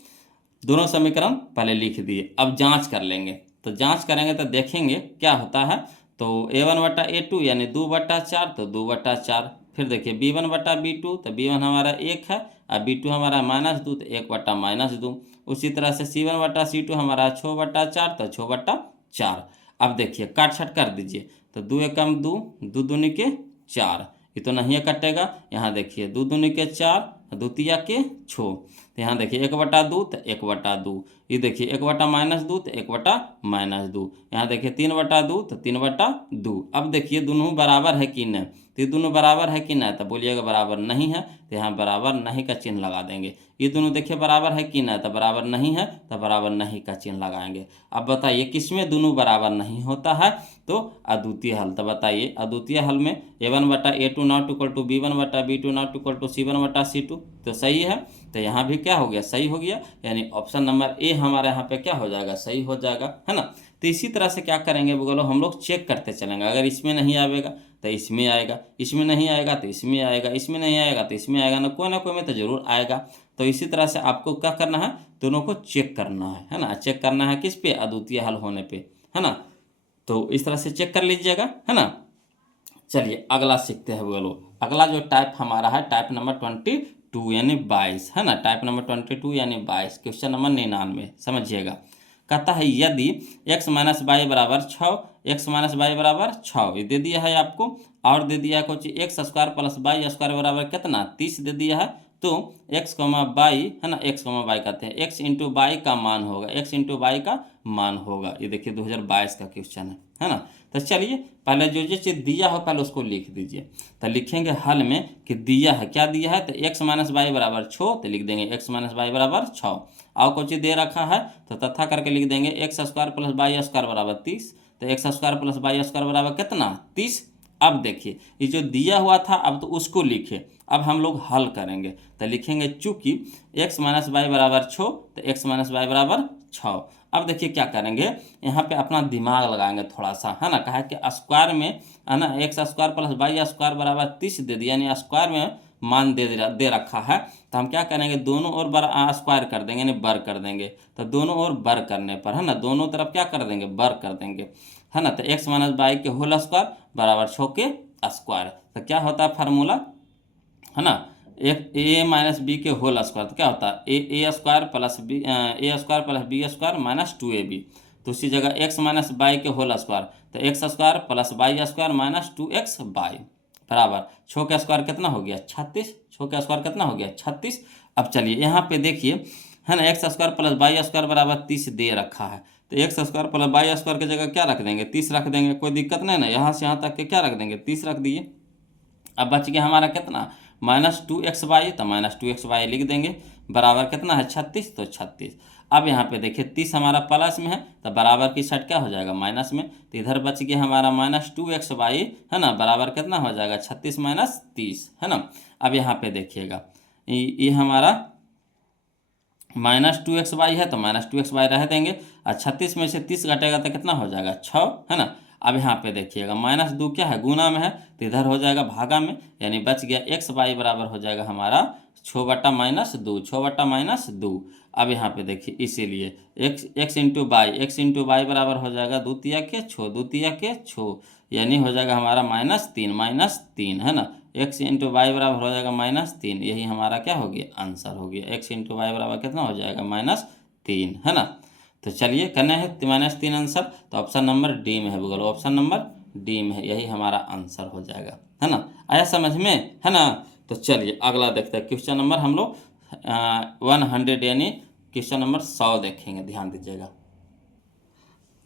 दोनों समीकरण पहले लिख दिए। अब जांच कर लेंगे, तो जांच करेंगे तो देखेंगे क्या होता है। तो A1/A2 यानी 2/4, तो 2/4। फिर देखिए B1/B2, तो B1 हमारा 1 है और B2 हमारा -2, तो 1/-2। उसी तरह से C1/C2 हमारा 6/4, तो 6/4। अब देखिए काट छट कर दीजिए, तो 2 एकम 2, 2 दूनी के 4, ये तो नहीं कटेगा। यहाँ देखिए 2 दूनी के 4, द्वितीया के 6, तो यहाँ देखिए 1/2, तो 1/2। ये देखिए 1/-2, तो 1/-2। यहाँ देखिए 3/2, तो 3/2। अब देखिए दोनों बराबर है कि नहीं, तो ये दोनों बराबर है कि नहीं, तो बोलिएगा बराबर नहीं है, तो यहाँ बराबर नहीं का चिन्ह लगा देंगे। ये दोनों देखिए बराबर है कि नहीं, तो बराबर नहीं है, तो बराबर नहीं का चिन्ह लगाएंगे। अब बताइए किसमें दोनों बराबर नहीं होता है, तो अद्वितीय हल। तो बताइए अद्वितीय हल में A1/A2 not equal to B1/B2 not equal to C1/C2, तो सही है। तो यहाँ भी क्या हो गया, सही हो गया, यानी ऑप्शन नंबर ए हमारे यहाँ पे क्या हो जाएगा, सही हो जाएगा, है ना। तो इसी तरह से क्या करेंगे बोलो, हम लोग चेक करते चलेंगे। अगर इसमें नहीं आएगा तो इसमें आएगा, इसमें नहीं आएगा तो इसमें आएगा, इसमें नहीं आएगा तो इसमें आएगा, ना कोई में तो जरूर आएगा। तो इसी तरह से आपको क्या करना है, दोनों को चेक करना है ना। चेक करना है किस पे, अद्वितीय हल होने पे, है ना। तो इस तरह से चेक कर लीजिएगा, है ना। चलिए अगला सीखते हैं बोलो। अगला जो टाइप हमारा है टाइप नंबर 22 यानी 22, है ना। टाइप नंबर 22 यानी 22, क्वेश्चन नंबर 99 समझिएगा। कहता है यदि x - y बराबर 6, x - y बराबर 6, ये दे दिया है आपको, और दे दिया है कुछ x² + y² बराबर कितना 30 दे दिया है। तो x, y, है ना, x, y कहते हैं, x × y का मान होगा, x × y का मान होगा। ये देखिए 2022 का क्वेश्चन है ना। तो चलिए पहले जो चीज़ दिया हो पहले उसको लिख दीजिए। तो लिखेंगे हल में कि दिया है, क्या दिया है, तो x - y बराबर 6, तो लिख देंगे x - y बराबर 6। और कुछ दे रखा है तो तथा करके लिख देंगे x² + y² बराबर 30, तो x² + y² बराबर कितना 30। अब देखिए ये जो दिया हुआ था अब तो उसको लिखे, अब हम लोग हल करेंगे। तो लिखेंगे चूंकि x - y बराबर 6, तो x - y बराबर 6। अब देखिए क्या करेंगे, यहाँ पे अपना दिमाग लगाएंगे थोड़ा सा, है ना। कहा कि स्क्वायर में, है ना, x² + y² बराबर 30 दे दिया, यानी स्क्वायर में मान दे रखा है। तो हम क्या करेंगे, दोनों ओर स्क्वायर कर देंगे, यानी बर कर देंगे। तो दोनों ओर बर करने पर, है ना, दोनों तरफ क्या कर देंगे, बर कर देंगे, है ना। तो x - y के होल स्क्वायर बराबर 6 के स्क्वायर। तो क्या होता है फार्मूला, है ना, a - b के होल स्क्वायर, तो क्या होता है a² + b² - 2ab। तो उसी जगह x - y के होल स्क्वायर, तो x² + y² - 2xy बराबर 6 का स्क्वायर कितना हो गया 36, 6 का स्क्वायर कितना हो गया 36। अब चलिए यहाँ पे देखिए, है ना, x² + y² बराबर 30 दे रखा है। तो x² + y² की जगह क्या रख देंगे 30 रख देंगे, कोई दिक्कत नहीं ना। यहाँ से यहाँ तक के क्या रख देंगे 30 रख दिए। अब बच गया हमारा कितना -2xy, तो -2xy लिख देंगे, बराबर कितना है 36, तो 36। अब यहाँ पे देखिए 30 हमारा प्लस में है, तो बराबर की साइड क्या हो जाएगा माइनस में। तो इधर बच गया हमारा -2xy, है ना, बराबर कितना हो जाएगा 36 - 30, है ना। अब यहाँ पे देखिएगा ये हमारा -2xy है, तो -2xy रह देंगे, और 36 में से 30 घटेगा तो कितना हो जाएगा 6, है ना। अब यहाँ पे देखिएगा -2 क्या है गुना में है, तो इधर हो जाएगा भागा में, यानी बच गया xy बराबर हो जाएगा हमारा 6/-2, 6/-2। अब यहाँ पे देखिए इसीलिए x × y बराबर हो जाएगा द्वितीय के 6, द्वितीय के 6, यानी हो जाएगा हमारा -3, है ना। x × y बराबर हो जाएगा -3, यही हमारा क्या हो गया आंसर हो गया। x × y बराबर कितना हो जाएगा -3, है ना। तो चलिए करना है -3 आंसर, तो ऑप्शन नंबर डी में है बोलो, ऑप्शन नंबर डी में है, यही हमारा आंसर हो जाएगा, है ना। आया समझ में, है ना। तो चलिए अगला देखते हैं क्वेश्चन नंबर हम लोग 100 यानी क्वेश्चन नंबर 100 देखेंगे, ध्यान दीजिएगा।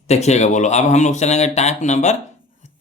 देखिएगा बोलो, अब हम लोग चलेंगे टाइप नंबर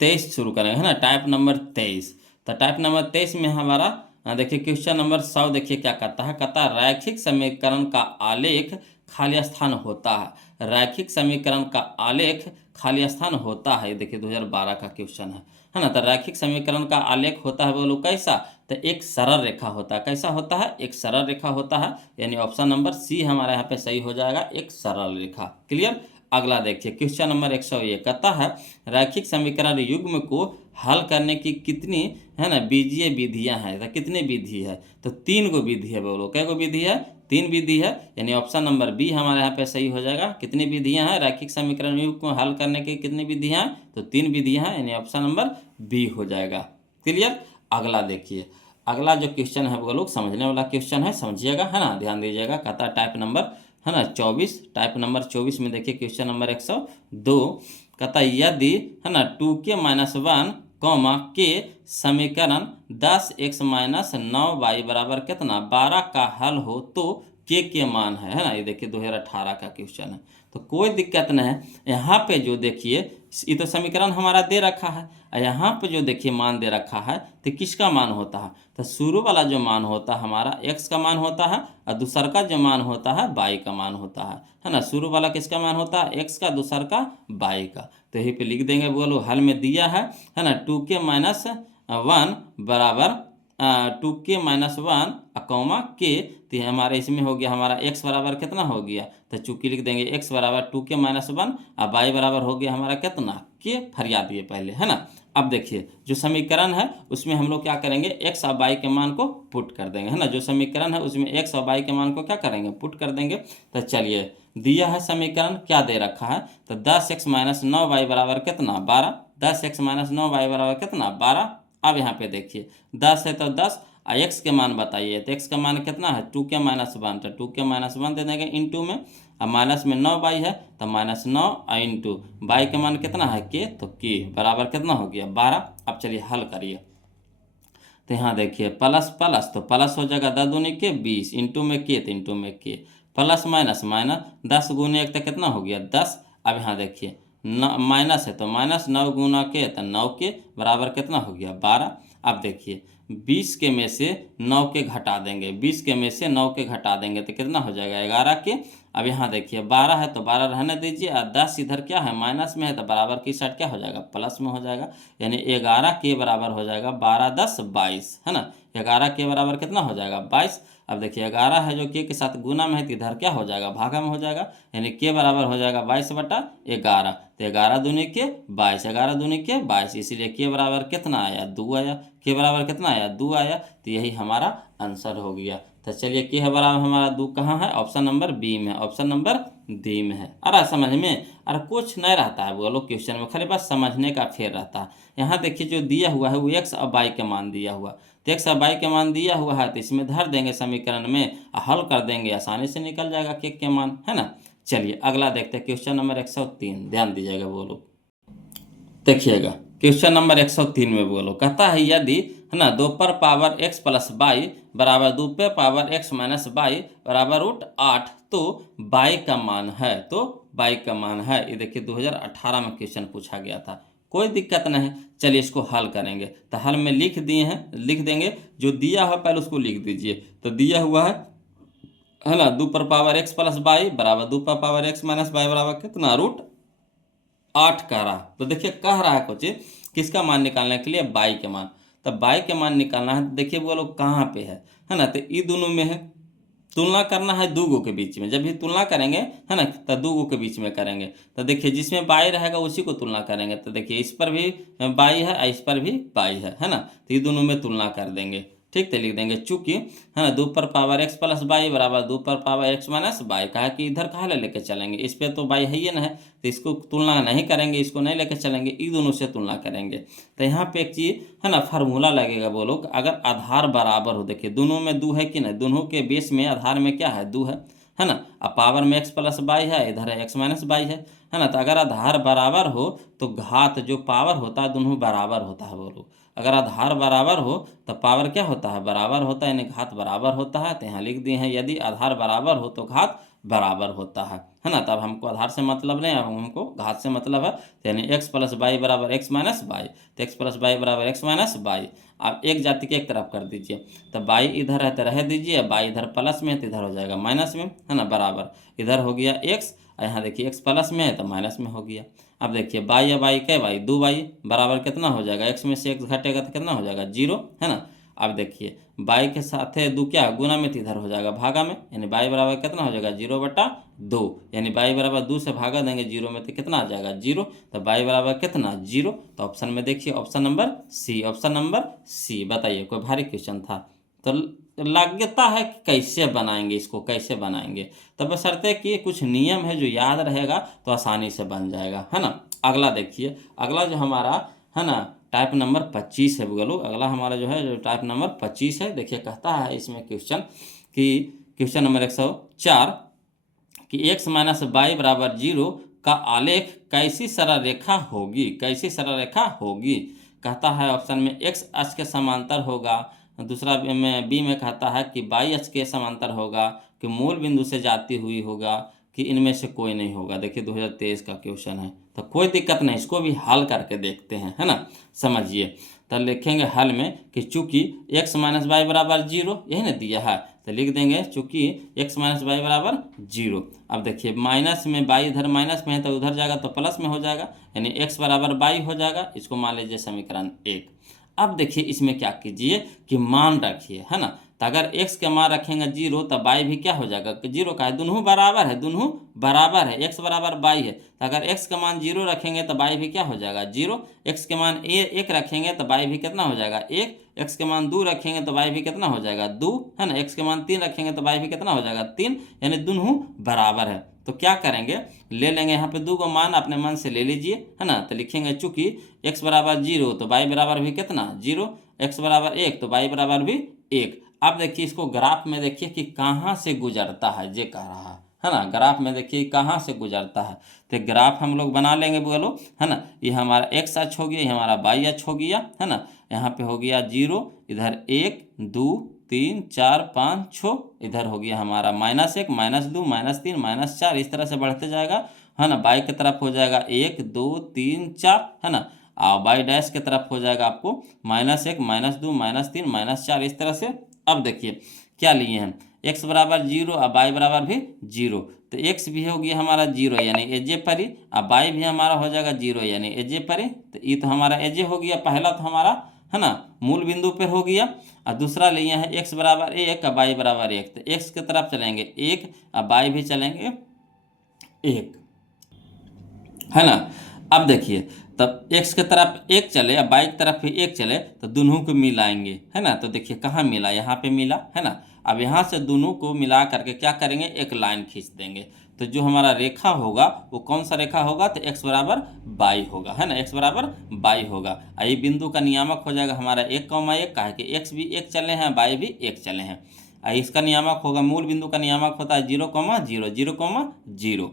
23 शुरू करेंगे, है ना, टाइप नंबर 23। तो तो टाइप नंबर 23 में हमारा देखिए क्वेश्चन नंबर 100 देखिए क्या कहता है। कहता है रैखिक समीकरण का आलेख खाली स्थान होता है। रैखिक समीकरण का आलेख खाली स्थान होता है। देखिए 2012 का क्वेश्चन है ना। तो रैखिक समीकरण का आलेख होता है बोलो कैसा, तो एक सरल रेखा होता है। कैसा होता है, एक सरल रेखा होता है। यानी ऑप्शन नंबर सी हमारे यहाँ पे सही हो जाएगा, एक सरल रेखा। क्लियर। अगला देखिए क्वेश्चन नंबर 101 कहता है रैखिक समीकरण युग्म को हल करने की कितनी है ना बीजीय विधियां हैं। तो कितनी विधि है, तो 3 गो विधि है। बोलो क्या गो विधि है, 3 विधि है। यानी ऑप्शन नंबर बी हमारे यहाँ पे सही हो जाएगा। कितनी विधियां हैं रैखिक समीकरण युग्म को हल करने की, कितनी विधियां हैं, तो 3 विधियां हैं। यानी ऑप्शन नंबर बी हो जाएगा। क्लियर। अगला देखिए, अगला जो क्वेश्चन है वो लोग समझने वाला क्वेश्चन है, समझिएगा है ना, ध्यान दीजिएगा। कहता है टाइप नंबर है ना 24, टाइप नंबर 24 में देखिए क्वेश्चन नंबर 102 कहता है यदि है ना 2k-1 कॉमा के समीकरण 10x-9y बराबर कितना 12 का हल हो तो के मान है ना। ये देखिए 2018 का क्वेश्चन है। तो कोई दिक्कत नहीं है। यहाँ पे जो देखिए ये तो समीकरण हमारा दे रखा है, और यहाँ पे जो देखिए मान दे रखा है तो किसका मान होता है, तो शुरू वाला जो मान होता है हमारा x का मान होता है, और दूसर का जो मान होता है y का मान होता है ना। शुरू वाला किसका मान होता है, x का, दूसर का y का। तो यहीं पे लिख देंगे। बोलो हल में दिया है ना 2k-1 बराबर 2k-1 कौमा के, तो हमारे इसमें हो गया हमारा x बराबर कितना हो गया, तो चूंकि लिख देंगे x बराबर 2k-1 और y बराबर हो गया हमारा कितना के, फरिया दिए पहले है ना। अब देखिए जो समीकरण है उसमें हम लोग क्या करेंगे, x और y के मान को पुट कर देंगे है ना। जो समीकरण है उसमें x और y के मान को क्या करेंगे, पुट कर देंगे। तो चलिए दिया है समीकरण क्या दे रखा है, तो 10x-9y बराबर कितना 12, 10x-9y बराबर कितना 12। अब यहाँ पे देखिए 10 है तो 10 और x के मान बताइए, तो x का मान कितना है 2k-1, तो 2k-1 दे देंगे इंटू में, अब माइनस में 9y है तो -9 और इंटू y के मान कितना है k, तो k बराबर कितना हो गया 12। अब चलिए हल करिए। तो यहाँ देखिए प्लस प्लस तो प्लस हो जाएगा 10 दूनी के 20 इंटू में के, तो इंटू में के, प्लस माइनस माइनस 10 गुने 1 तो कितना हो गया 10। अब यहाँ देखिए माइनस है तो -9 गुना के, तो 9 के बराबर कितना हो गया 12। अब देखिए 20 के में से 9 के घटा देंगे, 20 के में से 9 के घटा देंगे तो कितना हो जाएगा 11 के। अब यहाँ देखिए 12 है तो 12 रहने दीजिए, और 10 इधर क्या है माइनस में है तो बराबर की साइड क्या हो जाएगा प्लस में हो जाएगा। यानी 11 के बराबर हो जाएगा 12 10 22 है ना। 11 के बराबर कितना हो जाएगा 22। अब देखिए 11 है जो के साथ गुना में है तो इधर क्या हो जाएगा भागा में हो जाएगा। यानी के बराबर हो जाएगा 22/11, तो 11 दूनी के 22, 11 दूनी के 22, इसीलिए के बराबर कितना आया 2 आया। के बराबर कितना आया 2 आया, तो यही हमारा आंसर हो गया। तो चलिए के है बराबर हमारा 2 कहाँ है, ऑप्शन नंबर बी में, ऑप्शन नंबर डी में है। अरे समझ में, अरे कुछ नहीं रहता है बोलो क्वेश्चन में, खाली बस समझने का फेर रहता है। यहाँ देखिए जो दिया हुआ है वो x और y के मान दिया हुआ, तो x और y के मान दिया हुआ है तो इसमें धर देंगे समीकरण में, हल कर देंगे, आसानी से निकल जाएगा के मान है ना। चलिए अगला देखते हैं क्वेश्चन नंबर 103, ध्यान दीजिएगा। बोलो देखिएगा क्वेश्चन नंबर 103 में बोलो कहता है यदि है ना 2 पर पावर x प्लस वाई बराबर 2 पे पावर x माइनस वाई बराबर √8 तो y का मान है, तो y का मान है। ये देखिए 2018 में क्वेश्चन पूछा गया था, कोई दिक्कत नहीं। चलिए इसको हल करेंगे, तो हल में लिख दिए हैं, लिख देंगे जो दिया हुआ पहले उसको लिख दीजिए। तो दिया हुआ है ना 2 पर पावर x प्लस वाई बराबर 2 पर पावर x माइनस वाई बराबर कितना √8 कह रहा है। तो देखिए कह रहा है कुछ किसका मान निकालने के लिए y के मान, तो y के मान निकालना है। तो देखिए वो लोग कहाँ पे है ना, तो ये दोनों में है, तुलना करना है दो गो के बीच में। जब भी तुलना करेंगे है ना तो दो गो के बीच में करेंगे। तो देखिए जिसमें y रहेगा उसी को तुलना करेंगे। तो देखिए इस पर भी y है और इस पर भी y है ना, तो ये दोनों में तुलना कर देंगे। ठीक, तो लिख देंगे चूंकि है ना 2 पर पावर x प्लस वाई बराबर 2 पर पावर x माइनस वाई, कहा कि इधर कहाँ ले लेके चलेंगे, इस पे तो y है ही ना है, तो इसको तुलना नहीं करेंगे, इसको नहीं लेके चलेंगे, इन दोनों से तुलना करेंगे। तो यहाँ पे एक चीज़ है ना फार्मूला लगेगा। वो लोग अगर आधार बराबर हो, देखिए दोनों में 2 है कि नहीं, दोनों के बेस में आधार में क्या है 2 है ना। अब पावर में x प्लस वाई है, इधर है x माइनस वाई है ना। तो अगर आधार बराबर हो तो घात जो पावर होता है दोनों बराबर होता है। वो लोग अगर आधार बराबर हो तो पावर क्या होता है बराबर होता है, यानी घात बराबर होता है। तो यहाँ लिख दिए हैं यदि आधार बराबर हो तो घात बराबर होता है ना। तब हमको आधार से मतलब नहीं है, हमको घात से मतलब है। तो यानी x प्लस वाई बराबर x माइनस वाई, तो x प्लस वाई बराबर x माइनस वाई। आप एक जाति के एक तरफ कर दीजिए, तो बाई इधर है तो रह दीजिए, बाई इधर प्लस में है तो इधर हो जाएगा माइनस में, है ना, बराबर। इधर हो गया x, यहाँ देखिए x प्लस में है तो माइनस में हो गया। अब देखिए बाई या बाई क्या बाई, 2y बराबर कितना हो जाएगा, x में से x घटेगा तो कितना हो जाएगा, 0, है ना। अब देखिए बाई के साथ है 2 क्या गुना में, तो इधर हो जाएगा भागा में, यानी बाई बराबर कितना हो जाएगा, 0/2, यानी बाई बराबर 2 से भागा देंगे 0 में तो कितना आ जाएगा, 0। तो बाई बराबर कितना, 0। तो ऑप्शन में देखिए option number C, option number C. बताइए कोई भारी क्वेश्चन था तो लागता है कि कैसे बनाएंगे इसको, कैसे बनाएंगे। तो बशर्ते कि कुछ नियम है जो याद रहेगा तो आसानी से बन जाएगा, है ना। अगला देखिए, अगला जो हमारा है ना टाइप नंबर 25 है बोलो। अगला हमारा जो है जो टाइप नंबर 25 है, देखिए कहता है इसमें क्वेश्चन कि क्वेश्चन नंबर 104 कि x माइनस वाई बराबर 0 का आलेख कैसी सरल रेखा होगी, कैसी सरल रेखा होगी। कहता है ऑप्शन में x अक्ष के समांतर होगा, दूसरा में बी में कहता है कि वाई अक्ष के समांतर होगा, कि मूल बिंदु से जाती हुई होगा, कि इनमें से कोई नहीं होगा। देखिए 2023 का क्वेश्चन है, तो कोई दिक्कत नहीं, इसको भी हल करके देखते हैं, है ना। समझिए, तो लिखेंगे हल में कि चूंकि x माइनस वाई बराबर 0 यही ना दिया है, तो लिख देंगे चूंकि x माइनस वाई बराबर 0। अब देखिए माइनस में वाई इधर माइनस में है तो उधर जाएगा तो प्लस में हो जाएगा, यानी x बराबर वाई हो जाएगा। इसको मान लीजिए समीकरण 1। अब देखिए इसमें क्या कीजिए कि मान रखिए, है ना। तो अगर x के मान रखेंगे 0 तो y भी क्या हो जाएगा, 0 का है, दोनों बराबर है, दोनों बराबर है, x बराबर y है। तो अगर x का मान 0 रखेंगे तो y भी क्या हो जाएगा, 0। x के मान 1 रखेंगे तो y भी कितना हो जाएगा, 1। x के मान 2 रखेंगे तो y भी कितना हो जाएगा, 2, है ना। x के मान 3 रखेंगे तो y भी कितना हो जाएगा, 3, यानी दोनों बराबर है। तो क्या करेंगे, ले लेंगे यहाँ पे 2 को मान अपने मन से ले लीजिए, है ना। तो लिखेंगे चूंकि x बराबर 0 तो y बराबर भी कितना, 0, x बराबर 1 तो y बराबर भी 1। अब देखिए इसको ग्राफ में देखिए कि कहाँ से गुजरता है, ये कह रहा है ना। ग्राफ में देखिए कहाँ से गुजरता है, तो ग्राफ हम लोग बना लेंगे बोलो, है ना। ये हमारा x अक्ष हो गया, ये हमारा y अक्ष हो गया, है ना। यहाँ पे हो गया 0, इधर 1 2 3 4 5 6, इधर हो गया हमारा -1 -2 -3 -4, इस तरह से बढ़ते जाएगा, है ना। बाई की तरफ हो जाएगा 1 2 3 4, है ना। और बाई डैश की तरफ हो जाएगा आपको -1 -2 -3 -4, इस तरह से। अब देखिए क्या लिए हैं, x बराबर 0 और y बराबर भी 0, तो x भी हो गया हमारा 0 यानी एजे पर ही, और y भी हमारा हो जाएगा 0 यानी एजे पर ही। तो ये तो हमारा एजे हो गया, पहला तो हमारा, है ना, मूल बिंदु पर हो गया। और दूसरा लिए हैं x बराबर 1 और y बराबर 1, तो x की तरफ चलेंगे 1 और y भी चलेंगे 1, है ना। अब देखिए तब x की तरफ 1 चले और y की तरफ भी 1 चले तो दोनों को मिलाएंगे, है ना। तो देखिए कहाँ मिला, यहाँ पे मिला, है ना। अब यहाँ से दोनों को मिला करके क्या करेंगे, एक लाइन खींच देंगे। तो जो हमारा रेखा होगा वो कौन सा रेखा होगा, तो x बराबर बाई होगा, है ना, x बराबर बाई होगा। ये बिंदु का नियामक हो जाएगा हमारा 1,1, कहा कि x भी 1 चले हैं, y भी 1 चले हैं। इसका नियामक होगा, मूल बिंदु का नियामक होता है 0,0 0,0।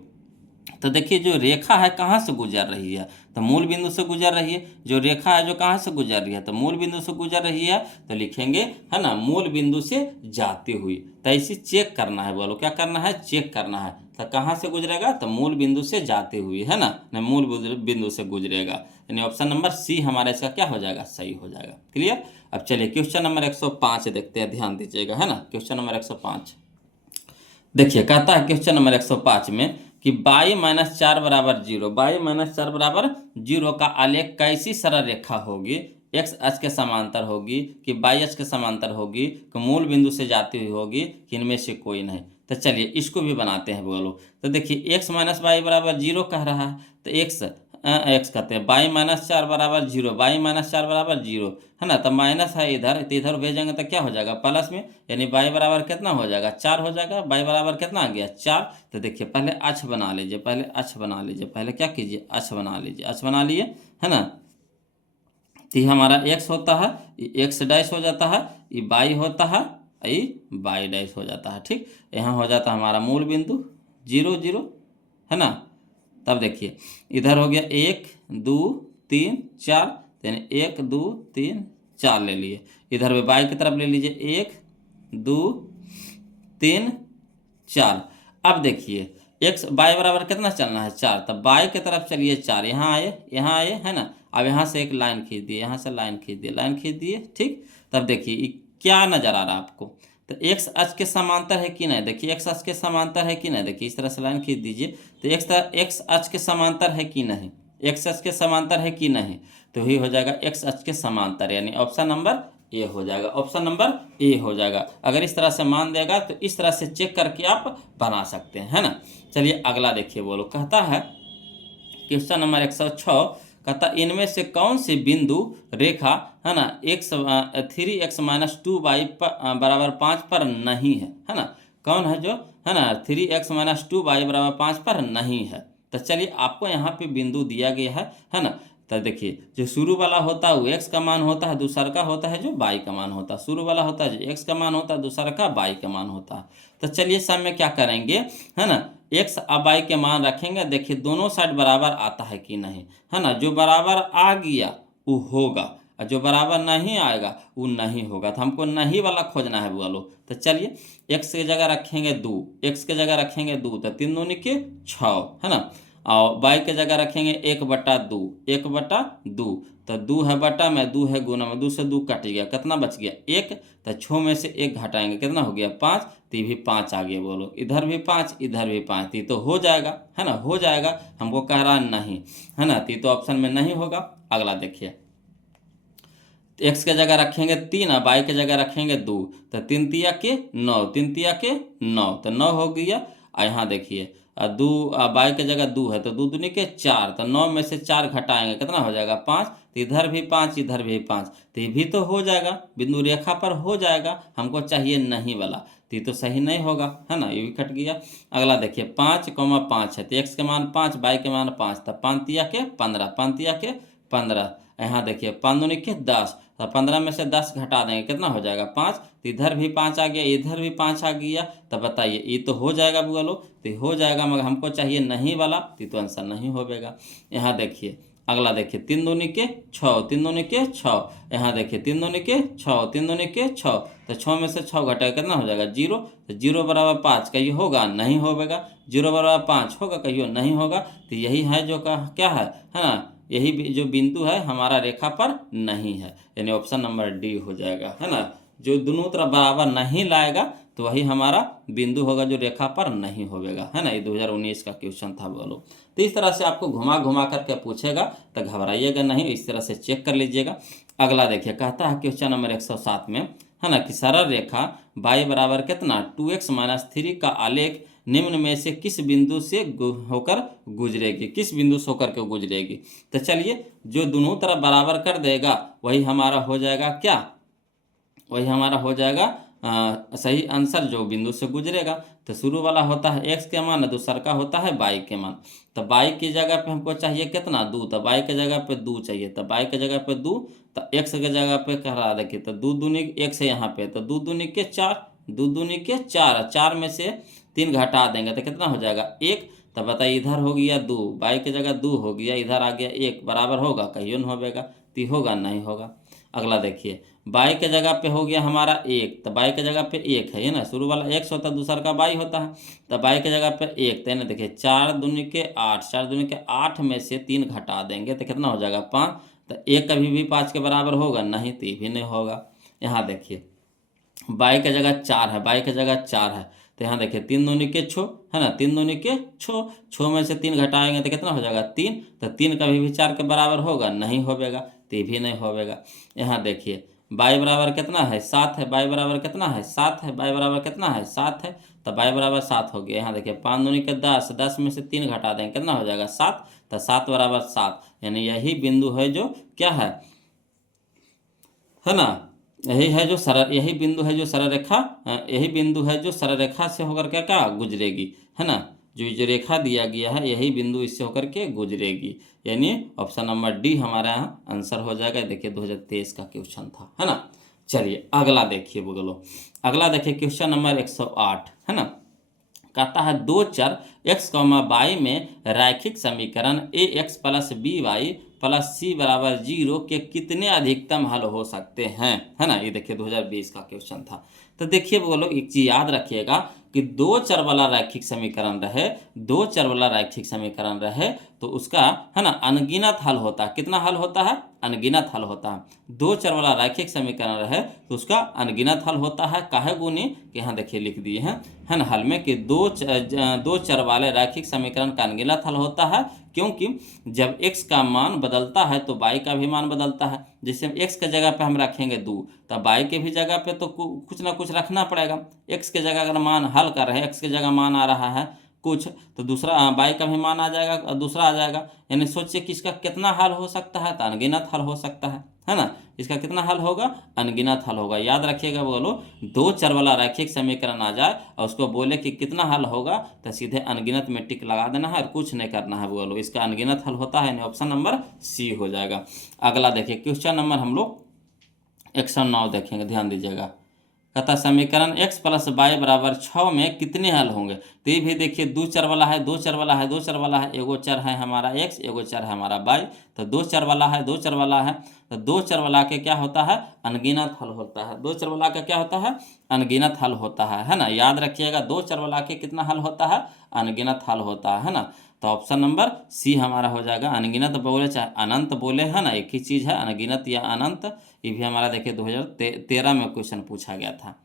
तो देखिए जो रेखा है कहाँ से गुजर रही है, तो मूल बिंदु से गुजर रही है। जो रेखा है जो कहाँ से गुजर रही है, तो मूल बिंदु से गुजर रही है, तो लिखेंगे, है ना, मूल बिंदु से जाती हुई। तो इसे चेक करना है, बोलो क्या करना है, चेक करना है। तो कहाँ से गुजरेगा, तो मूल बिंदु से जाती हुई, है ना, मूल बिंदु से गुजरेगा, यानी ऑप्शन नंबर सी हमारा इसका क्या हो जाएगा, सही हो जाएगा। क्लियर। अब चलिए क्वेश्चन नंबर 105 देखते हैं, ध्यान दीजिएगा, है ना। क्वेश्चन नंबर 105 देखिए कहता है क्वेश्चन नंबर 105 में कि y-4 बराबर 0, y-4 बराबर 0 का आलेख कैसी सरल रेखा होगी, x अक्ष के समांतर होगी, कि y अक्ष के समांतर होगी, कि मूल बिंदु से जाती हुई होगी, कि इनमें से कोई नहीं। तो चलिए इसको भी बनाते हैं बोलो। तो देखिए x माइनस वाई बराबर 0 कह रहा है, तो x कहते हैं y-4 बराबर 0, y-4 बराबर 0, है ना। तो माइनस है इधर, तो इधर भेजेंगे तो क्या हो जाएगा, प्लस में, यानी y बराबर कितना हो जाएगा, 4 हो जाएगा। y बराबर कितना आ गया, 4। तो देखिए पहले अक्ष बना लीजिए, पहले अक्ष बना लीजिए, पहले क्या कीजिए, अक्ष बना लीजिए, अक्ष बना लिए, है ना। तो ये हमारा x होता है, ये x डैश हो जाता है, ये y होता है, ये y डैश हो जाता है, ठीक। यहाँ हो जाता है हमारा मूल बिंदु 0 0, है ना। तब देखिए इधर हो गया 1 2 3 4, यानी 1 2 3 4 ले लिए। इधर भी बाई की तरफ ले लीजिए 1 2 3 4। अब देखिए एक्स बाई बराबर कितना चलना है 4, तब बाई की तरफ चलिए 4, यहाँ आए है ना। अब यहाँ से एक लाइन खींच दिए, यहाँ से लाइन खींच दिए, लाइन खींच दिए, ठीक। तब देखिए ये क्या नजर आ रहा है आपको, तो एक्स अक्ष के समांतर है कि नहीं, देखिए एक्स अक्ष के समांतर है कि नहीं, देखिए इस तरह से लाइन खींच दीजिए, तो एक्स अक्ष के समांतर है कि नहीं, एक्स अक्ष के समांतर है कि नहीं, तो ये हो जाएगा एक्स अक्ष के समांतर, यानी ऑप्शन नंबर ए हो जाएगा, ऑप्शन नंबर ए हो जाएगा। अगर इस तरह से मान देगा तो इस तरह से चेक करके आप बना सकते हैं, है ना। चलिए अगला देखिए, बोलो कहता है क्वेश्चन नंबर 106, कहता इनमें से कौन सी बिंदु रेखा है ना 3x-2y बराबर 5 पर नहीं है ना। कौन है जो है ना 3x-2y बराबर 5 पर नहीं है। तो चलिए आपको यहाँ पे बिंदु दिया गया है ना। तो देखिए जो शुरू वाला होता है वो x का मान होता है, दूसरा का होता है जो y का मान होता है। शुरू वाला होता है जो x का मान होता है, दूसरा का y का मान होता है। तो चलिए सब में क्या करेंगे, है ना, x और y के मान रखेंगे। देखिए दोनों साइड बराबर आता है कि नहीं, है ना। जो बराबर आ गया वो होगा और जो बराबर नहीं आएगा वो नहीं होगा। तो हमको नहीं वाला खोजना है बोलो। तो चलिए x की जगह रखेंगे 2, x की जगह रखेंगे 2, तो 3 दूनी के 6, है ना। और y की जगह रखेंगे 1/2, 1/2, तो 2 है बटा में, 2 है गुना में, 2 से 2 कट गया, कितना बच गया 1, तो 6 में से 1 घटाएंगे कितना हो गया 5, तो ये भी 5 आ गया। बोलो इधर भी 5 इधर भी 5, तो हो जाएगा, है ना, हो जाएगा। हमको कह रहा नहीं, है ना, तो ऑप्शन में नहीं होगा। अगला देखिए एक्स के जगह रखेंगे 3 और बाई के जगह रखेंगे 2, तो 3 तिया के 9, 3 तिया के 9, तो 9 हो गया। और यहाँ देखिए 2 बाई के जगह 2 है तो 2 दूनी के 4, तो 9 में से 4 घटाएंगे कितना हो जाएगा 5, तो इधर भी 5 इधर भी 5, तो ये भी तो हो जाएगा, बिंदु रेखा पर हो जाएगा। हमको चाहिए नहीं वाला, तो ये तो सही नहीं होगा, है ना, ये भी कट गया। अगला देखिए 5,5 है, तो एक्स के मान 5 बाई के मान 5, तो 5 तिया के 15, 5 तिया के 15। यहाँ देखिए 5 दूनी के 10, तो 15 में से 10 घटा देंगे कितना हो जाएगा 5, तो इधर भी 5 आ गया इधर भी 5 आ गया। तो बताइए ये तो हो जाएगा बोलो, तो हो जाएगा, मगर हमको चाहिए नहीं वाला, तो आंसर नहीं होगा। यहाँ देखिए अगला देखिए 3 दूनी के 6, 3 दूनी के 6, यहाँ देखिए 3 दूनी के 6, 3 दूनी के 6, तो 6 में से 6 घटाएगा कितना हो जाएगा 0, तो 0 बराबर 5 कहिए होगा नहीं होगा, 0 बराबर 5 होगा कहियो नहीं होगा। तो यही है जो क्या है ना, यही जो बिंदु है हमारा रेखा पर नहीं है, यानी ऑप्शन नंबर डी हो जाएगा, है ना। जो दोनों तरफ बराबर नहीं लाएगा तो वही हमारा बिंदु होगा जो रेखा पर नहीं होगा, है ना। ये 2019 का क्वेश्चन था बोलो। तो इस तरह से आपको घुमा घुमा करके पूछेगा, तो घबराइएगा नहीं, इस तरह से चेक कर लीजिएगा। अगला देखिए कहता है क्वेश्चन नंबर 107 में, है ना, कि सरल रेखा y बराबर कितना 2x-3 का आलेख निम्न में से किस बिंदु से होकर गुजरेगी, किस बिंदु से होकर के गुजरेगी। तो चलिए जो दोनों तरफ बराबर कर देगा वही हमारा हो जाएगा क्या, वही हमारा हो जाएगा सही आंसर, जो बिंदु से गुजरेगा। तो शुरू वाला होता है x के मान, दूसरा का होता है y के मान। तो y की जगह पे हमको चाहिए कितना 2, तो y की जगह पे 2 चाहिए, तो y की जगह पे 2, तो x की जगह पे कह रहा देखिए, तो 2 दूनी x है यहाँ पे, तो 2 दूनी के 4, 2 दूनी के 4, 4 में से 3 घटा देंगे तो कितना हो जाएगा 1। तो बताइए इधर हो गया 2, y की जगह 2 हो गया, इधर आ गया 1, बराबर होगा कहियो नहीं होगा, तो होगा नहीं होगा। अगला देखिए बाई के जगह पे हो गया हमारा 1, तो बाई के जगह पे 1 है ना, शुरू वाला x होता है दूसरा का बाई होता है, तो बाई के जगह पे 1, तो ना देखिए 4 दूनी के 8, 4 दूनी के 8 में से 3 घटा देंगे तो कितना हो जाएगा 5, तो 1 कभी भी 5 के बराबर होगा नहीं, तो भी नहीं होगा। यहाँ देखिए बाई के जगह 4 है, बाई के जगह 4 है, तो यहाँ देखिए 3 दूनी के 6, है ना, 3 दूनी के 6, 6 में से 3 घटाएंगे तो कितना हो जाएगा 3, तो 3 कभी भी 4 के बराबर होगा नहीं होगा, तो भी नहीं होगा। यहाँ देखिए बाई बराबर कितना है 7 है, बाई बराबर कितना है 7 है, बाई बराबर कितना है 7 है, तो बाई बराबर 7 हो गया। यहाँ देखिए 5 दूनी के 10, 10 में से 3 घटा देंगे कितना हो जाएगा 7, तो 7 बराबर 7, यानी यही बिंदु है जो क्या है ना, यही है जो सरल, यही बिंदु है जो सरल रेखा, यही बिंदु है जो सरल रेखा से होकर के क्या गुजरेगी, है ना। जो रेखा दिया गया है यही बिंदु इससे होकर के गुजरेगी, यानी ऑप्शन नंबर डी हमारा यहाँ आंसर हो जाएगा। देखिए 2023 का क्वेश्चन था, है ना। चलिए अगला देखिए बोलो, अगला देखिए क्वेश्चन नंबर 108, है ना। कहता है दो चर x, y में रैखिक समीकरण ax plus by plus c बराबर 0 के कितने अधिकतम हल हो सकते हैं, है ना। ये देखिए 2020 का क्वेश्चन था। तो देखिए बोलो एक चीज़ याद रखिएगा कि कि दो चर वाला रैखिक समीकरण रहे, दो चर वाला रैखिक समीकरण रहे तो उसका है ना अनगिनत हल होता है। कितना हल होता है? अनगिनत हल होता है। दो चर वाला रैखिक समीकरण रहे तो उसका अनगिनत हल होता है। काहे गुनी कि यहाँ देखिए लिख दिए हैं, है ना, हल में कि दो चर वाले रैखिक समीकरण का अनगिनत हल होता है, क्योंकि जब x का मान बदलता है तो y का भी मान बदलता है। जैसे x के जगह पे हम रखेंगे 2, तब y के भी जगह पे तो कुछ ना कुछ रखना पड़ेगा। x के जगह अगर मान हल का रहे, x के जगह मान आ रहा है कुछ, तो दूसरा y का भी मान आ जाएगा और दूसरा आ जाएगा। यानी सोचिए कि इसका कितना हल हो सकता है? तो अनगिनत हल हो सकता है ना। इसका कितना हल होगा? अनगिनत हल होगा। याद रखिएगा बोलो, दो चर वाला रैखिक समीकरण आ जाए और उसको बोले कि कितना हल होगा, तो सीधे अनगिनत में टिक लगा देना है और कुछ नहीं करना है। बोलो इसका अनगिनत हल होता है, यानी ऑप्शन नंबर सी हो जाएगा। अगला देखिए क्वेश्चन नंबर हम लोग 109 देखेंगे, ध्यान दीजिएगा। कहता समीकरण x प्लस वाई बराबर 6 में कितने हल होंगे? तो ये भी देखिए दो चर वाला है, दो चर वाला है, दो चर वाला है। एगो चर है हमारा x, एगो चर है हमारा y। तो दो चर वाला है, दो चर वाला है, तो दो चर वाला के क्या होता है? अनगिनत हल होता है। दो चर वाला का क्या होता है? अनगिनत हल होता है ना। याद रखिएगा, दो चर वाला के कितना हल होता है? अनगिनत हल होता है ना। तो ऑप्शन नंबर सी हमारा हो जाएगा। अनगिनत बोले चाहे अनंत बोले, है ना, एक ही चीज़ है, अनगिनत या अनंत। ये भी हमारा देखिए 2013 में क्वेश्चन पूछा गया था।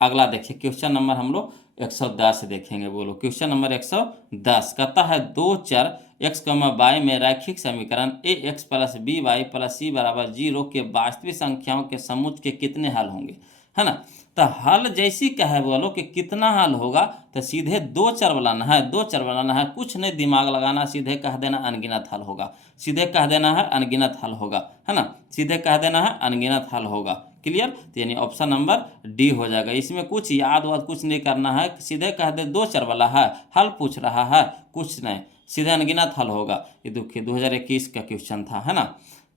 अगला देखिए क्वेश्चन नंबर हम लोग 110 देखेंगे। बोलो क्वेश्चन नंबर 110 कहता है दो चर x, y में रैखिक समीकरण ax plus b y plus c बराबर 0 के वास्तविक संख्याओं के समुच्चय के कितने हल होंगे, है ना। तो हल जैसी कहे बोलो कि कितना हल होगा, तो सीधे दो चर बनाना है, दो चर बनाना है, कुछ नहीं दिमाग लगाना, सीधे कह देना अनगिनत हल होगा, सीधे कह देना है अनगिनत हल होगा, है ना, सीधे कह देना है अनगिनत हल होगा। क्लियर? तो यानी ऑप्शन नंबर डी हो जाएगा। इसमें कुछ याद वाद कुछ नहीं करना है, सीधे कह दे दो चर वाला है, हल पूछ रहा है, कुछ नहीं, सीधे अनगिनत हल होगा। ये देखिए 2021 का क्वेश्चन था, है ना।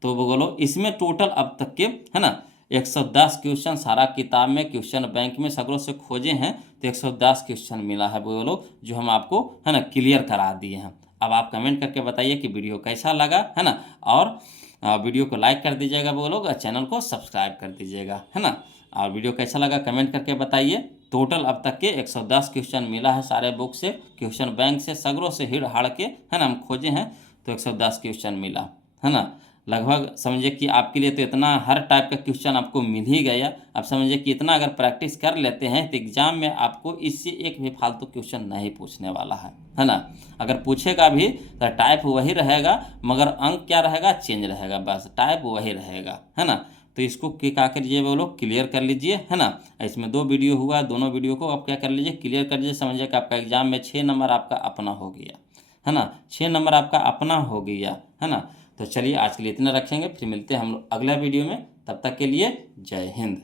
तो बोलो इसमें टोटल अब तक के, है ना, 110 क्वेश्चन सारा किताब में क्वेश्चन बैंक में सगरों से खोजे हैं, तो 110 क्वेश्चन मिला है बोलो, जो हम आपको, है ना, क्लियर करा दिए हैं। अब आप कमेंट करके बताइए कि वीडियो कैसा लगा, है ना, और वीडियो को लाइक कर दीजिएगा वो लोग, चैनल को सब्सक्राइब कर दीजिएगा, है ना। और वीडियो कैसा लगा कमेंट करके बताइए। टोटल अब तक के 110 क्वेश्चन मिला है सारे बुक से, क्वेश्चन बैंक से, सगरों से हिड़ हाड़ के, है ना, हम खोजे हैं, तो 110 क्वेश्चन मिला, है ना। लगभग समझिए कि आपके लिए तो इतना हर टाइप का क्वेश्चन आपको मिल ही गया। अब समझिए कि इतना अगर प्रैक्टिस कर लेते हैं तो एग्जाम में आपको इससे एक भी फालतू क्वेश्चन नहीं पूछने वाला है ना। अगर पूछेगा भी तो टाइप वही रहेगा, मगर अंक क्या रहेगा? चेंज रहेगा, बस टाइप वही रहेगा, है ना। तो इसको क्या करिए वो लोग क्लियर कर लीजिए, है ना। इसमें 2 वीडियो हुआ, दोनों वीडियो को आप क्या कर लीजिए, क्लियर कर लीजिए। समझिए कि आपका एग्जाम में 6 नंबर आपका अपना हो गया, है ना, 6 नंबर आपका अपना हो गया, है ना। तो चलिए आज के लिए इतना रखेंगे, फिर मिलते हैं हम लोग अगला वीडियो में। तब तक के लिए जय हिंद।